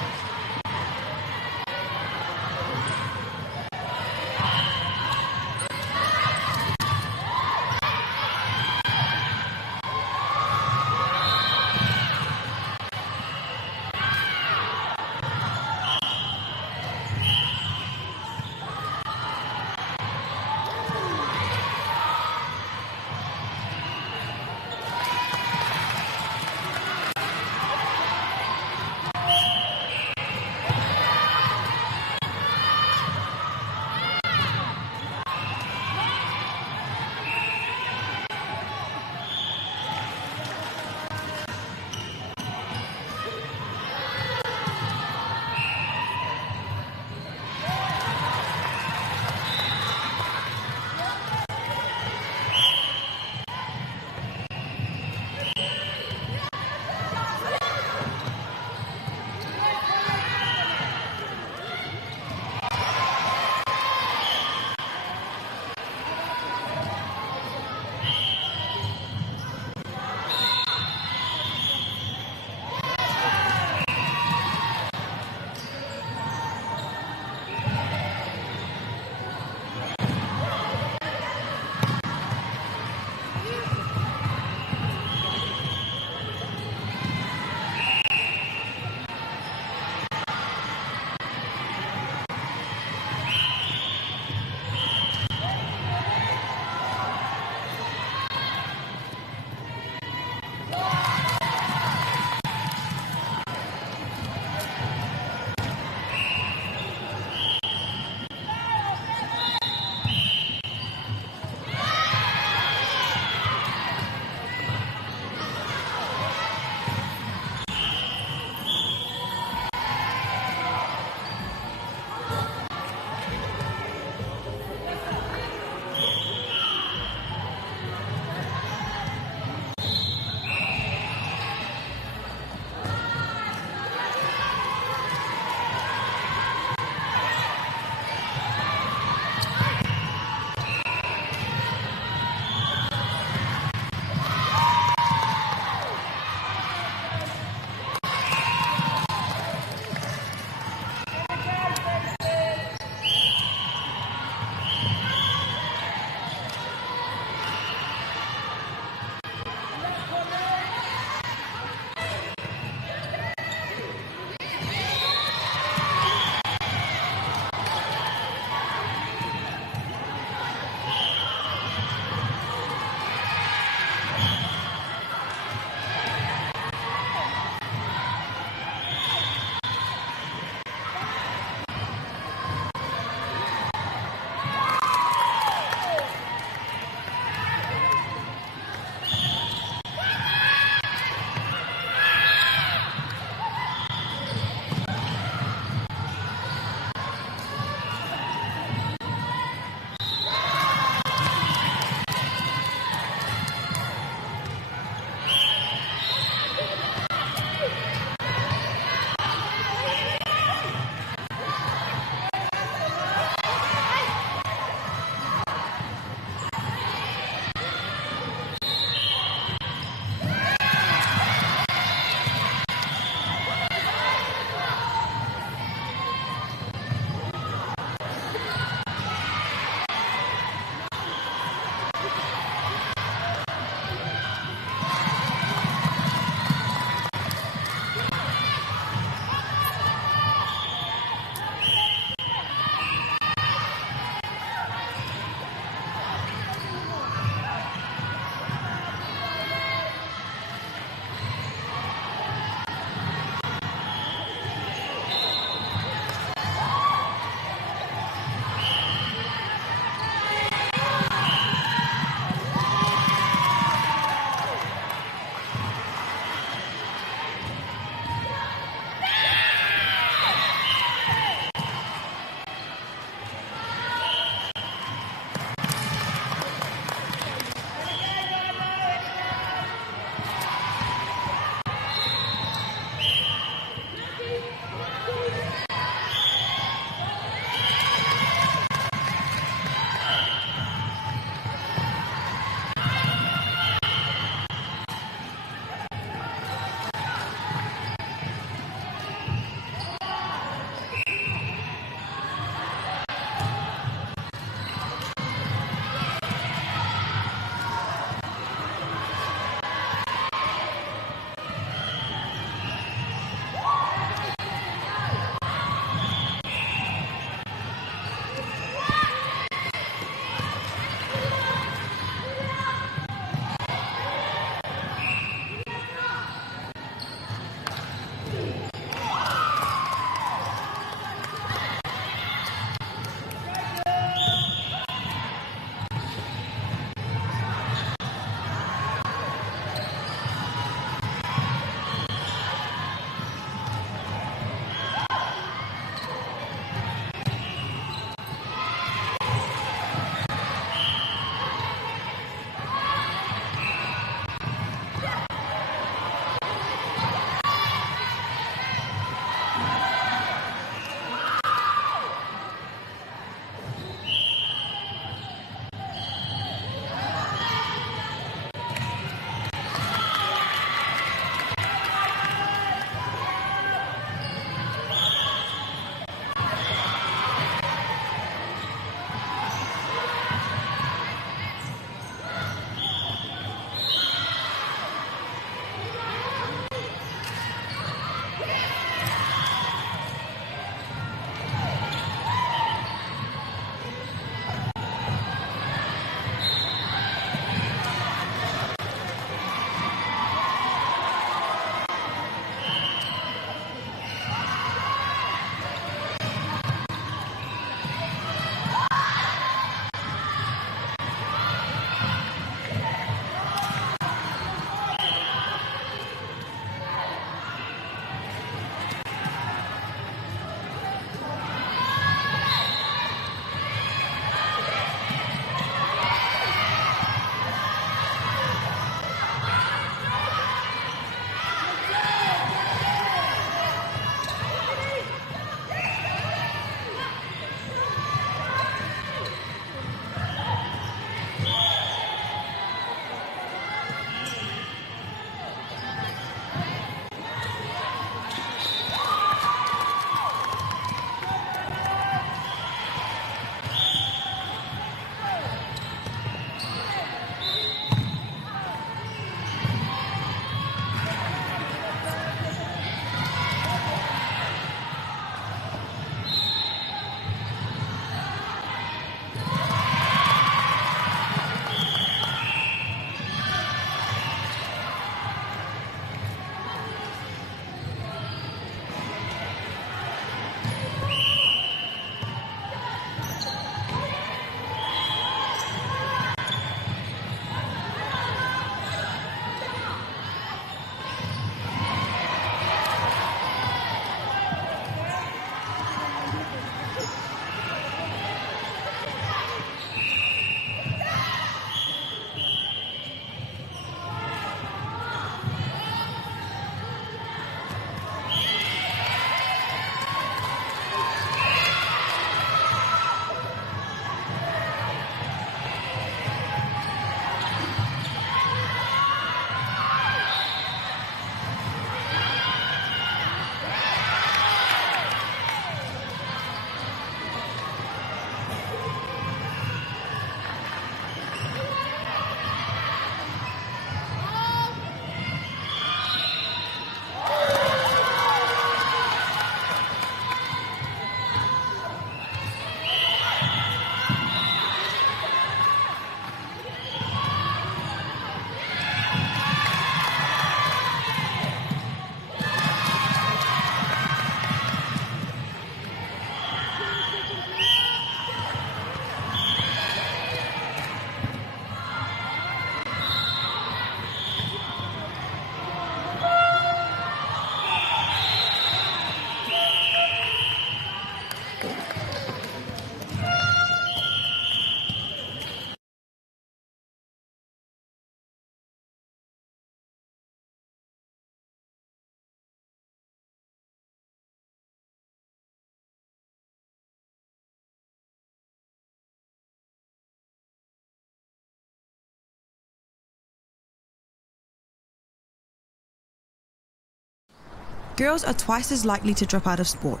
girls are twice as likely to drop out of sport.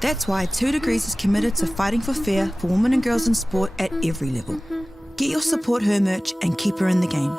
That's why 2 Degrees is committed to fighting for fair for women and girls in sport at every level. Get your Support Her merch and keep her in the game.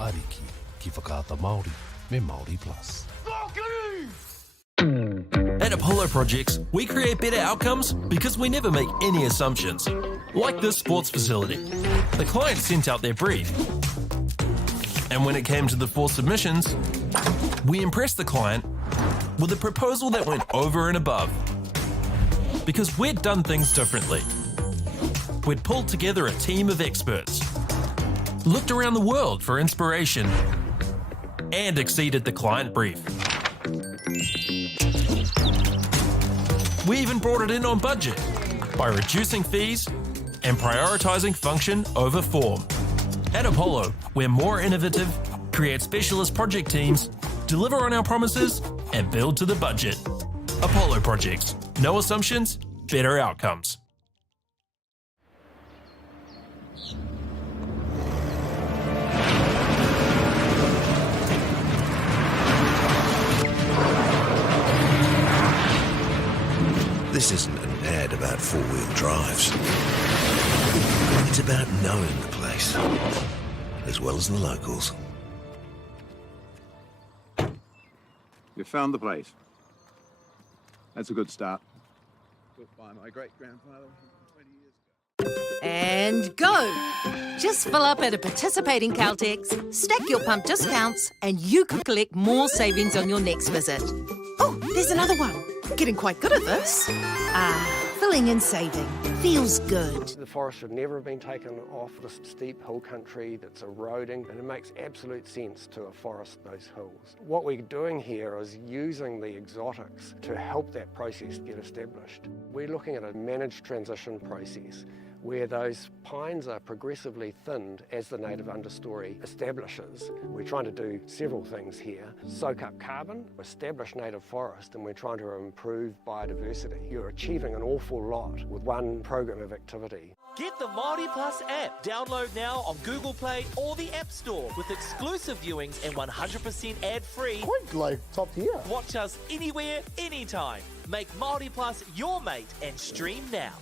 Ariki ki whakaata Māori me Māori Plus. At Apollo Projects, we create better outcomes because we never make any assumptions. Like this sports facility. The client sent out their brief. And when it came to the 4 submissions, we impressed the client with a proposal that went over and above. Because we'd done things differently. We'd pulled together a team of experts, looked around the world for inspiration, and exceeded the client brief. We even brought it in on budget by reducing fees and prioritising function over form. At Apollo, we're more innovative, create specialist project teams, deliver on our promises, and build to the budget. Apollo Projects. No assumptions, better outcomes. This isn't an ad about 4-wheel drives. It's about knowing the place, as well as the locals. You found the place. That's a good start. Built by my great-grandfather 20 years ago. And go! Just fill up at a participating Caltex, stack your pump discounts, and you could collect more savings on your next visit. Oh, there's another one. Getting quite good at this. Filling and saving. Feels good. The forest should never have been taken off this steep hill country that's eroding, and it makes absolute sense to afforest those hills. What we're doing here is using the exotics to help that process get established. We're looking at a managed transition process where those pines are progressively thinned as the native understory establishes. We're trying to do several things here. Soak up carbon, establish native forest, and we're trying to improve biodiversity. You're achieving an awful lot with one program of activity. Get the Māori Plus app. Download now on Google Play or the App Store with exclusive viewings and 100% ad-free. Quite like top tier. Watch us anywhere, anytime. Make Māori Plus your mate and stream now.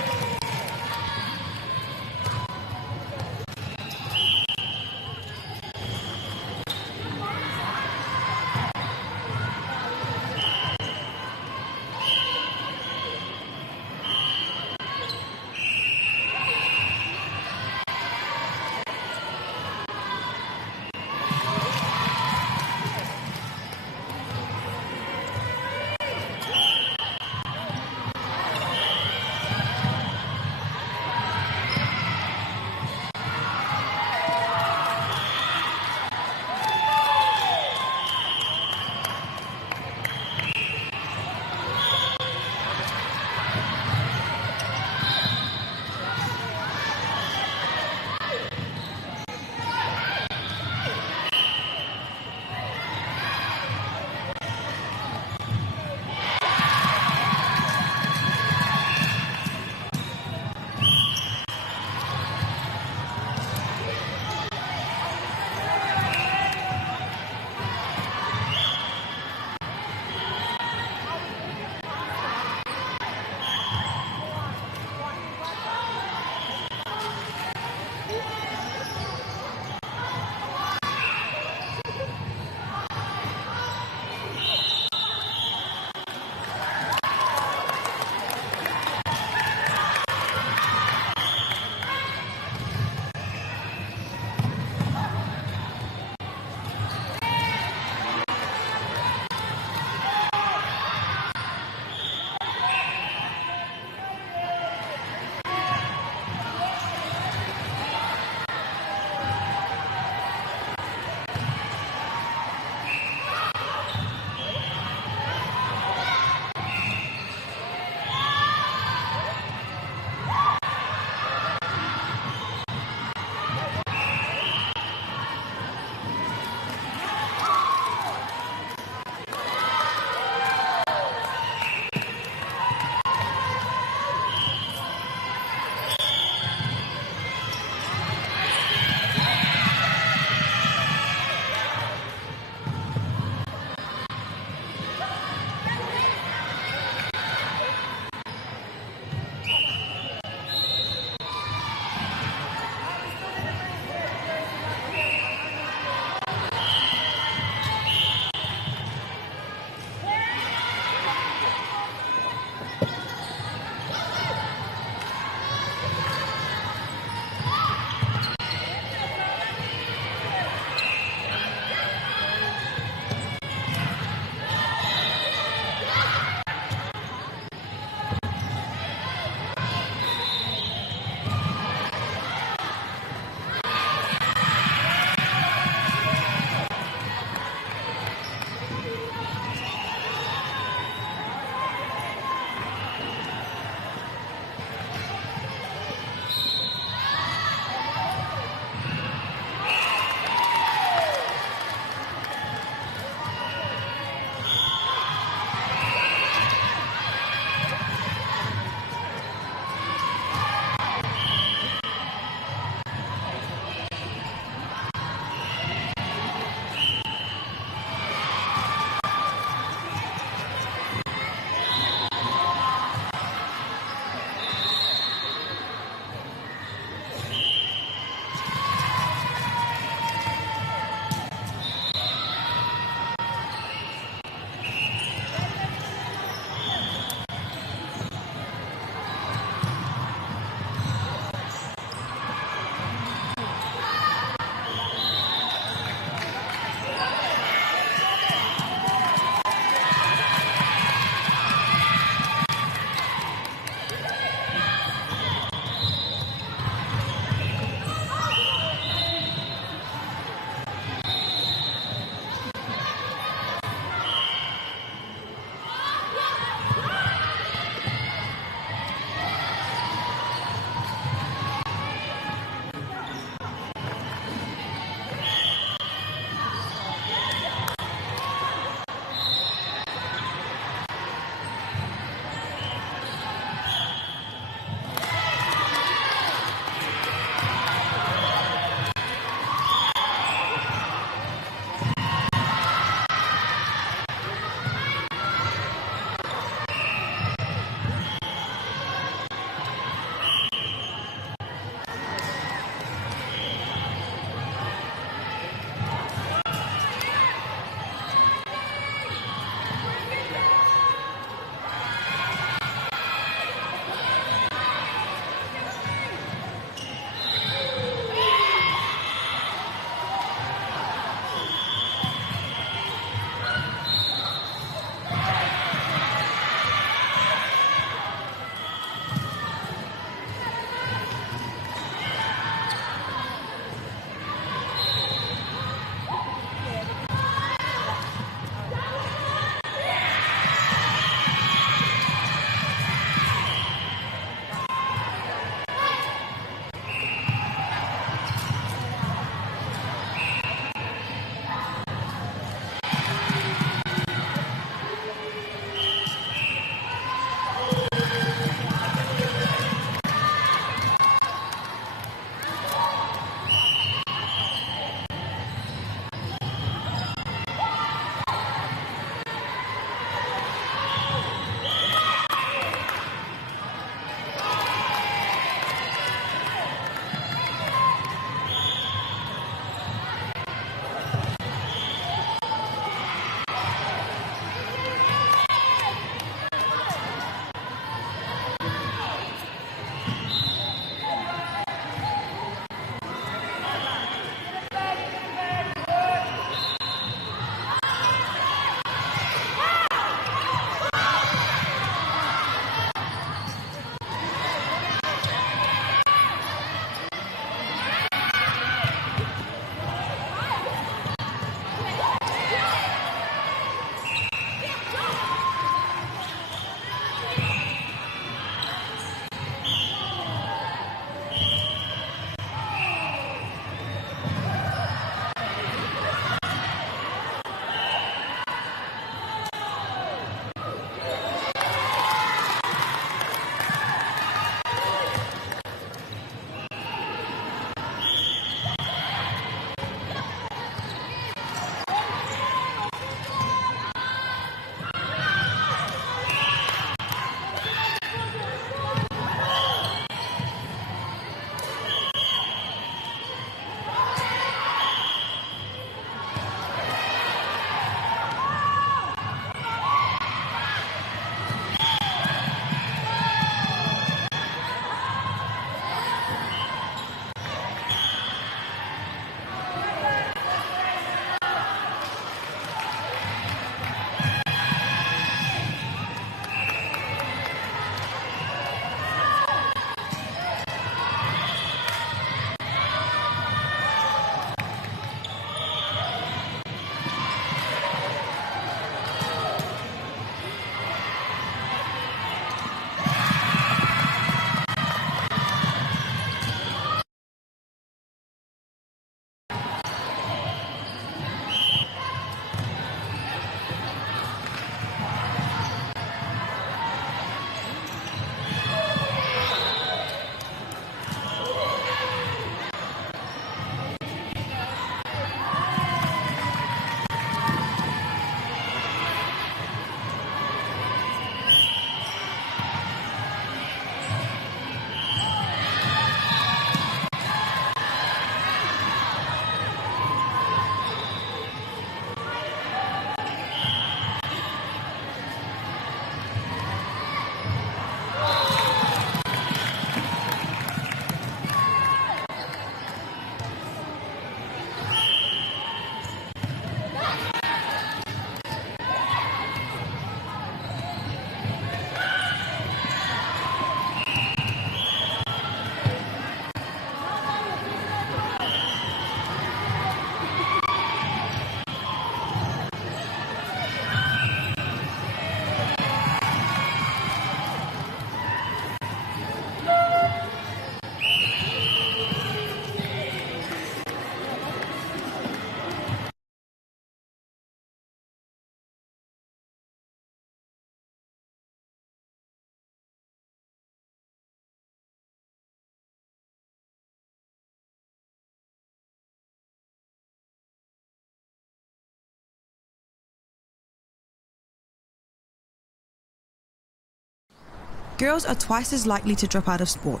girls are twice as likely to drop out of sport.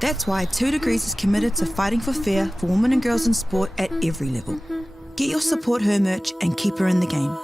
That's why 2 Degrees is committed to fighting for fair for women and girls in sport at every level. Get your Support Her merch and keep her in the game.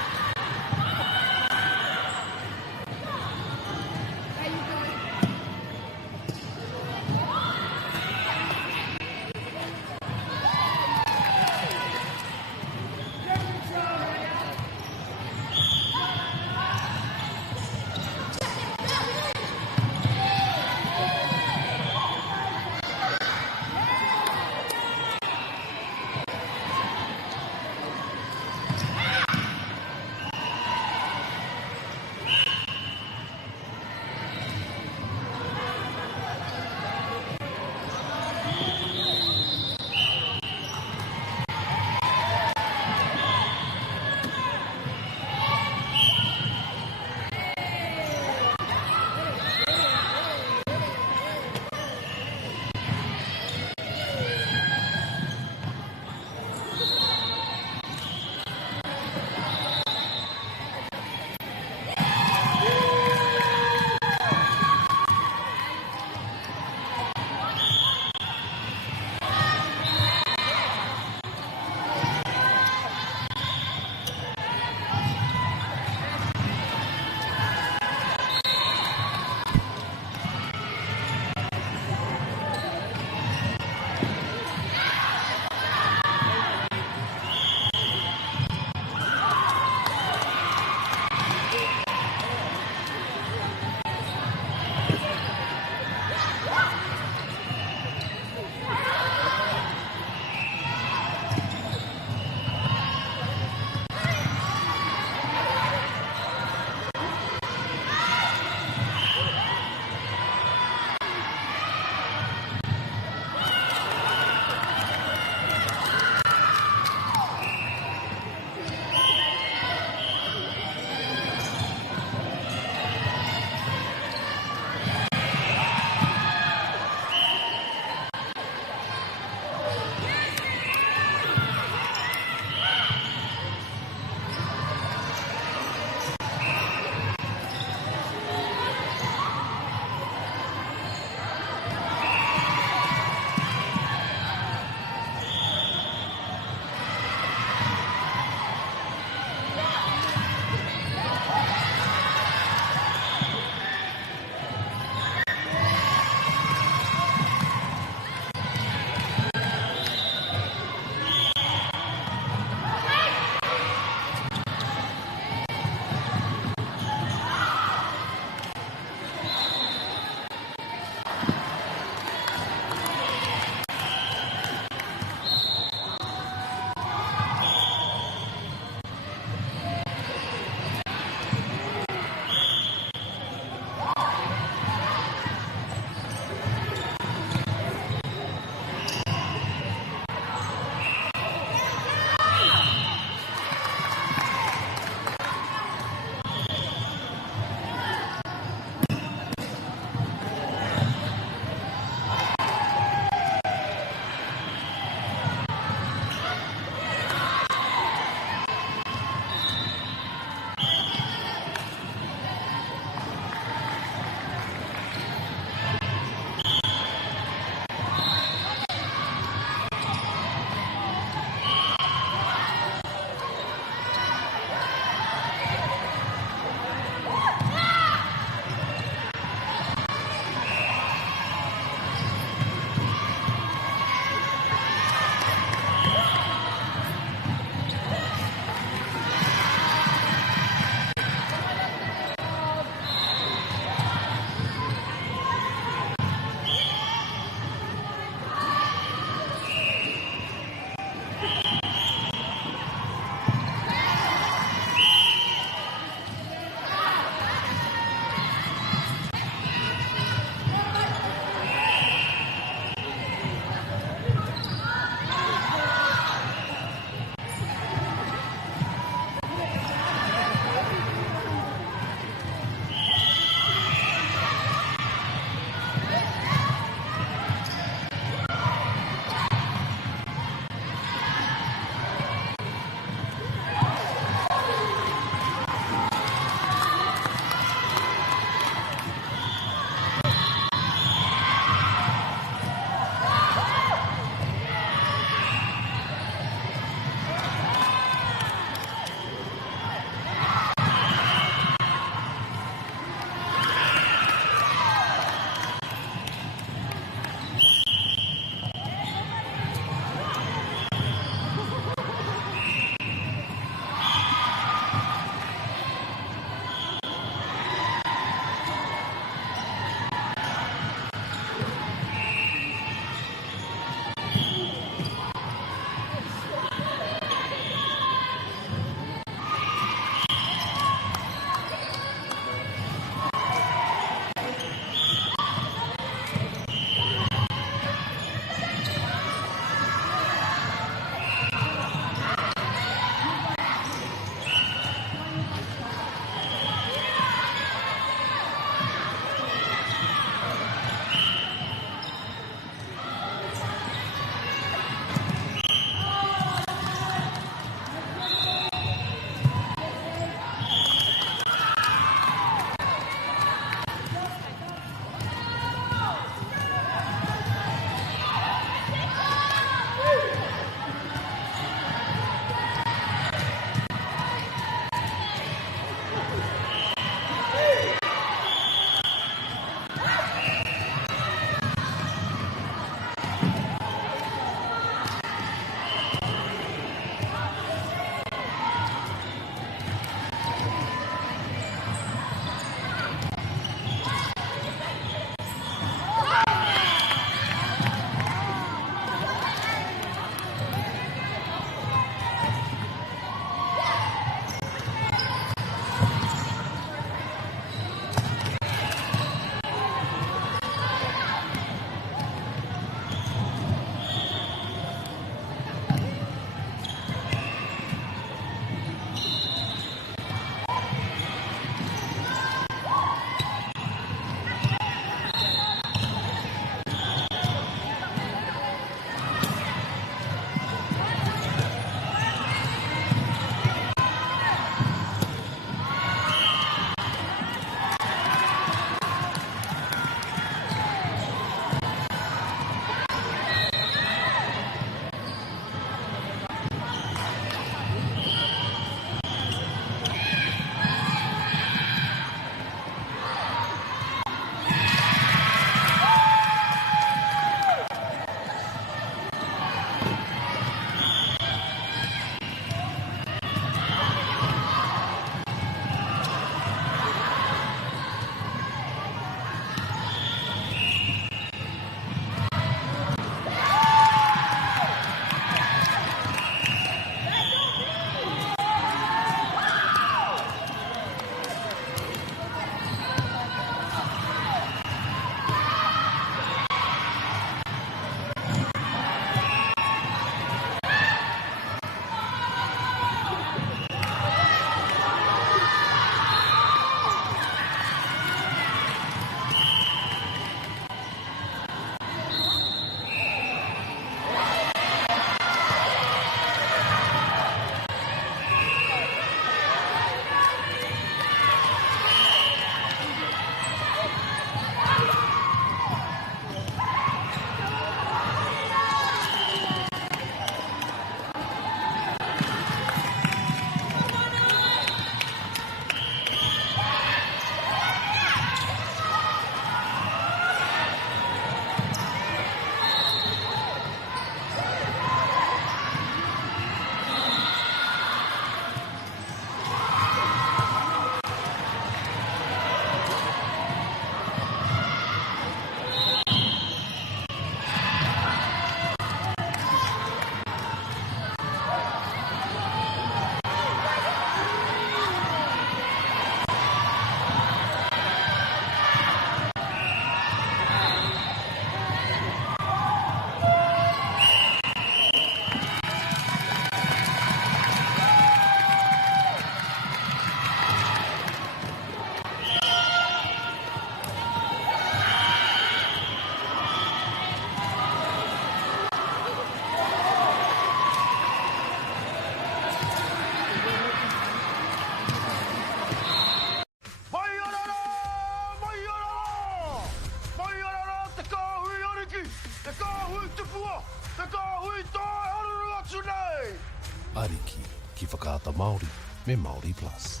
Taranaki, ki whakaata Māori, me Māori Plus.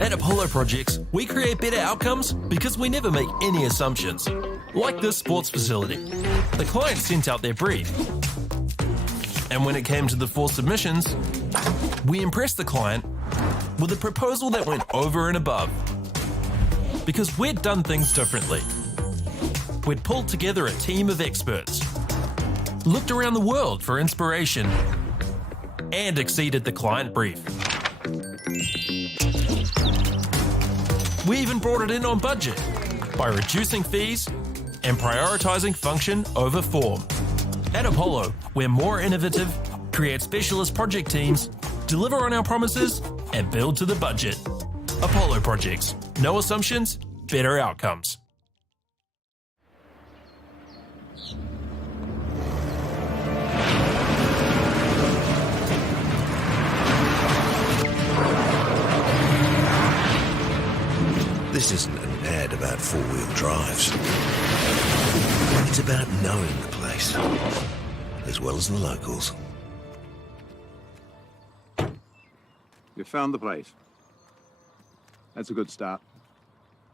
At Apollo Projects, we create better outcomes because we never make any assumptions. Like this sports facility. The client sent out their brief. And when it came to the 4 submissions, we impressed the client with a proposal that went over and above. Because we'd done things differently. We'd pulled together a team of experts, looked around the world for inspiration, and exceeded the client brief. We even brought it in on budget by reducing fees and prioritising function over form. At Apollo, we're more innovative, create specialist project teams, deliver on our promises, and build to the budget. Apollo Projects. No assumptions, better outcomes. This isn't an ad about four-wheel drives. It's about knowing the place, as well as the locals. You found the place. That's a good start.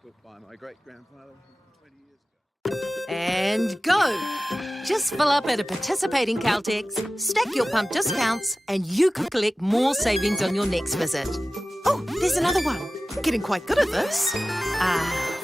Built by my great-grandfather 20 years ago. And go! Just fill up at a participating Caltex, stack your pump discounts, and you could collect more savings on your next visit. Oh, there's another one. Getting quite good at this.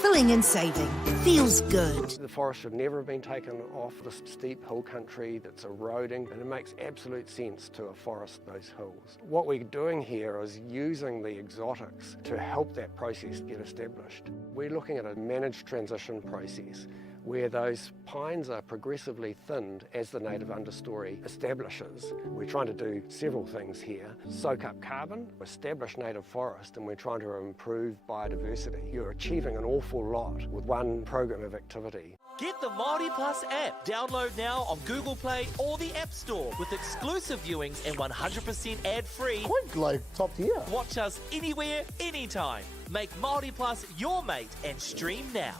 Filling and saving. Feels good. The forest should never have been taken off this steep hill country that's eroding, and it makes absolute sense to afforest those hills. What we're doing here is using the exotics to help that process get established. We're looking at a managed transition process where those pines are progressively thinned as the native understory establishes. We're trying to do several things here. Soak up carbon, establish native forest, and we're trying to improve biodiversity. You're achieving an awful lot with one program of activity. Get the Māori Plus app. Download now on Google Play or the App Store with exclusive viewings and 100% ad-free. Quite like top tier. Watch us anywhere, anytime. Make Māori Plus your mate and stream now.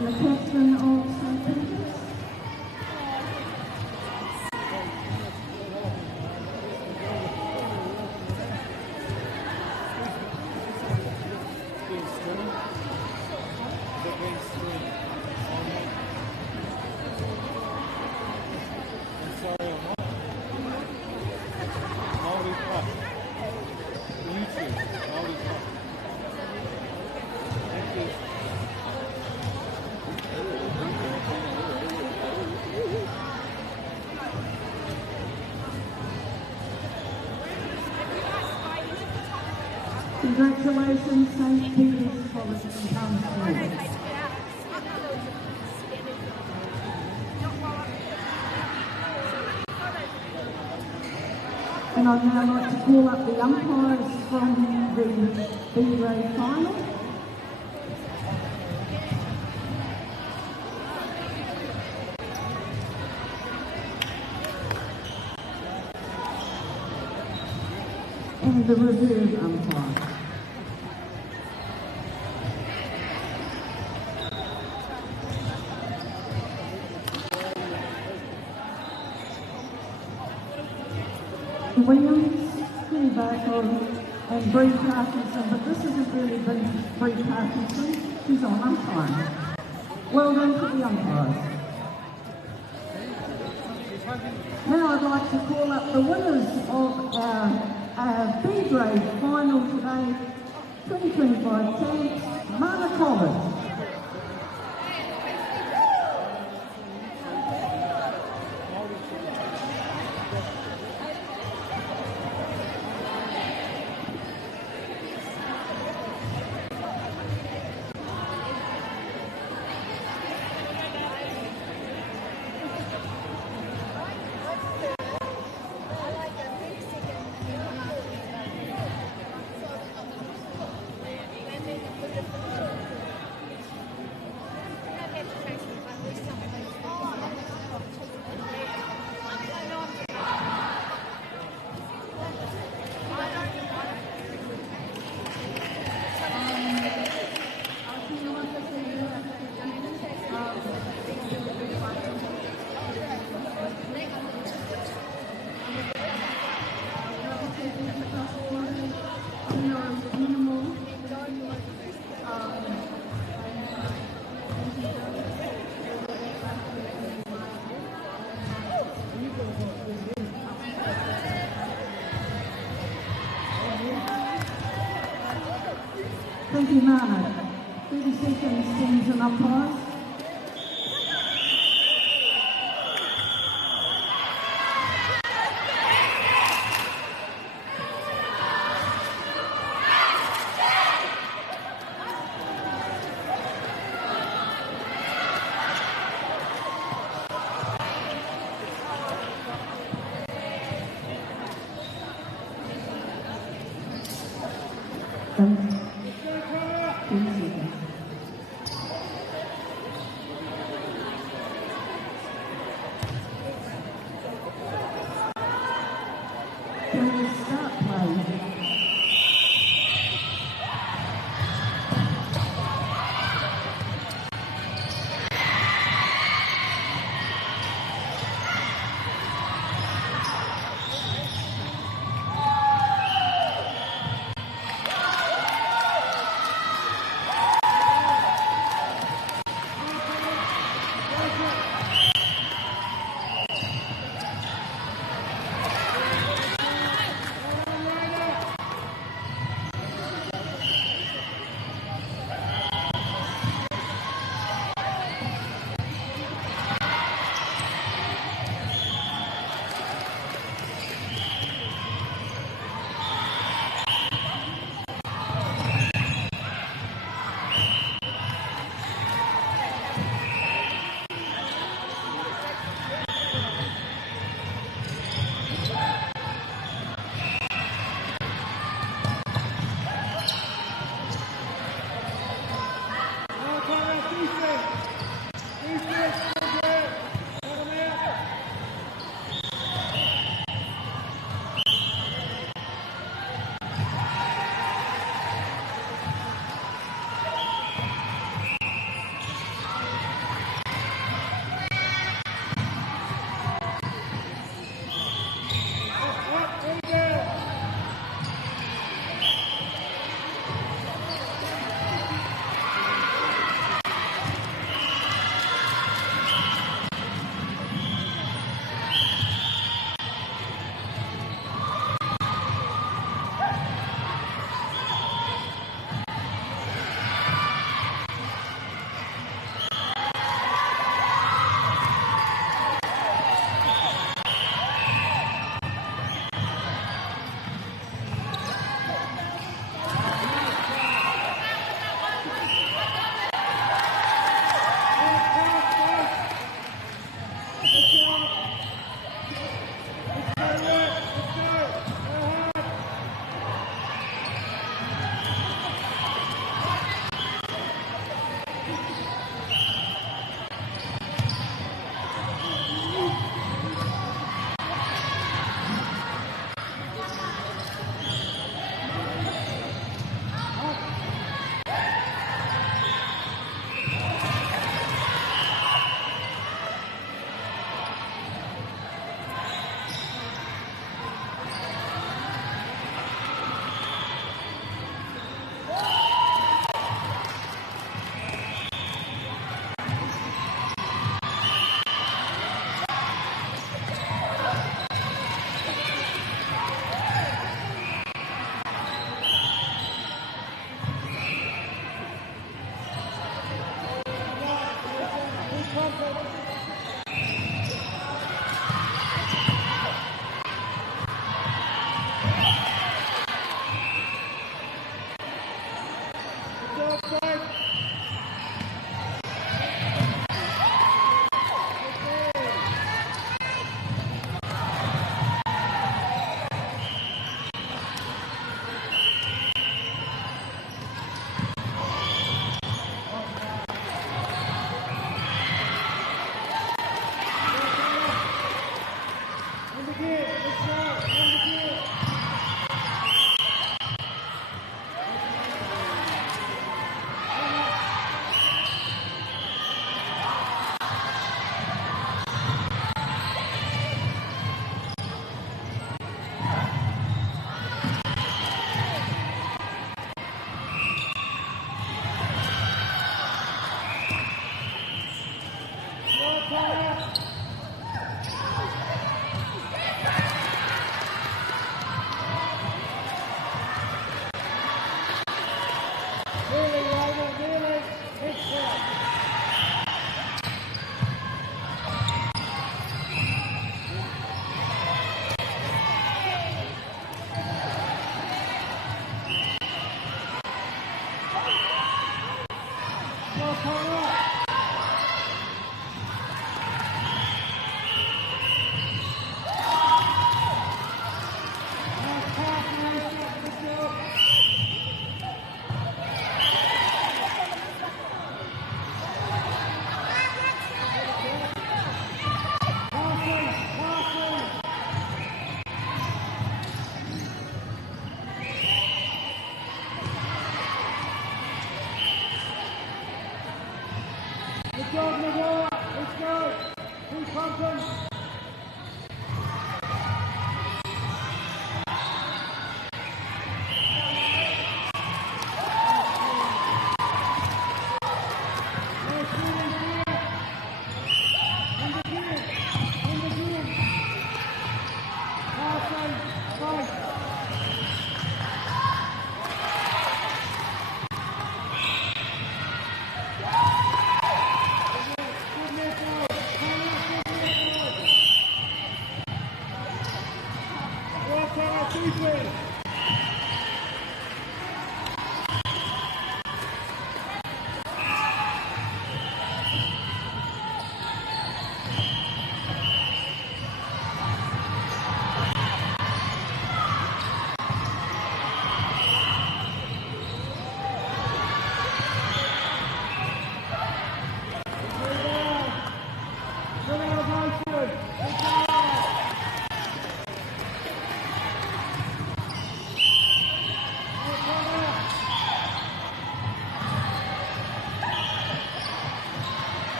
the captain of St. Peter's. Congratulations, St. Peter's College and Town. And I'd now like to call up the umpires from the B-grade final. And the reserve umpire. Williams, Kenny Barcott and Bree Parkinson, but this hasn't really been Bree Parkinson, she's on umpire. Well done to the umpires. Now I'd like to call up the winners of our B-grade final today, 2025 champs, Mana College. Thank you, Mana. 30 seconds, teams and umpires.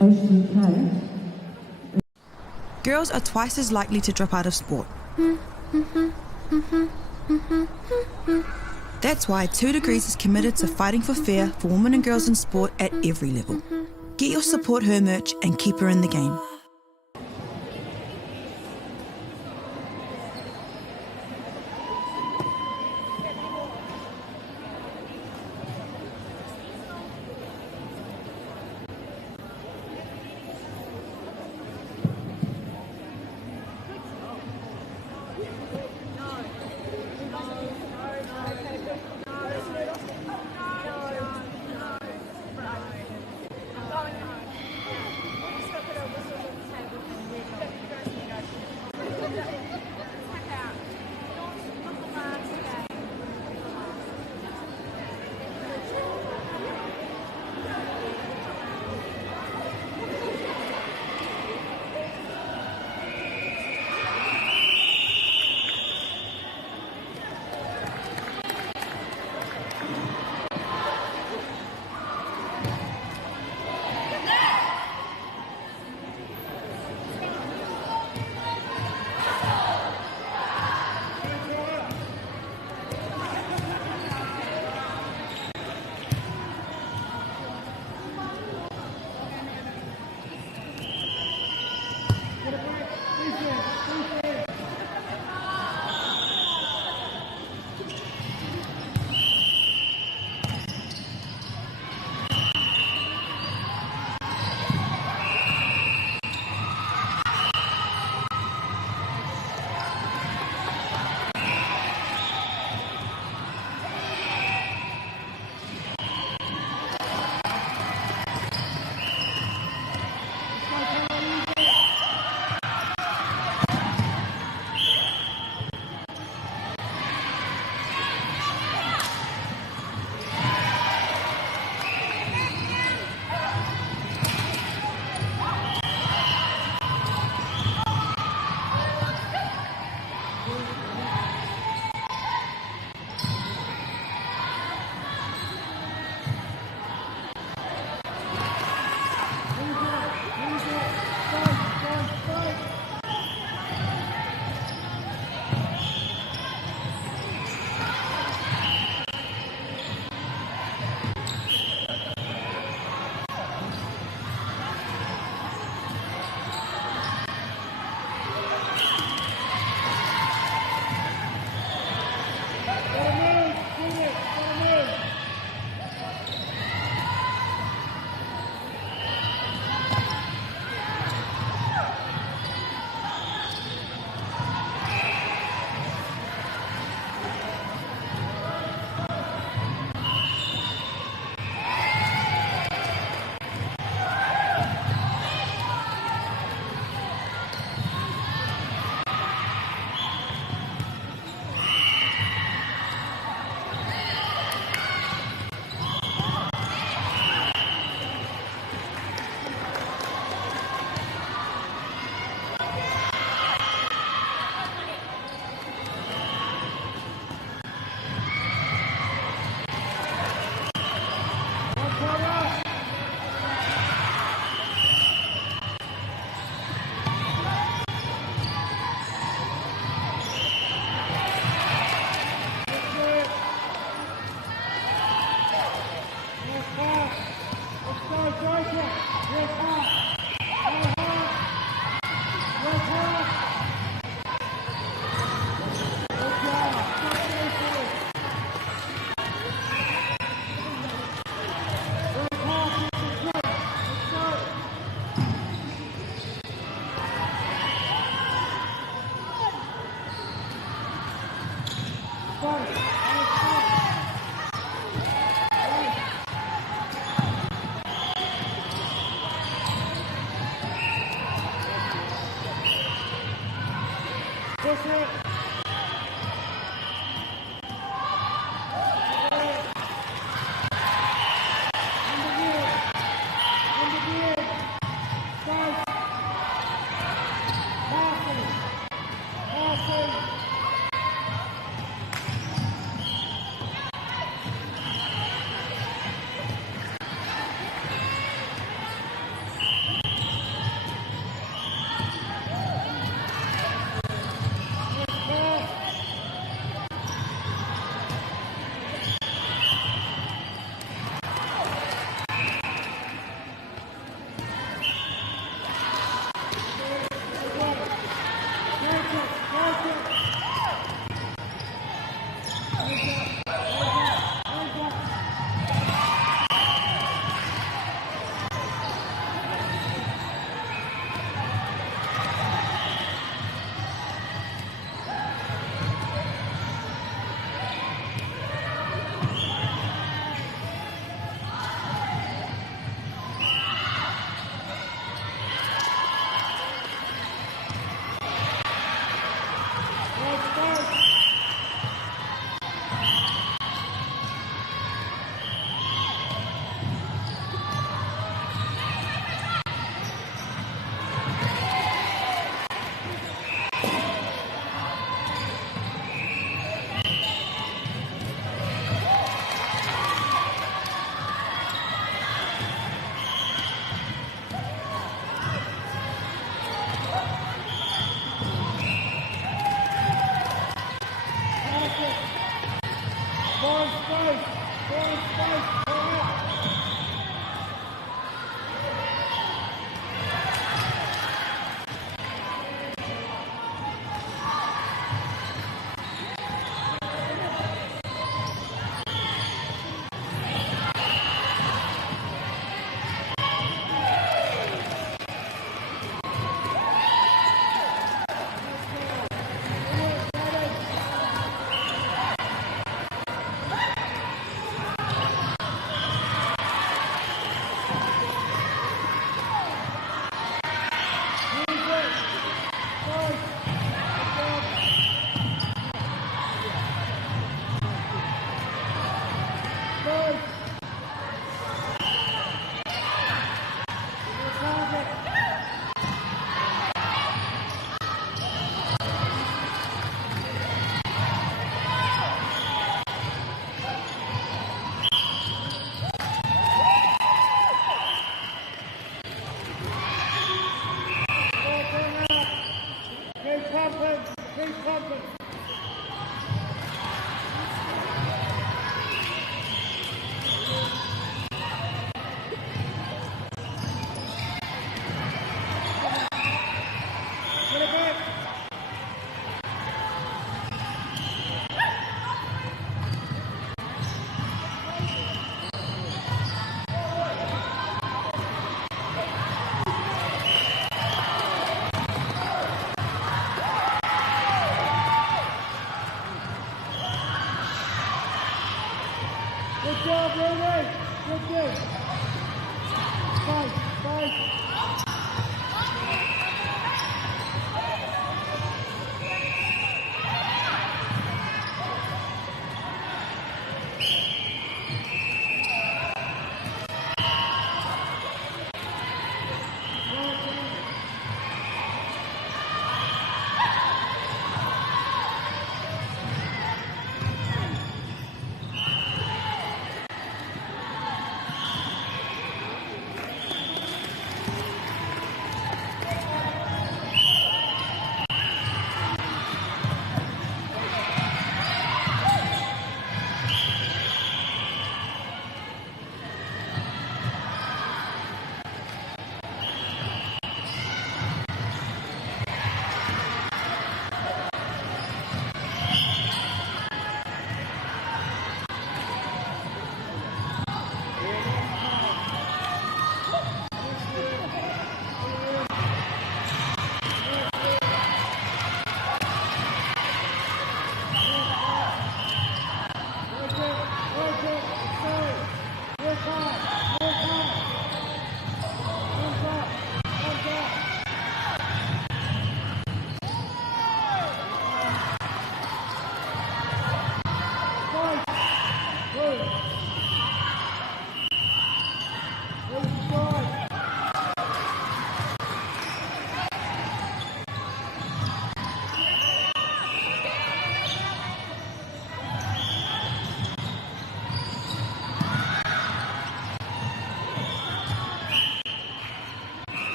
Ashley Kate. Girls are twice as likely to drop out of sport. That's why 2 Degrees is committed to fighting for fair for women and girls in sport at every level. Get your Support Her merch and keep her in the game.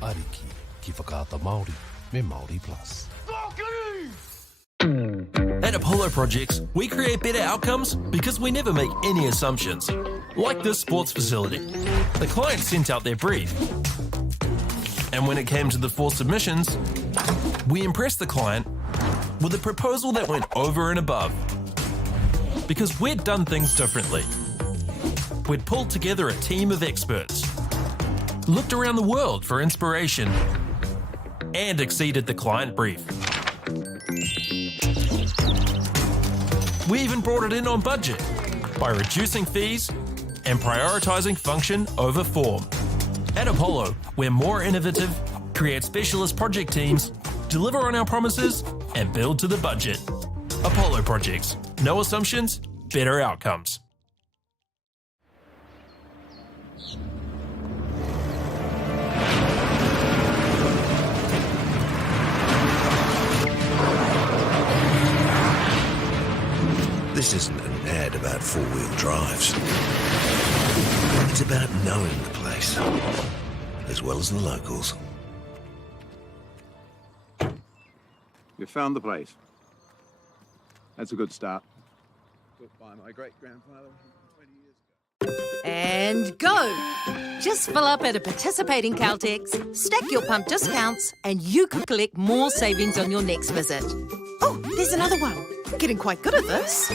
Ariki ki whakaata Māori me Māori Plus. At Apollo Projects, we create better outcomes because we never make any assumptions. Like this sports facility. The client sent out their brief. And when it came to the 4 submissions, we impressed the client with a proposal that went over and above. Because we'd done things differently. We'd pulled together a team of experts, looked around the world for inspiration, and exceeded the client brief. We even brought it in on budget by reducing fees and prioritising function over form. At Apollo, we're more innovative, create specialist project teams, deliver on our promises, and build to the budget. Apollo Projects. No assumptions, better outcomes. This isn't an ad about four-wheel drives. It's about knowing the place, as well as the locals. You found the place. That's a good start. Built by my great-grandfather 20 years ago. And go! Just fill up at a participating Caltex, stack your pump discounts, and you could collect more savings on your next visit. Oh, there's another one. Getting quite good at this.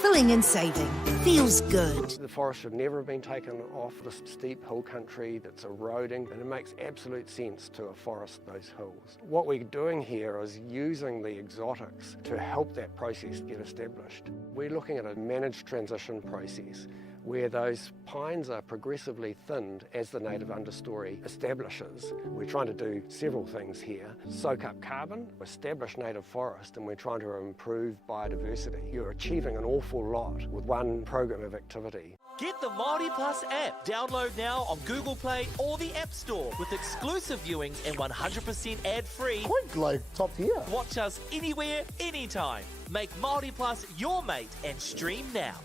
Filling and saving. Feels good. The forest should never have been taken off the steep hill country that's eroding, and it makes absolute sense to afforest those hills. What we're doing here is using the exotics to help that process get established. We're looking at a managed transition process where those pines are progressively thinned as the native understory establishes. We're trying to do several things here. Soak up carbon, establish native forest, and we're trying to improve biodiversity. You're achieving an awful lot with one program of activity. Get the Māori Plus app. Download now on Google Play or the App Store with exclusive viewings and 100% ad-free. Quite like top tier. Watch us anywhere, anytime. Make Māori Plus your mate and stream now.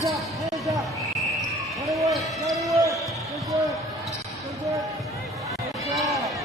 Hands up, hands up. Go to work, go to work. Good work, good work. Good job.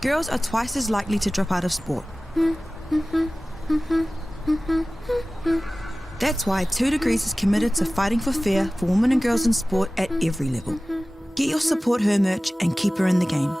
girls are twice as likely to drop out of sport. That's why 2 Degrees is committed to fighting for fair for women and girls in sport at every level. Get your Support Her merch and keep her in the game.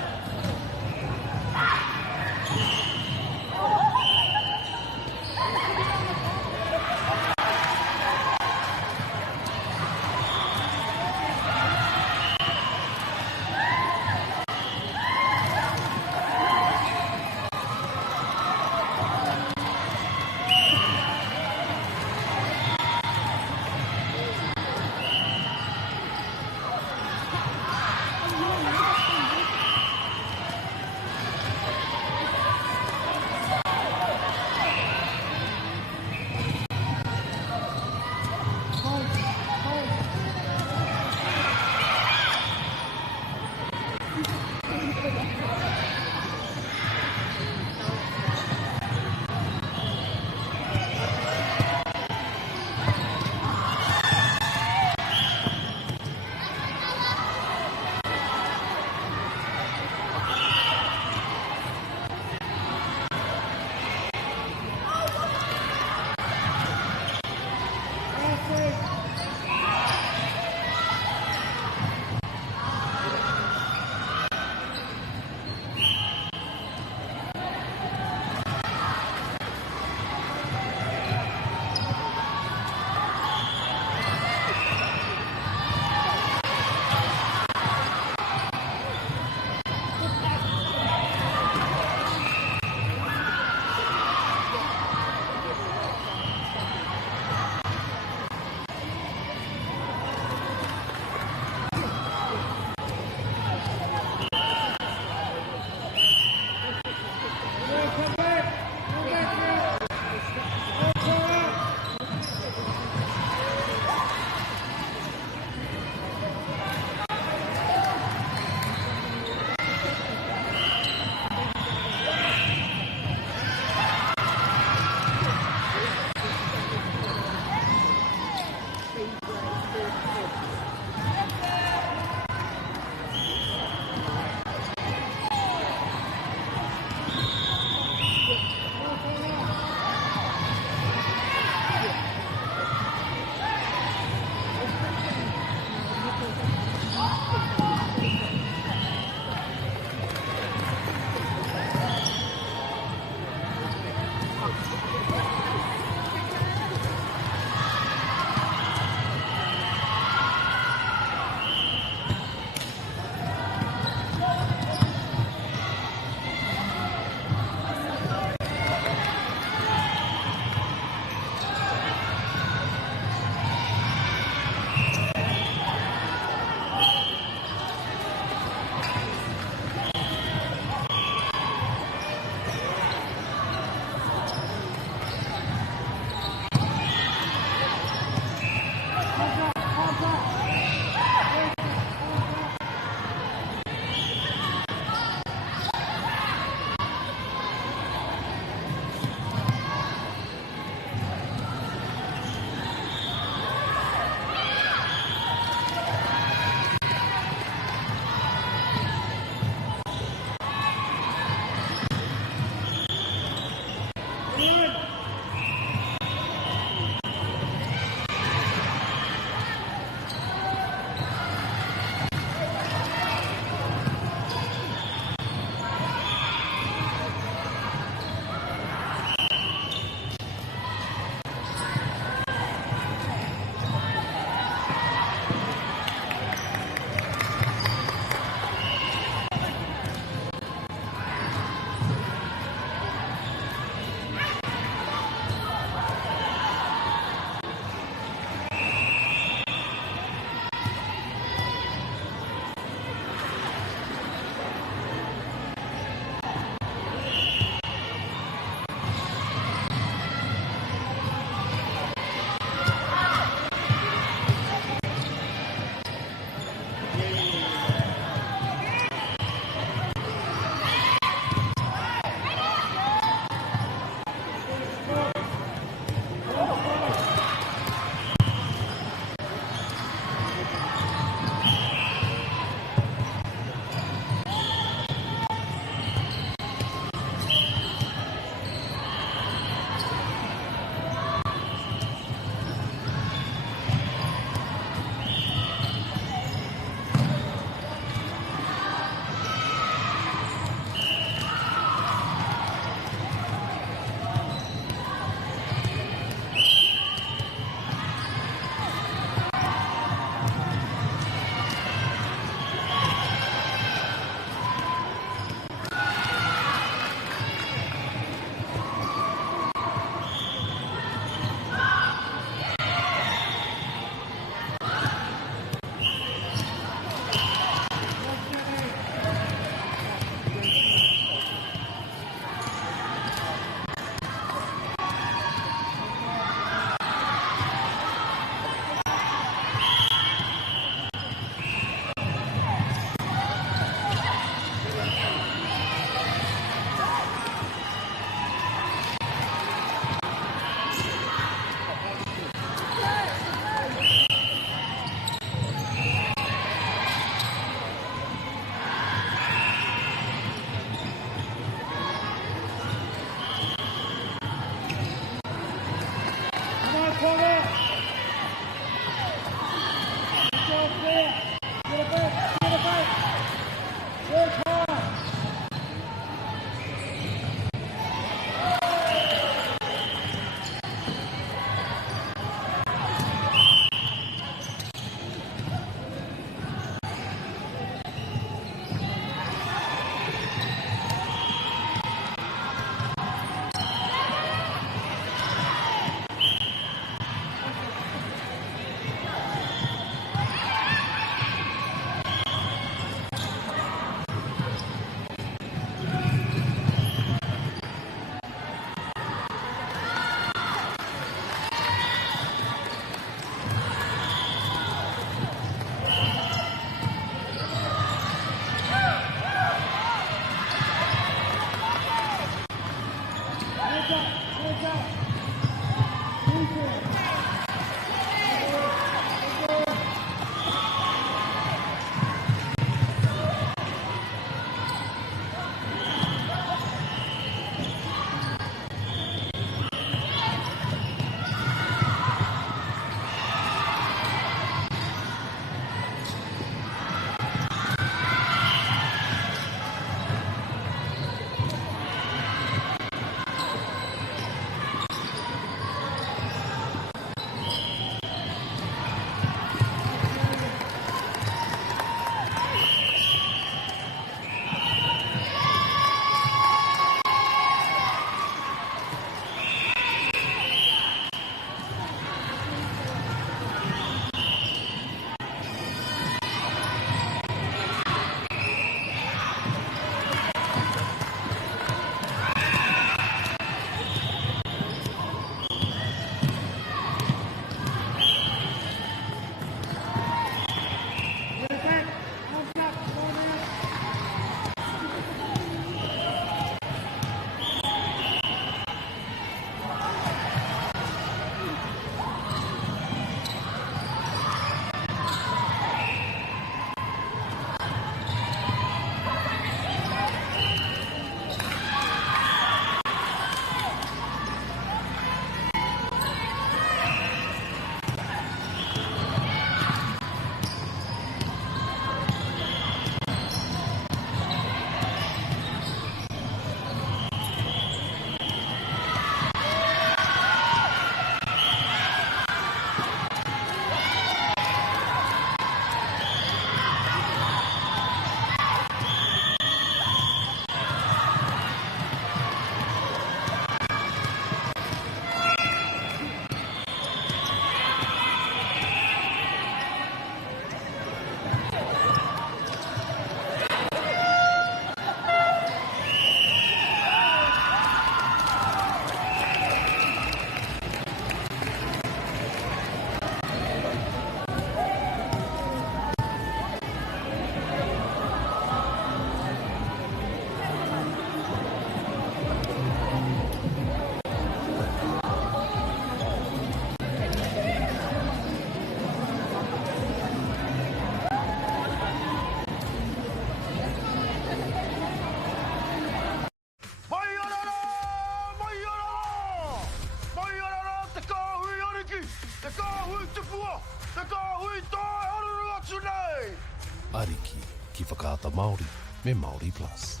Ariki ki whakaata Māori me Māori Plus.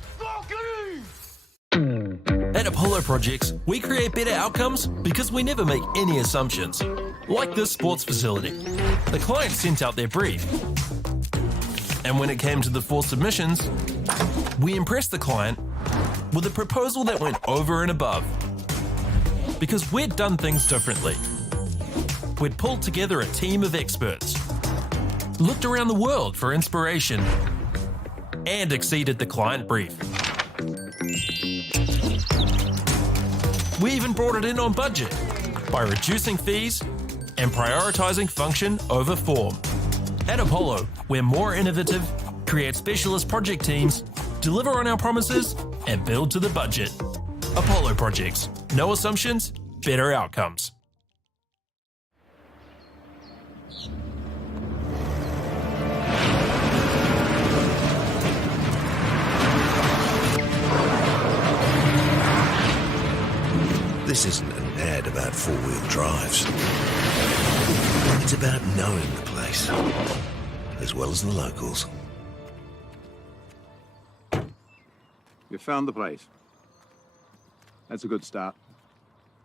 At Apollo Projects, we create better outcomes because we never make any assumptions. Like this sports facility. The client sent out their brief. And when it came to the 4 submissions, we impressed the client with a proposal that went over and above. Because we'd done things differently. We'd pulled together a team of experts, looked around the world for inspiration, and exceeded the client brief. We even brought it in on budget by reducing fees and prioritising function over form. At Apollo, we're more innovative, create specialist project teams, deliver on our promises, and build to the budget. Apollo Projects. No assumptions, better outcomes. This isn't an ad about four-wheel drives. It's about knowing the place, as well as the locals. You found the place. That's a good start.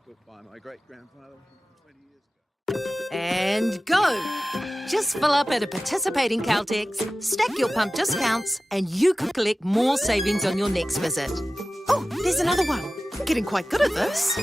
Built by my great-grandfather 20 years ago. And go! Just fill up at a participating Caltex, stack your pump discounts, and you could collect more savings on your next visit. Oh, there's another one. Getting quite good at this.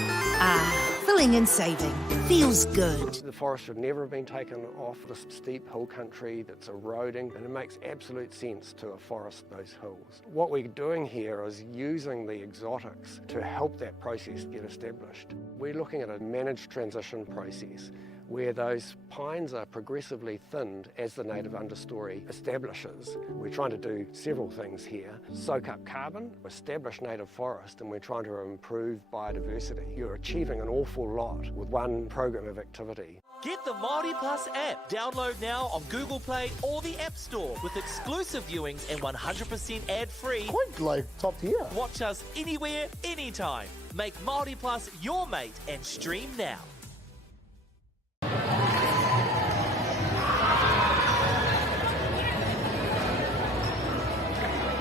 Filling and saving. Feels good. The forest should never have been taken off this steep hill country that's eroding, and it makes absolute sense to afforest those hills. What we're doing here is using the exotics to help that process get established. We're looking at a managed transition process where those pines are progressively thinned as the native understory establishes. We're trying to do several things here. Soak up carbon, establish native forest, and we're trying to improve biodiversity. You're achieving an awful lot with one program of activity. Get the Māori Plus app. Download now on Google Play or the App Store with exclusive viewings and 100% ad-free. Quite like top tier. Watch us anywhere, anytime. Make Māori Plus your mate and stream now.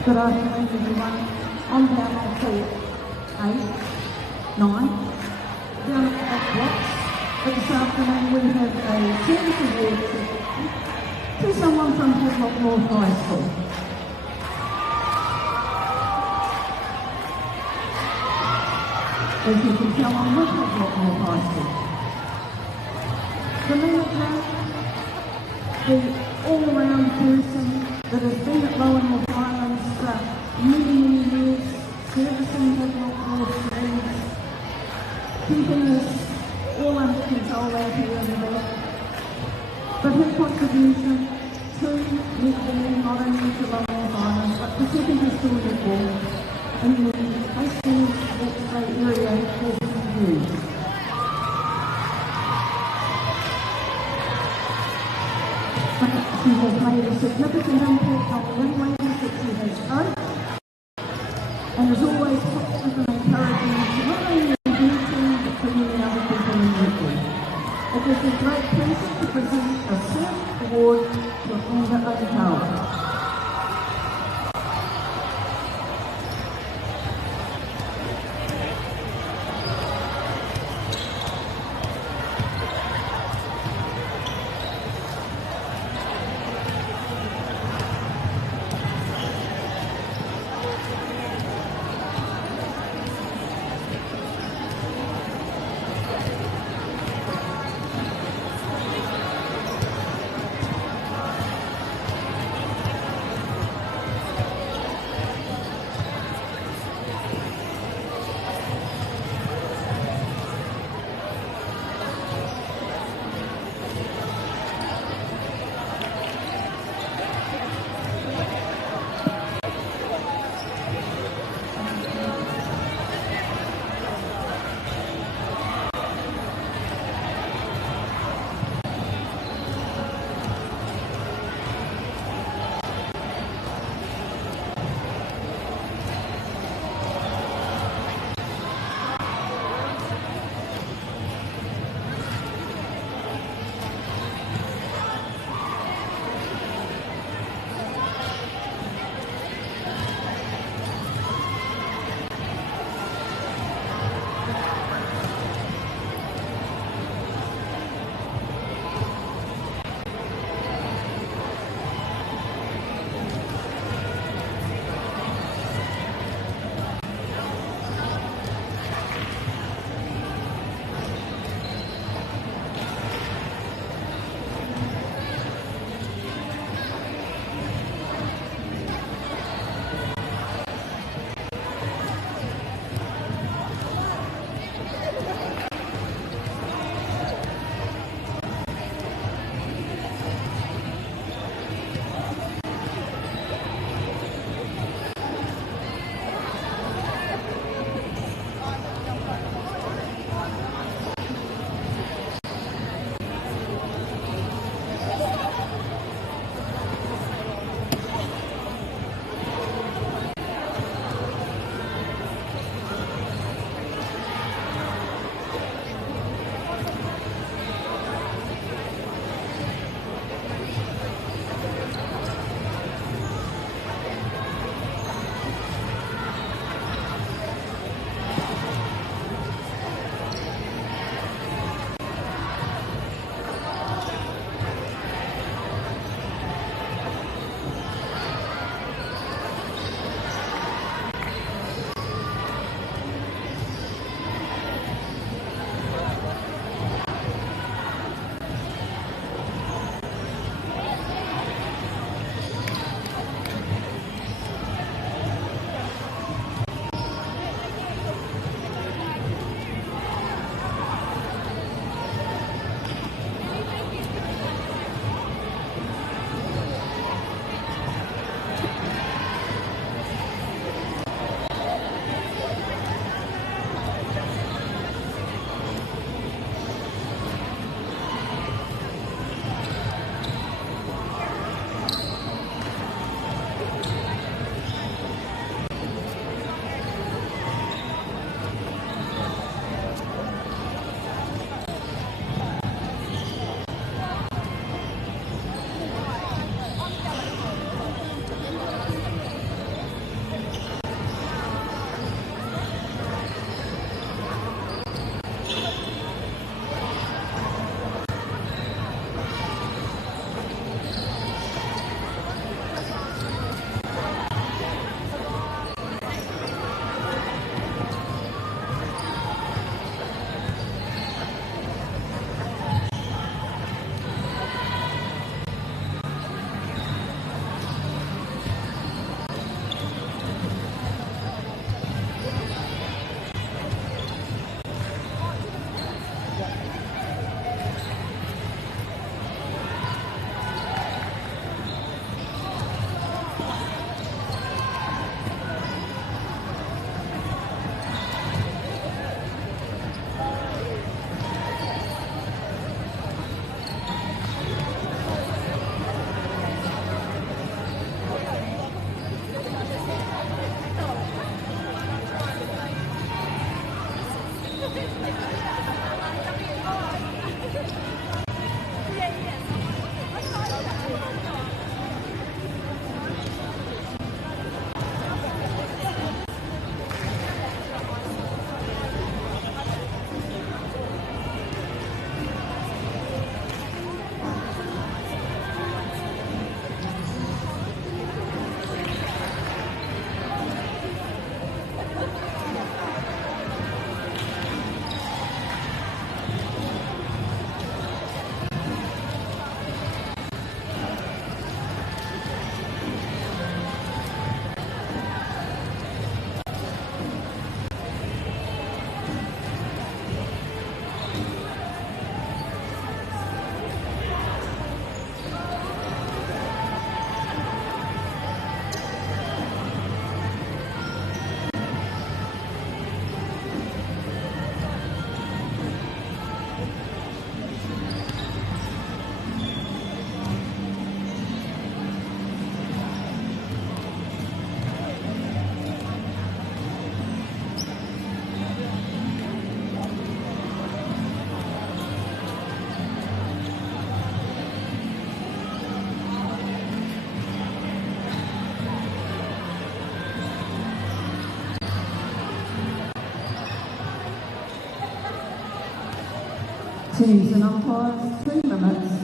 Good afternoon, everyone. I'm down on court 8, 9, down at Watts. But this afternoon we have a service award to someone from Havelock North High School. As you can tell, I'm with Havelock North High School. The manager, the all-round person that has been at Lower North Islands for many, many years, servicing Havelock North needs, keeping us all under control out here in the back. But her contribution to netball, not only to Lower North Island, but to secondary school netball in the Hastings Bay area has been huge. She has made a significant impact on the young ladies that she has coached, and is always positive and encouraging to not only the team but to many other people in the netball. It is a great pleasure to present a service award to Amber O'Carroll. Teams and umpires, 2 minutes.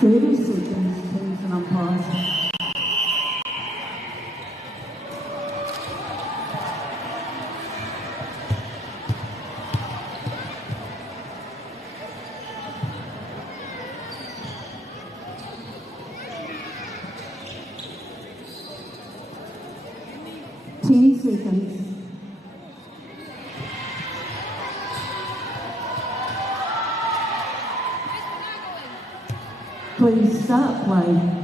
Teams and umpires. Seconds. Please start play.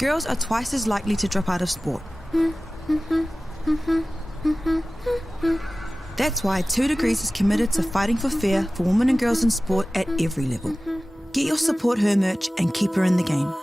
girls are twice as likely to drop out of sport. That's why 2 Degrees is committed to fighting for fair for women and girls in sport at every level. Get your Support Her merch and keep her in the game.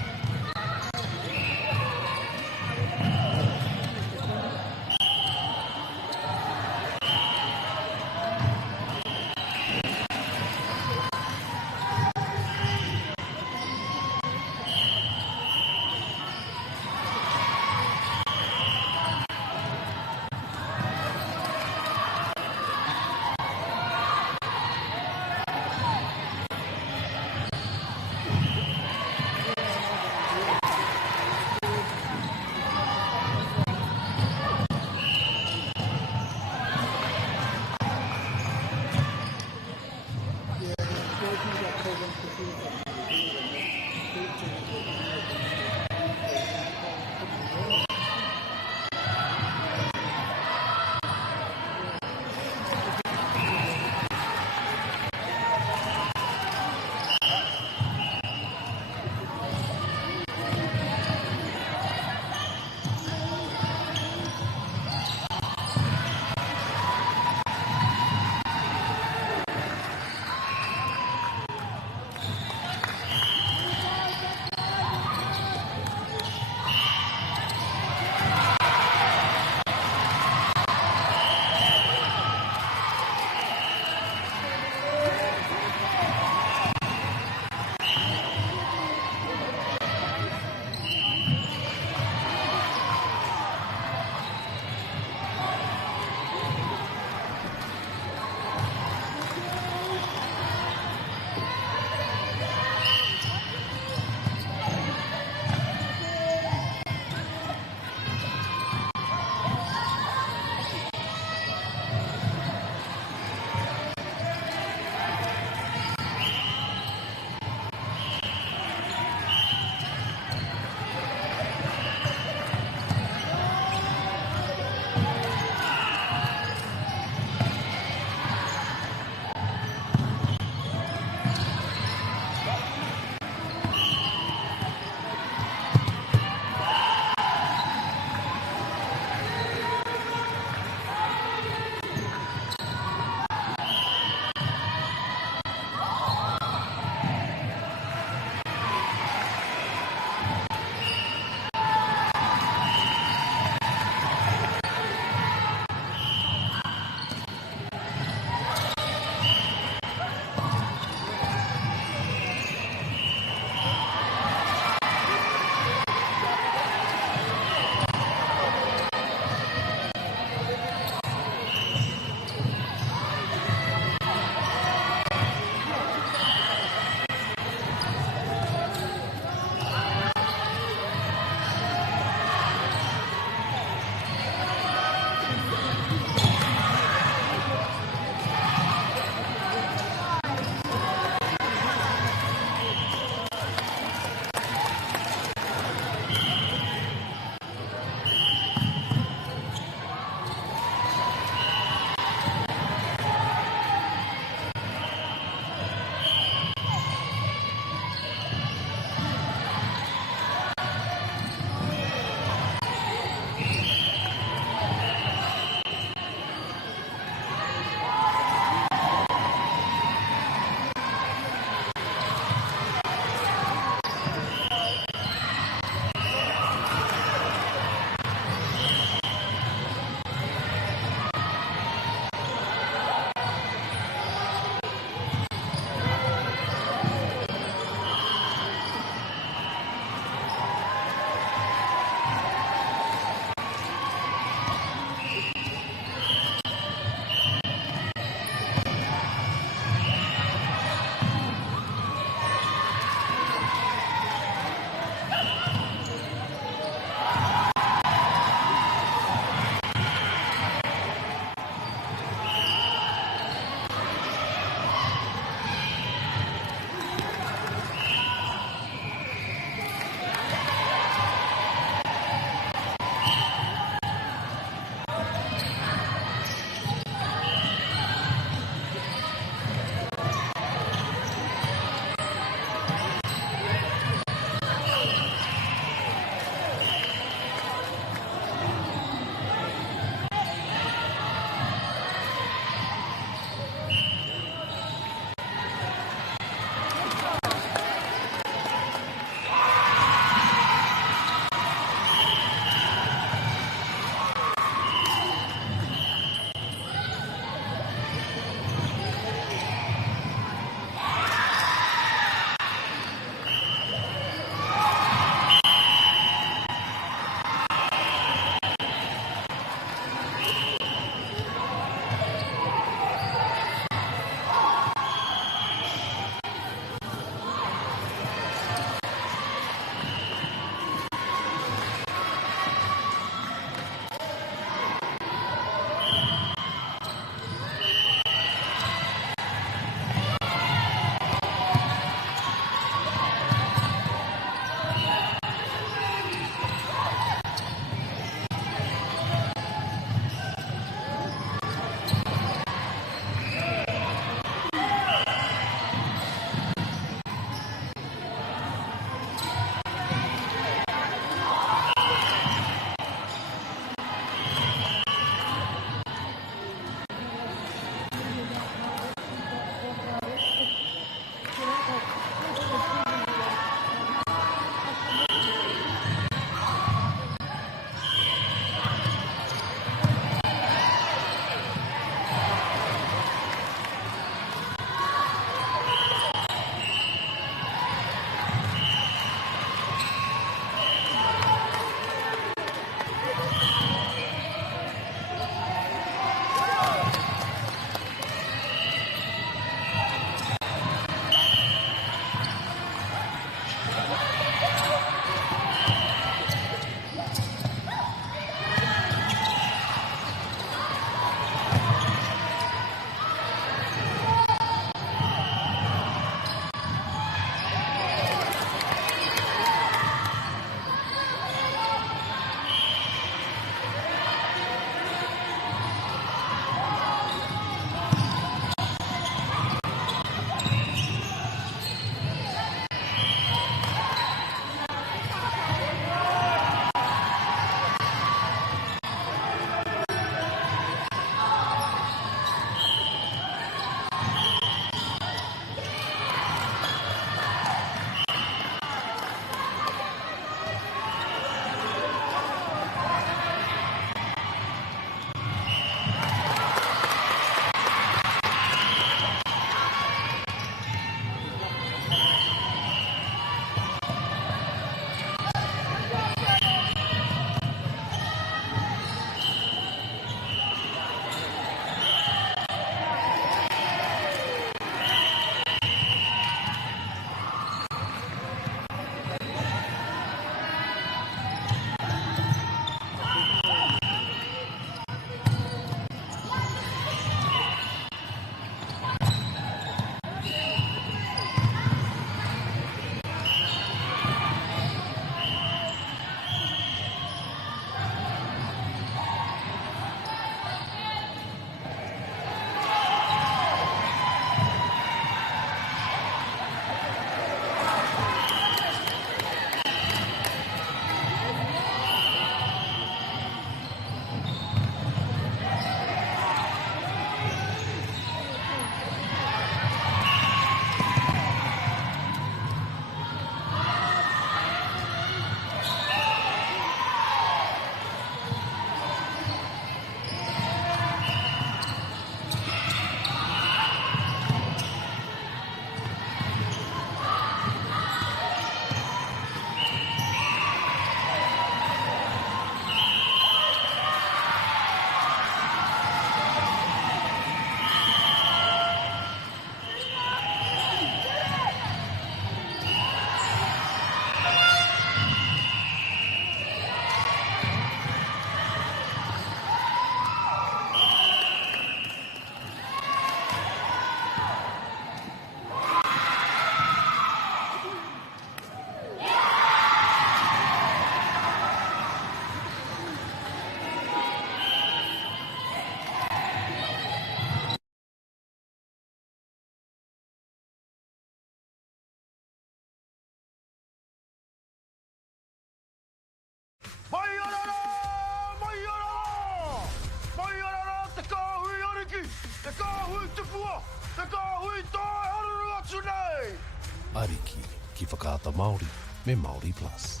Ariki, ki whakaata Māori, me Māori Plus.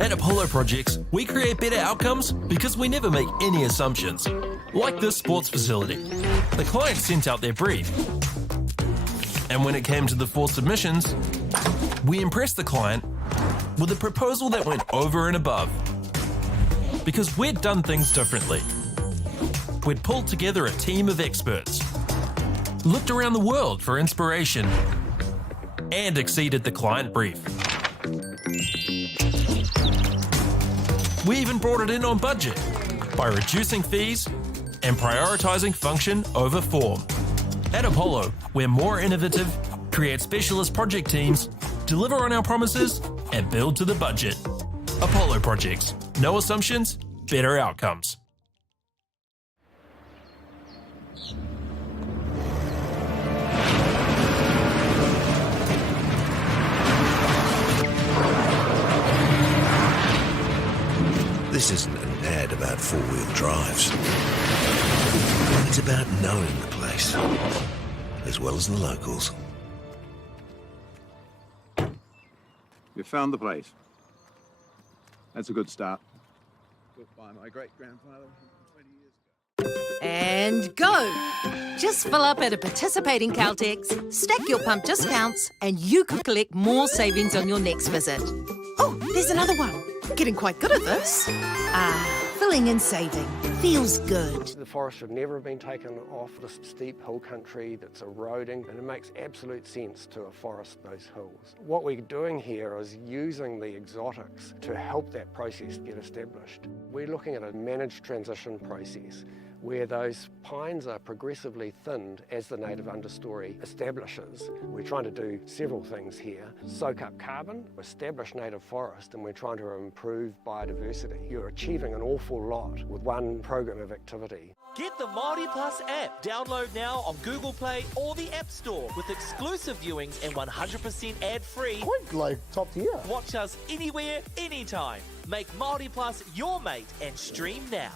At Apollo Projects, we create better outcomes because we never make any assumptions. Like this sports facility. The client sent out their brief. And when it came to the 4 submissions, we impressed the client with a proposal that went over and above. Because we'd done things differently. We'd pulled together a team of experts, looked around the world for inspiration, and exceeded the client brief. We even brought it in on budget by reducing fees and prioritising function over form. At Apollo, we're more innovative, create specialist project teams, deliver on our promises, and build to the budget. Apollo Projects. No assumptions, better outcomes. This isn't an ad about 4-wheel drives. It's about knowing the place, as well as the locals. You found the place. That's a good start. Built by my great-grandfather 20 years ago. And go! Just fill up at a participating Caltex, stack your pump discounts, and you could collect more savings on your next visit. Oh, there's another one. Getting quite good at this. Filling and saving. Feels good. The forest should never have been taken off this steep hill country that's eroding, and it makes absolute sense to afforest those hills. What we're doing here is using the exotics to help that process get established. We're looking at a managed transition process where those pines are progressively thinned as the native understory establishes. We're trying to do several things here. Soak up carbon, establish native forest, and we're trying to improve biodiversity. You're achieving an awful lot with one program of activity. Get the Māori Plus app. Download now on Google Play or the App Store with exclusive viewings and 100% ad-free. Quite like top tier. Watch us anywhere, anytime. Make Māori Plus your mate and stream now.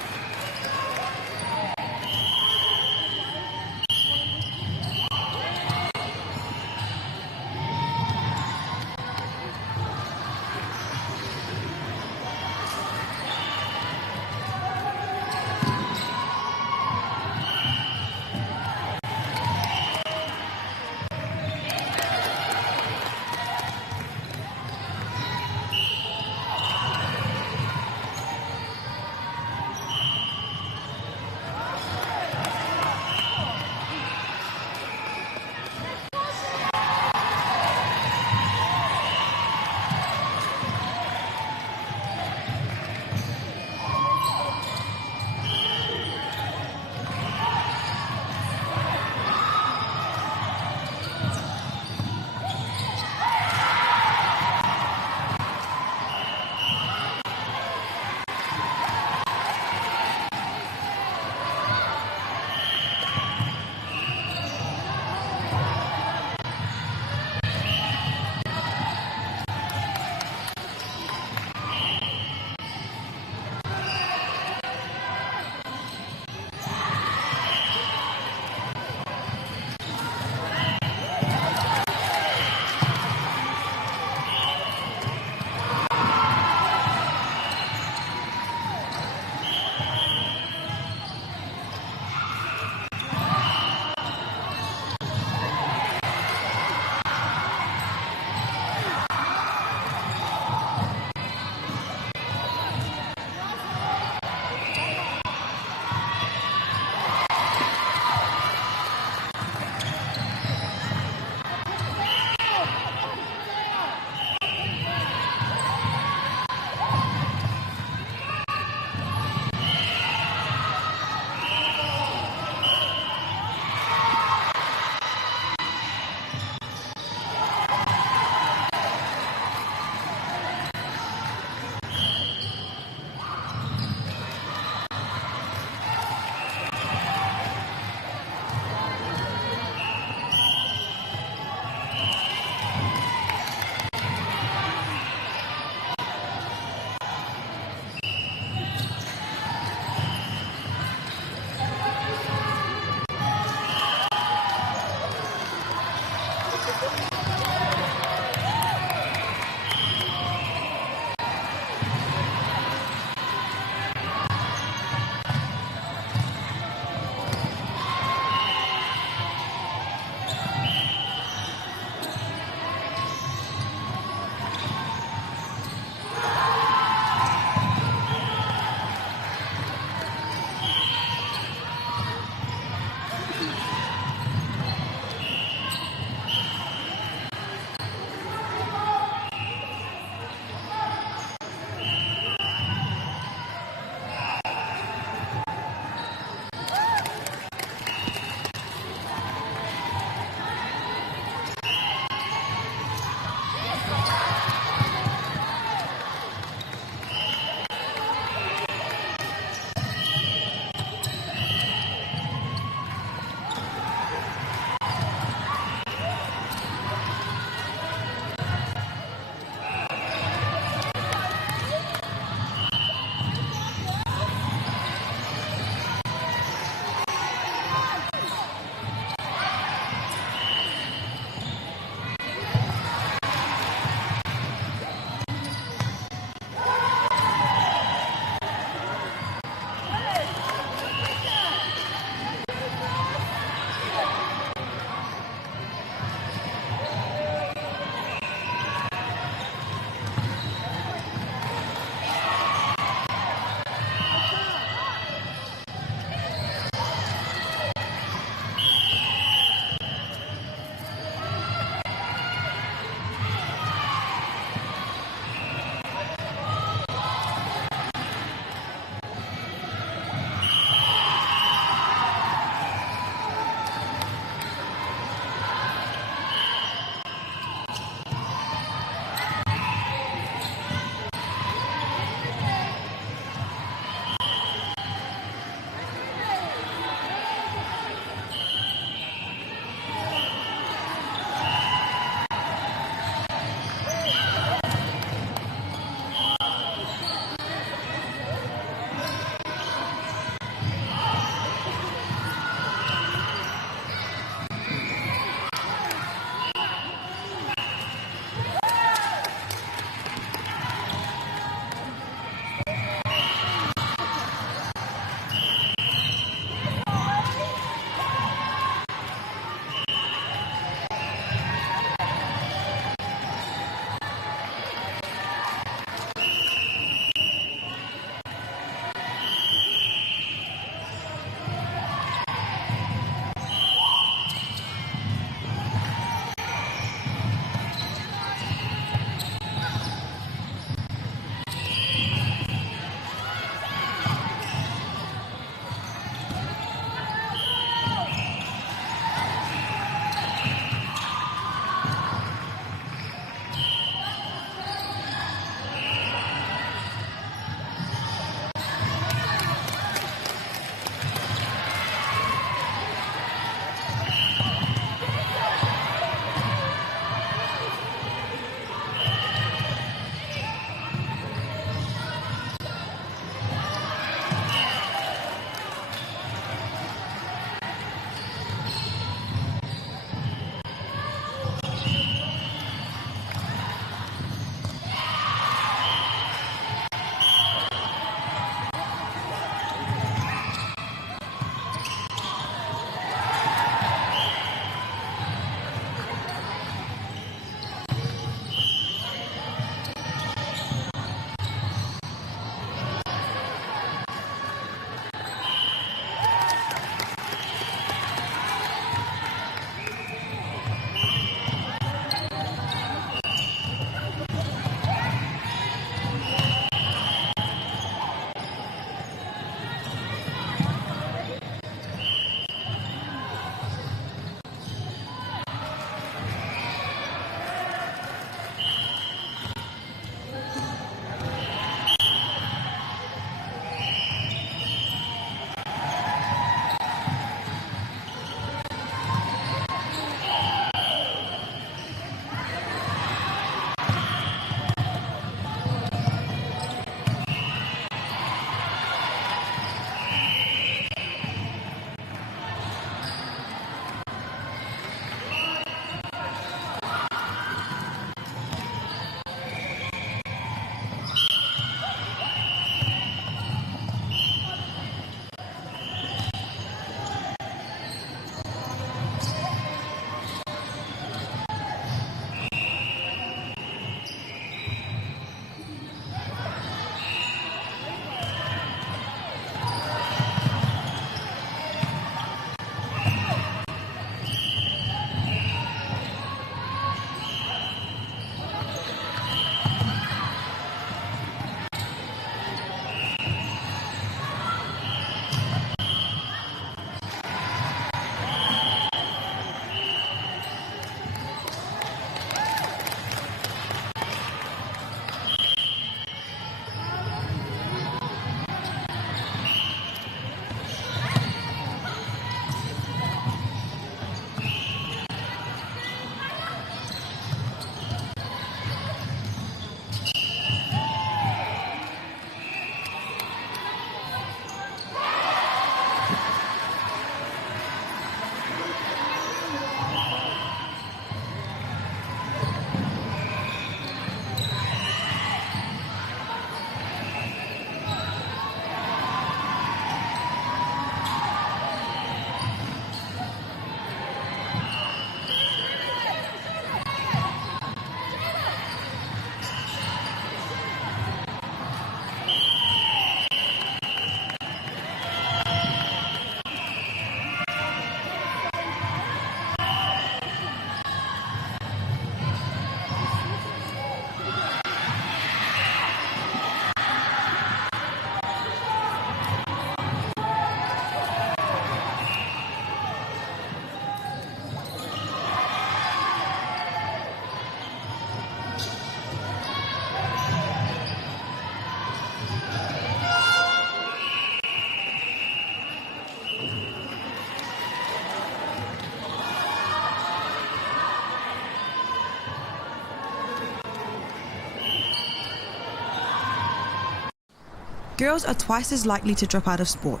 girls are twice as likely to drop out of sport.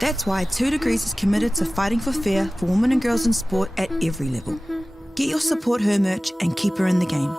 That's why 2 Degrees is committed to fighting for fair for women and girls in sport at every level. Get your Support Her merch and keep her in the game.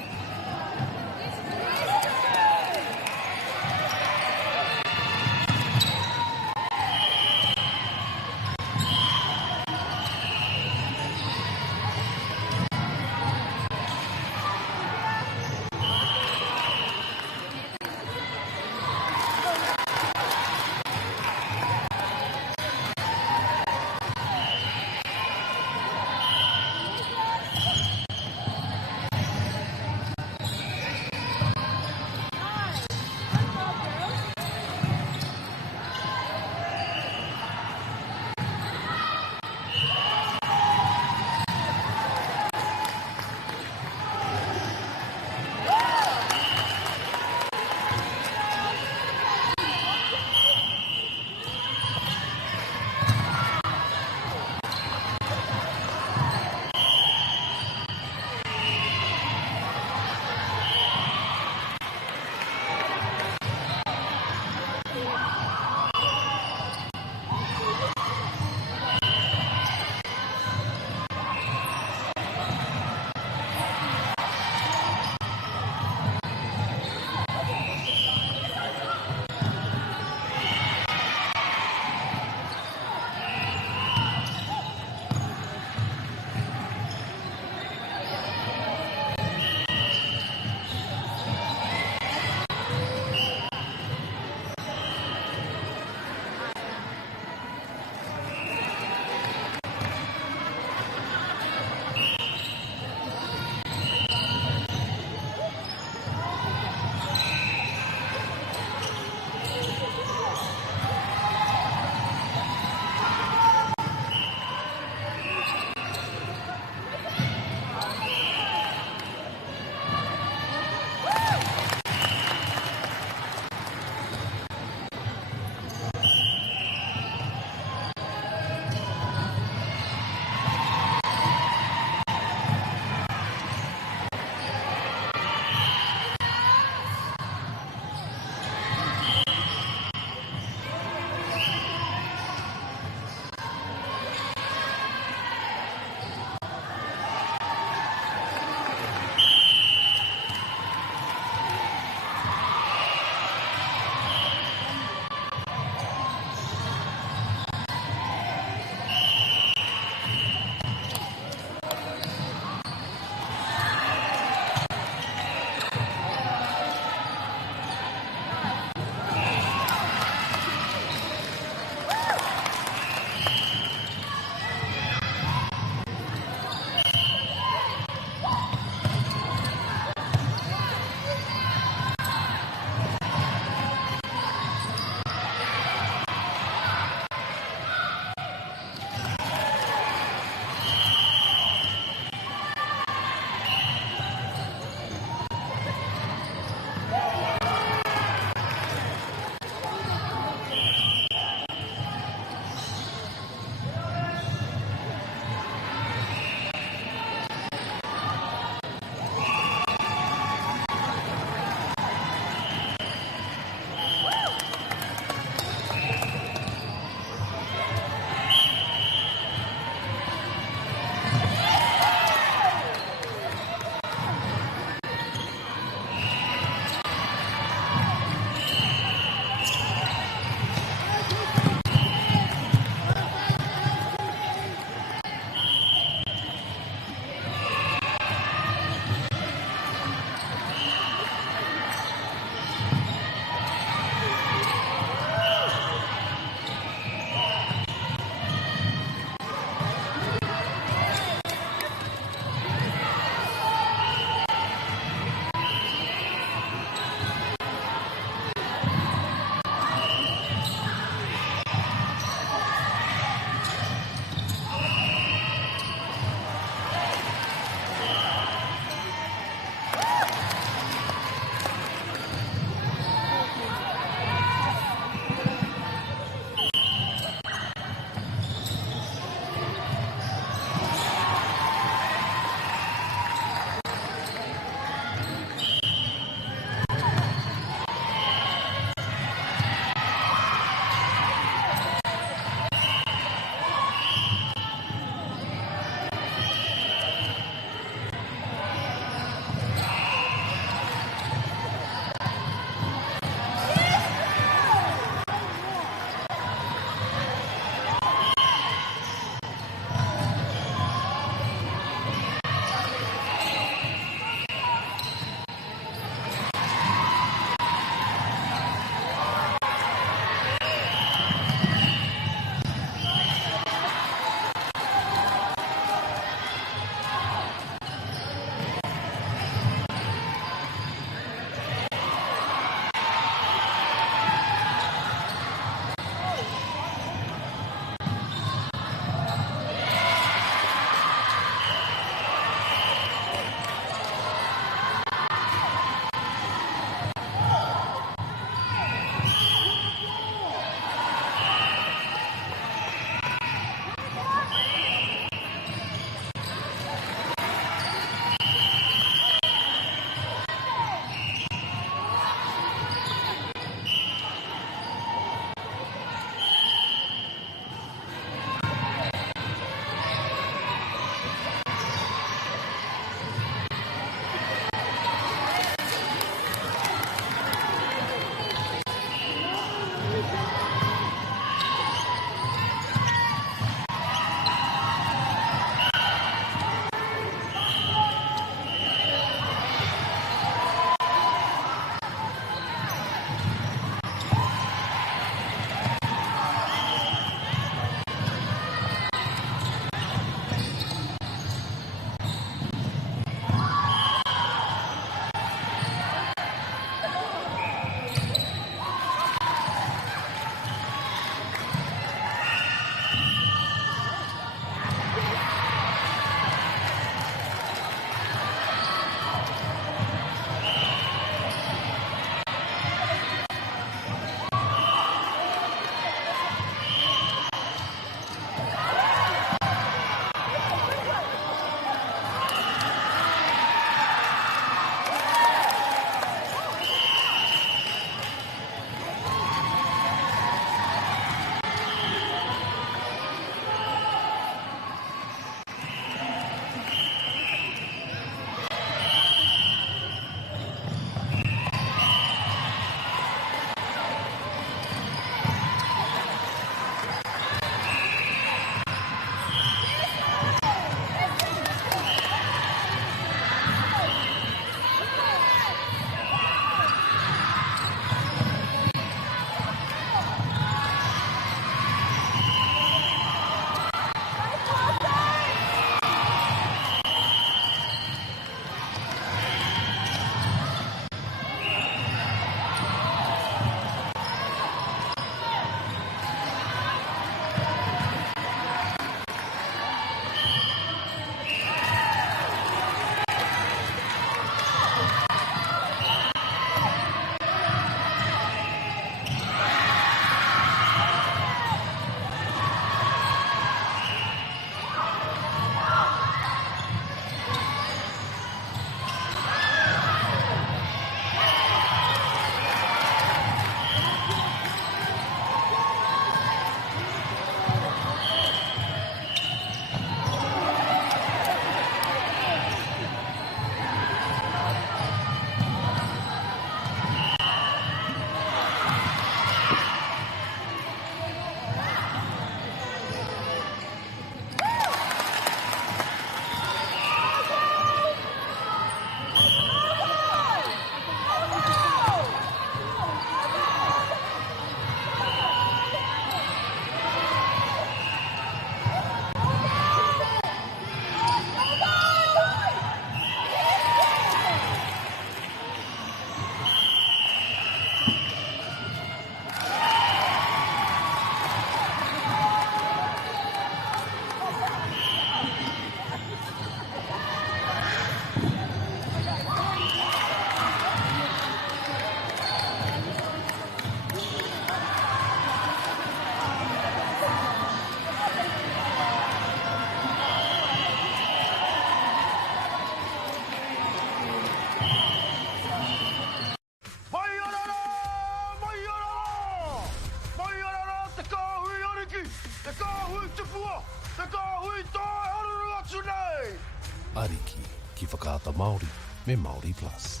Ariki, ki whakaata Māori, me Māori Plus.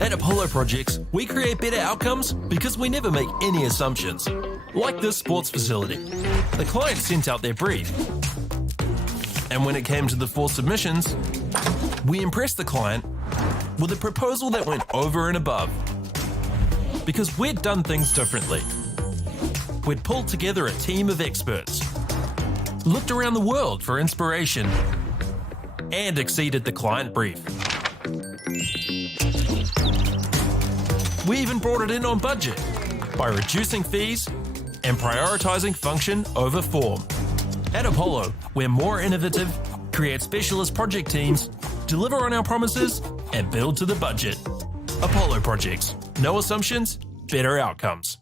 At Apollo Projects, we create better outcomes because we never make any assumptions. Like this sports facility. The client sent out their brief. And when it came to the 4 submissions, we impressed the client with a proposal that went over and above. Because we'd done things differently. We'd pulled together a team of experts, looked around the world for inspiration, and exceeded the client brief. We even brought it in on budget by reducing fees and prioritising function over form. At Apollo, we're more innovative, create specialist project teams, deliver on our promises, and build to the budget. Apollo Projects. No assumptions, better outcomes.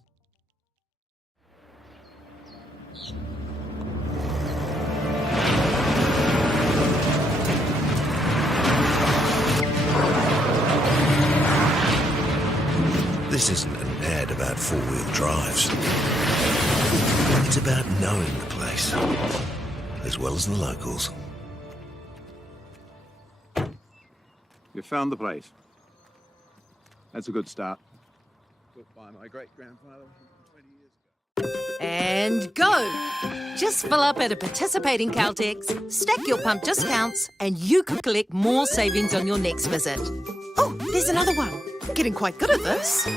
This isn't an ad about four-wheel drives. It's about knowing the place, as well as the locals. You found the place. That's a good start. Built by my great-grandfather 20 years ago. And go! Just fill up at a participating Caltex, stack your pump discounts, and you could collect more savings on your next visit. Oh, there's another one. Getting quite good at this.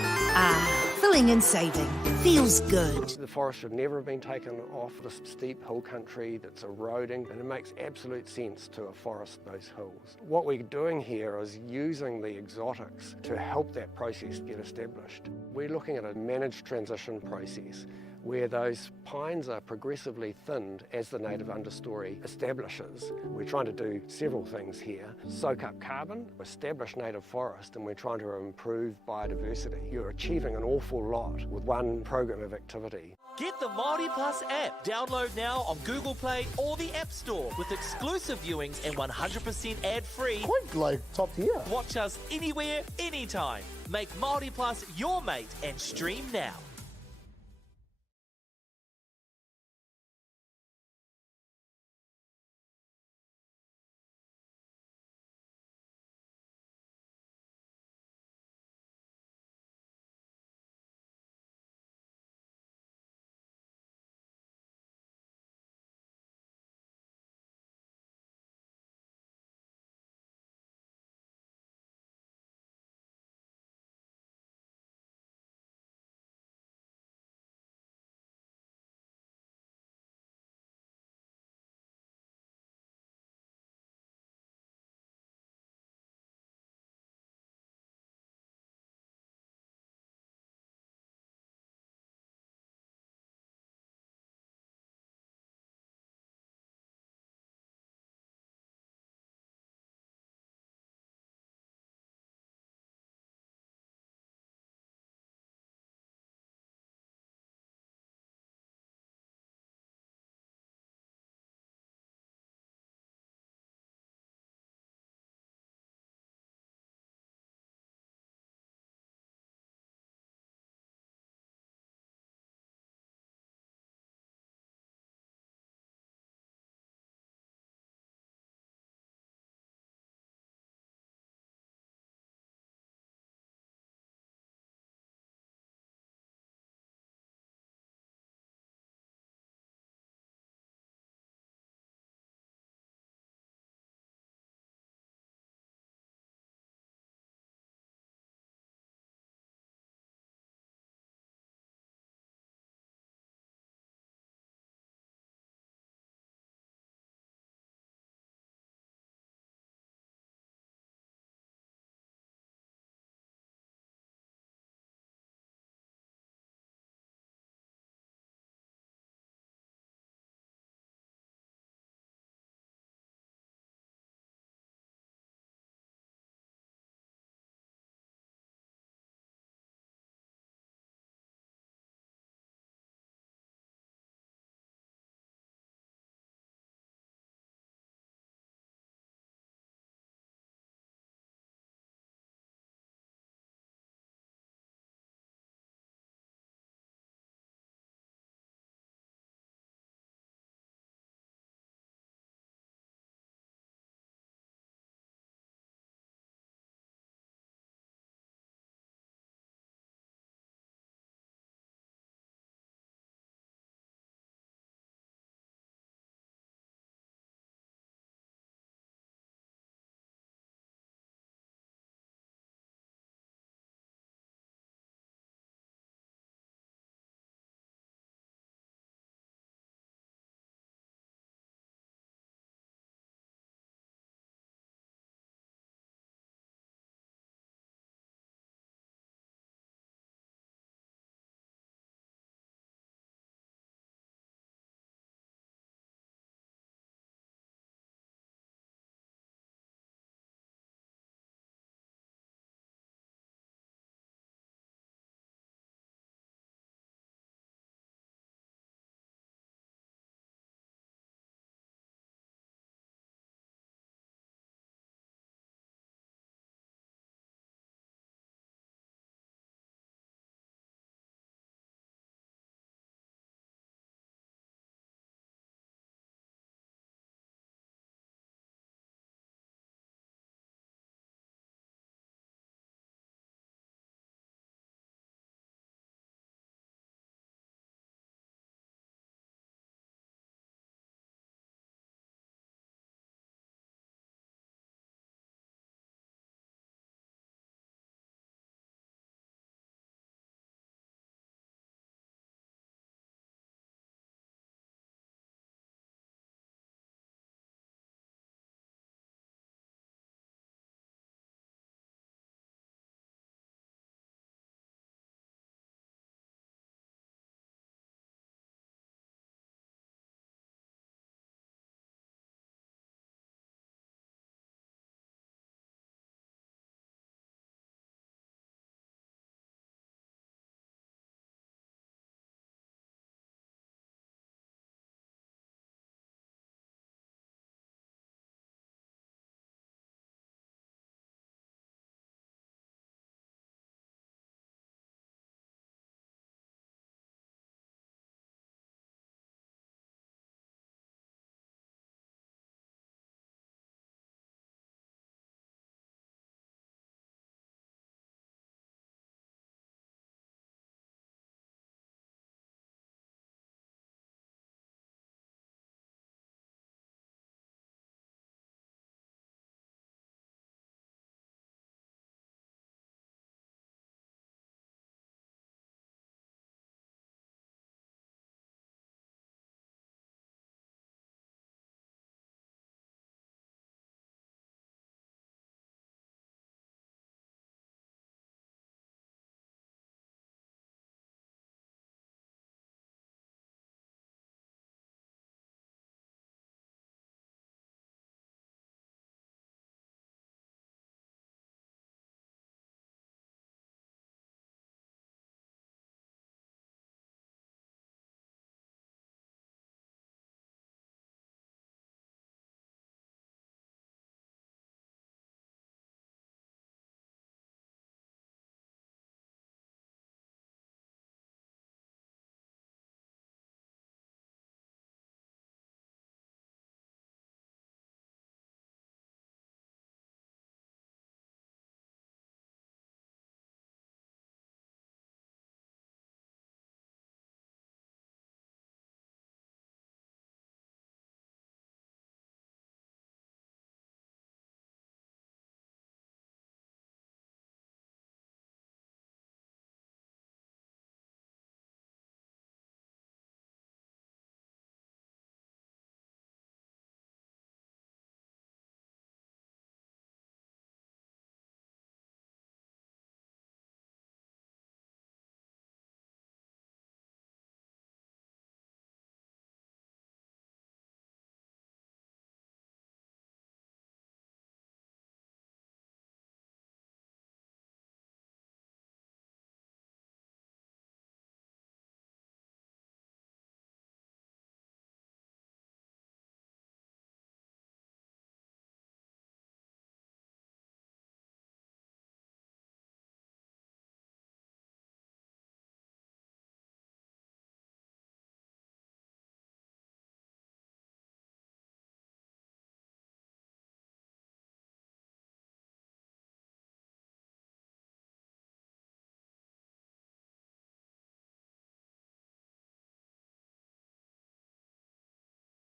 Filling and saving. Feels good. The forest should never have been taken off this steep hill country that's eroding, and it makes absolute sense to afforest those hills. What we're doing here is using the exotics to help that process get established. We're looking at a managed transition process where those pines are progressively thinned as the native understory establishes. We're trying to do several things here. Soak up carbon, establish native forest, and we're trying to improve biodiversity. You're achieving an awful lot with one program of activity. Get the Māori Plus app. Download now on Google Play or the App Store with exclusive viewings and 100% ad-free. Quite like top tier. Watch us anywhere, anytime. Make Māori Plus your mate and stream now.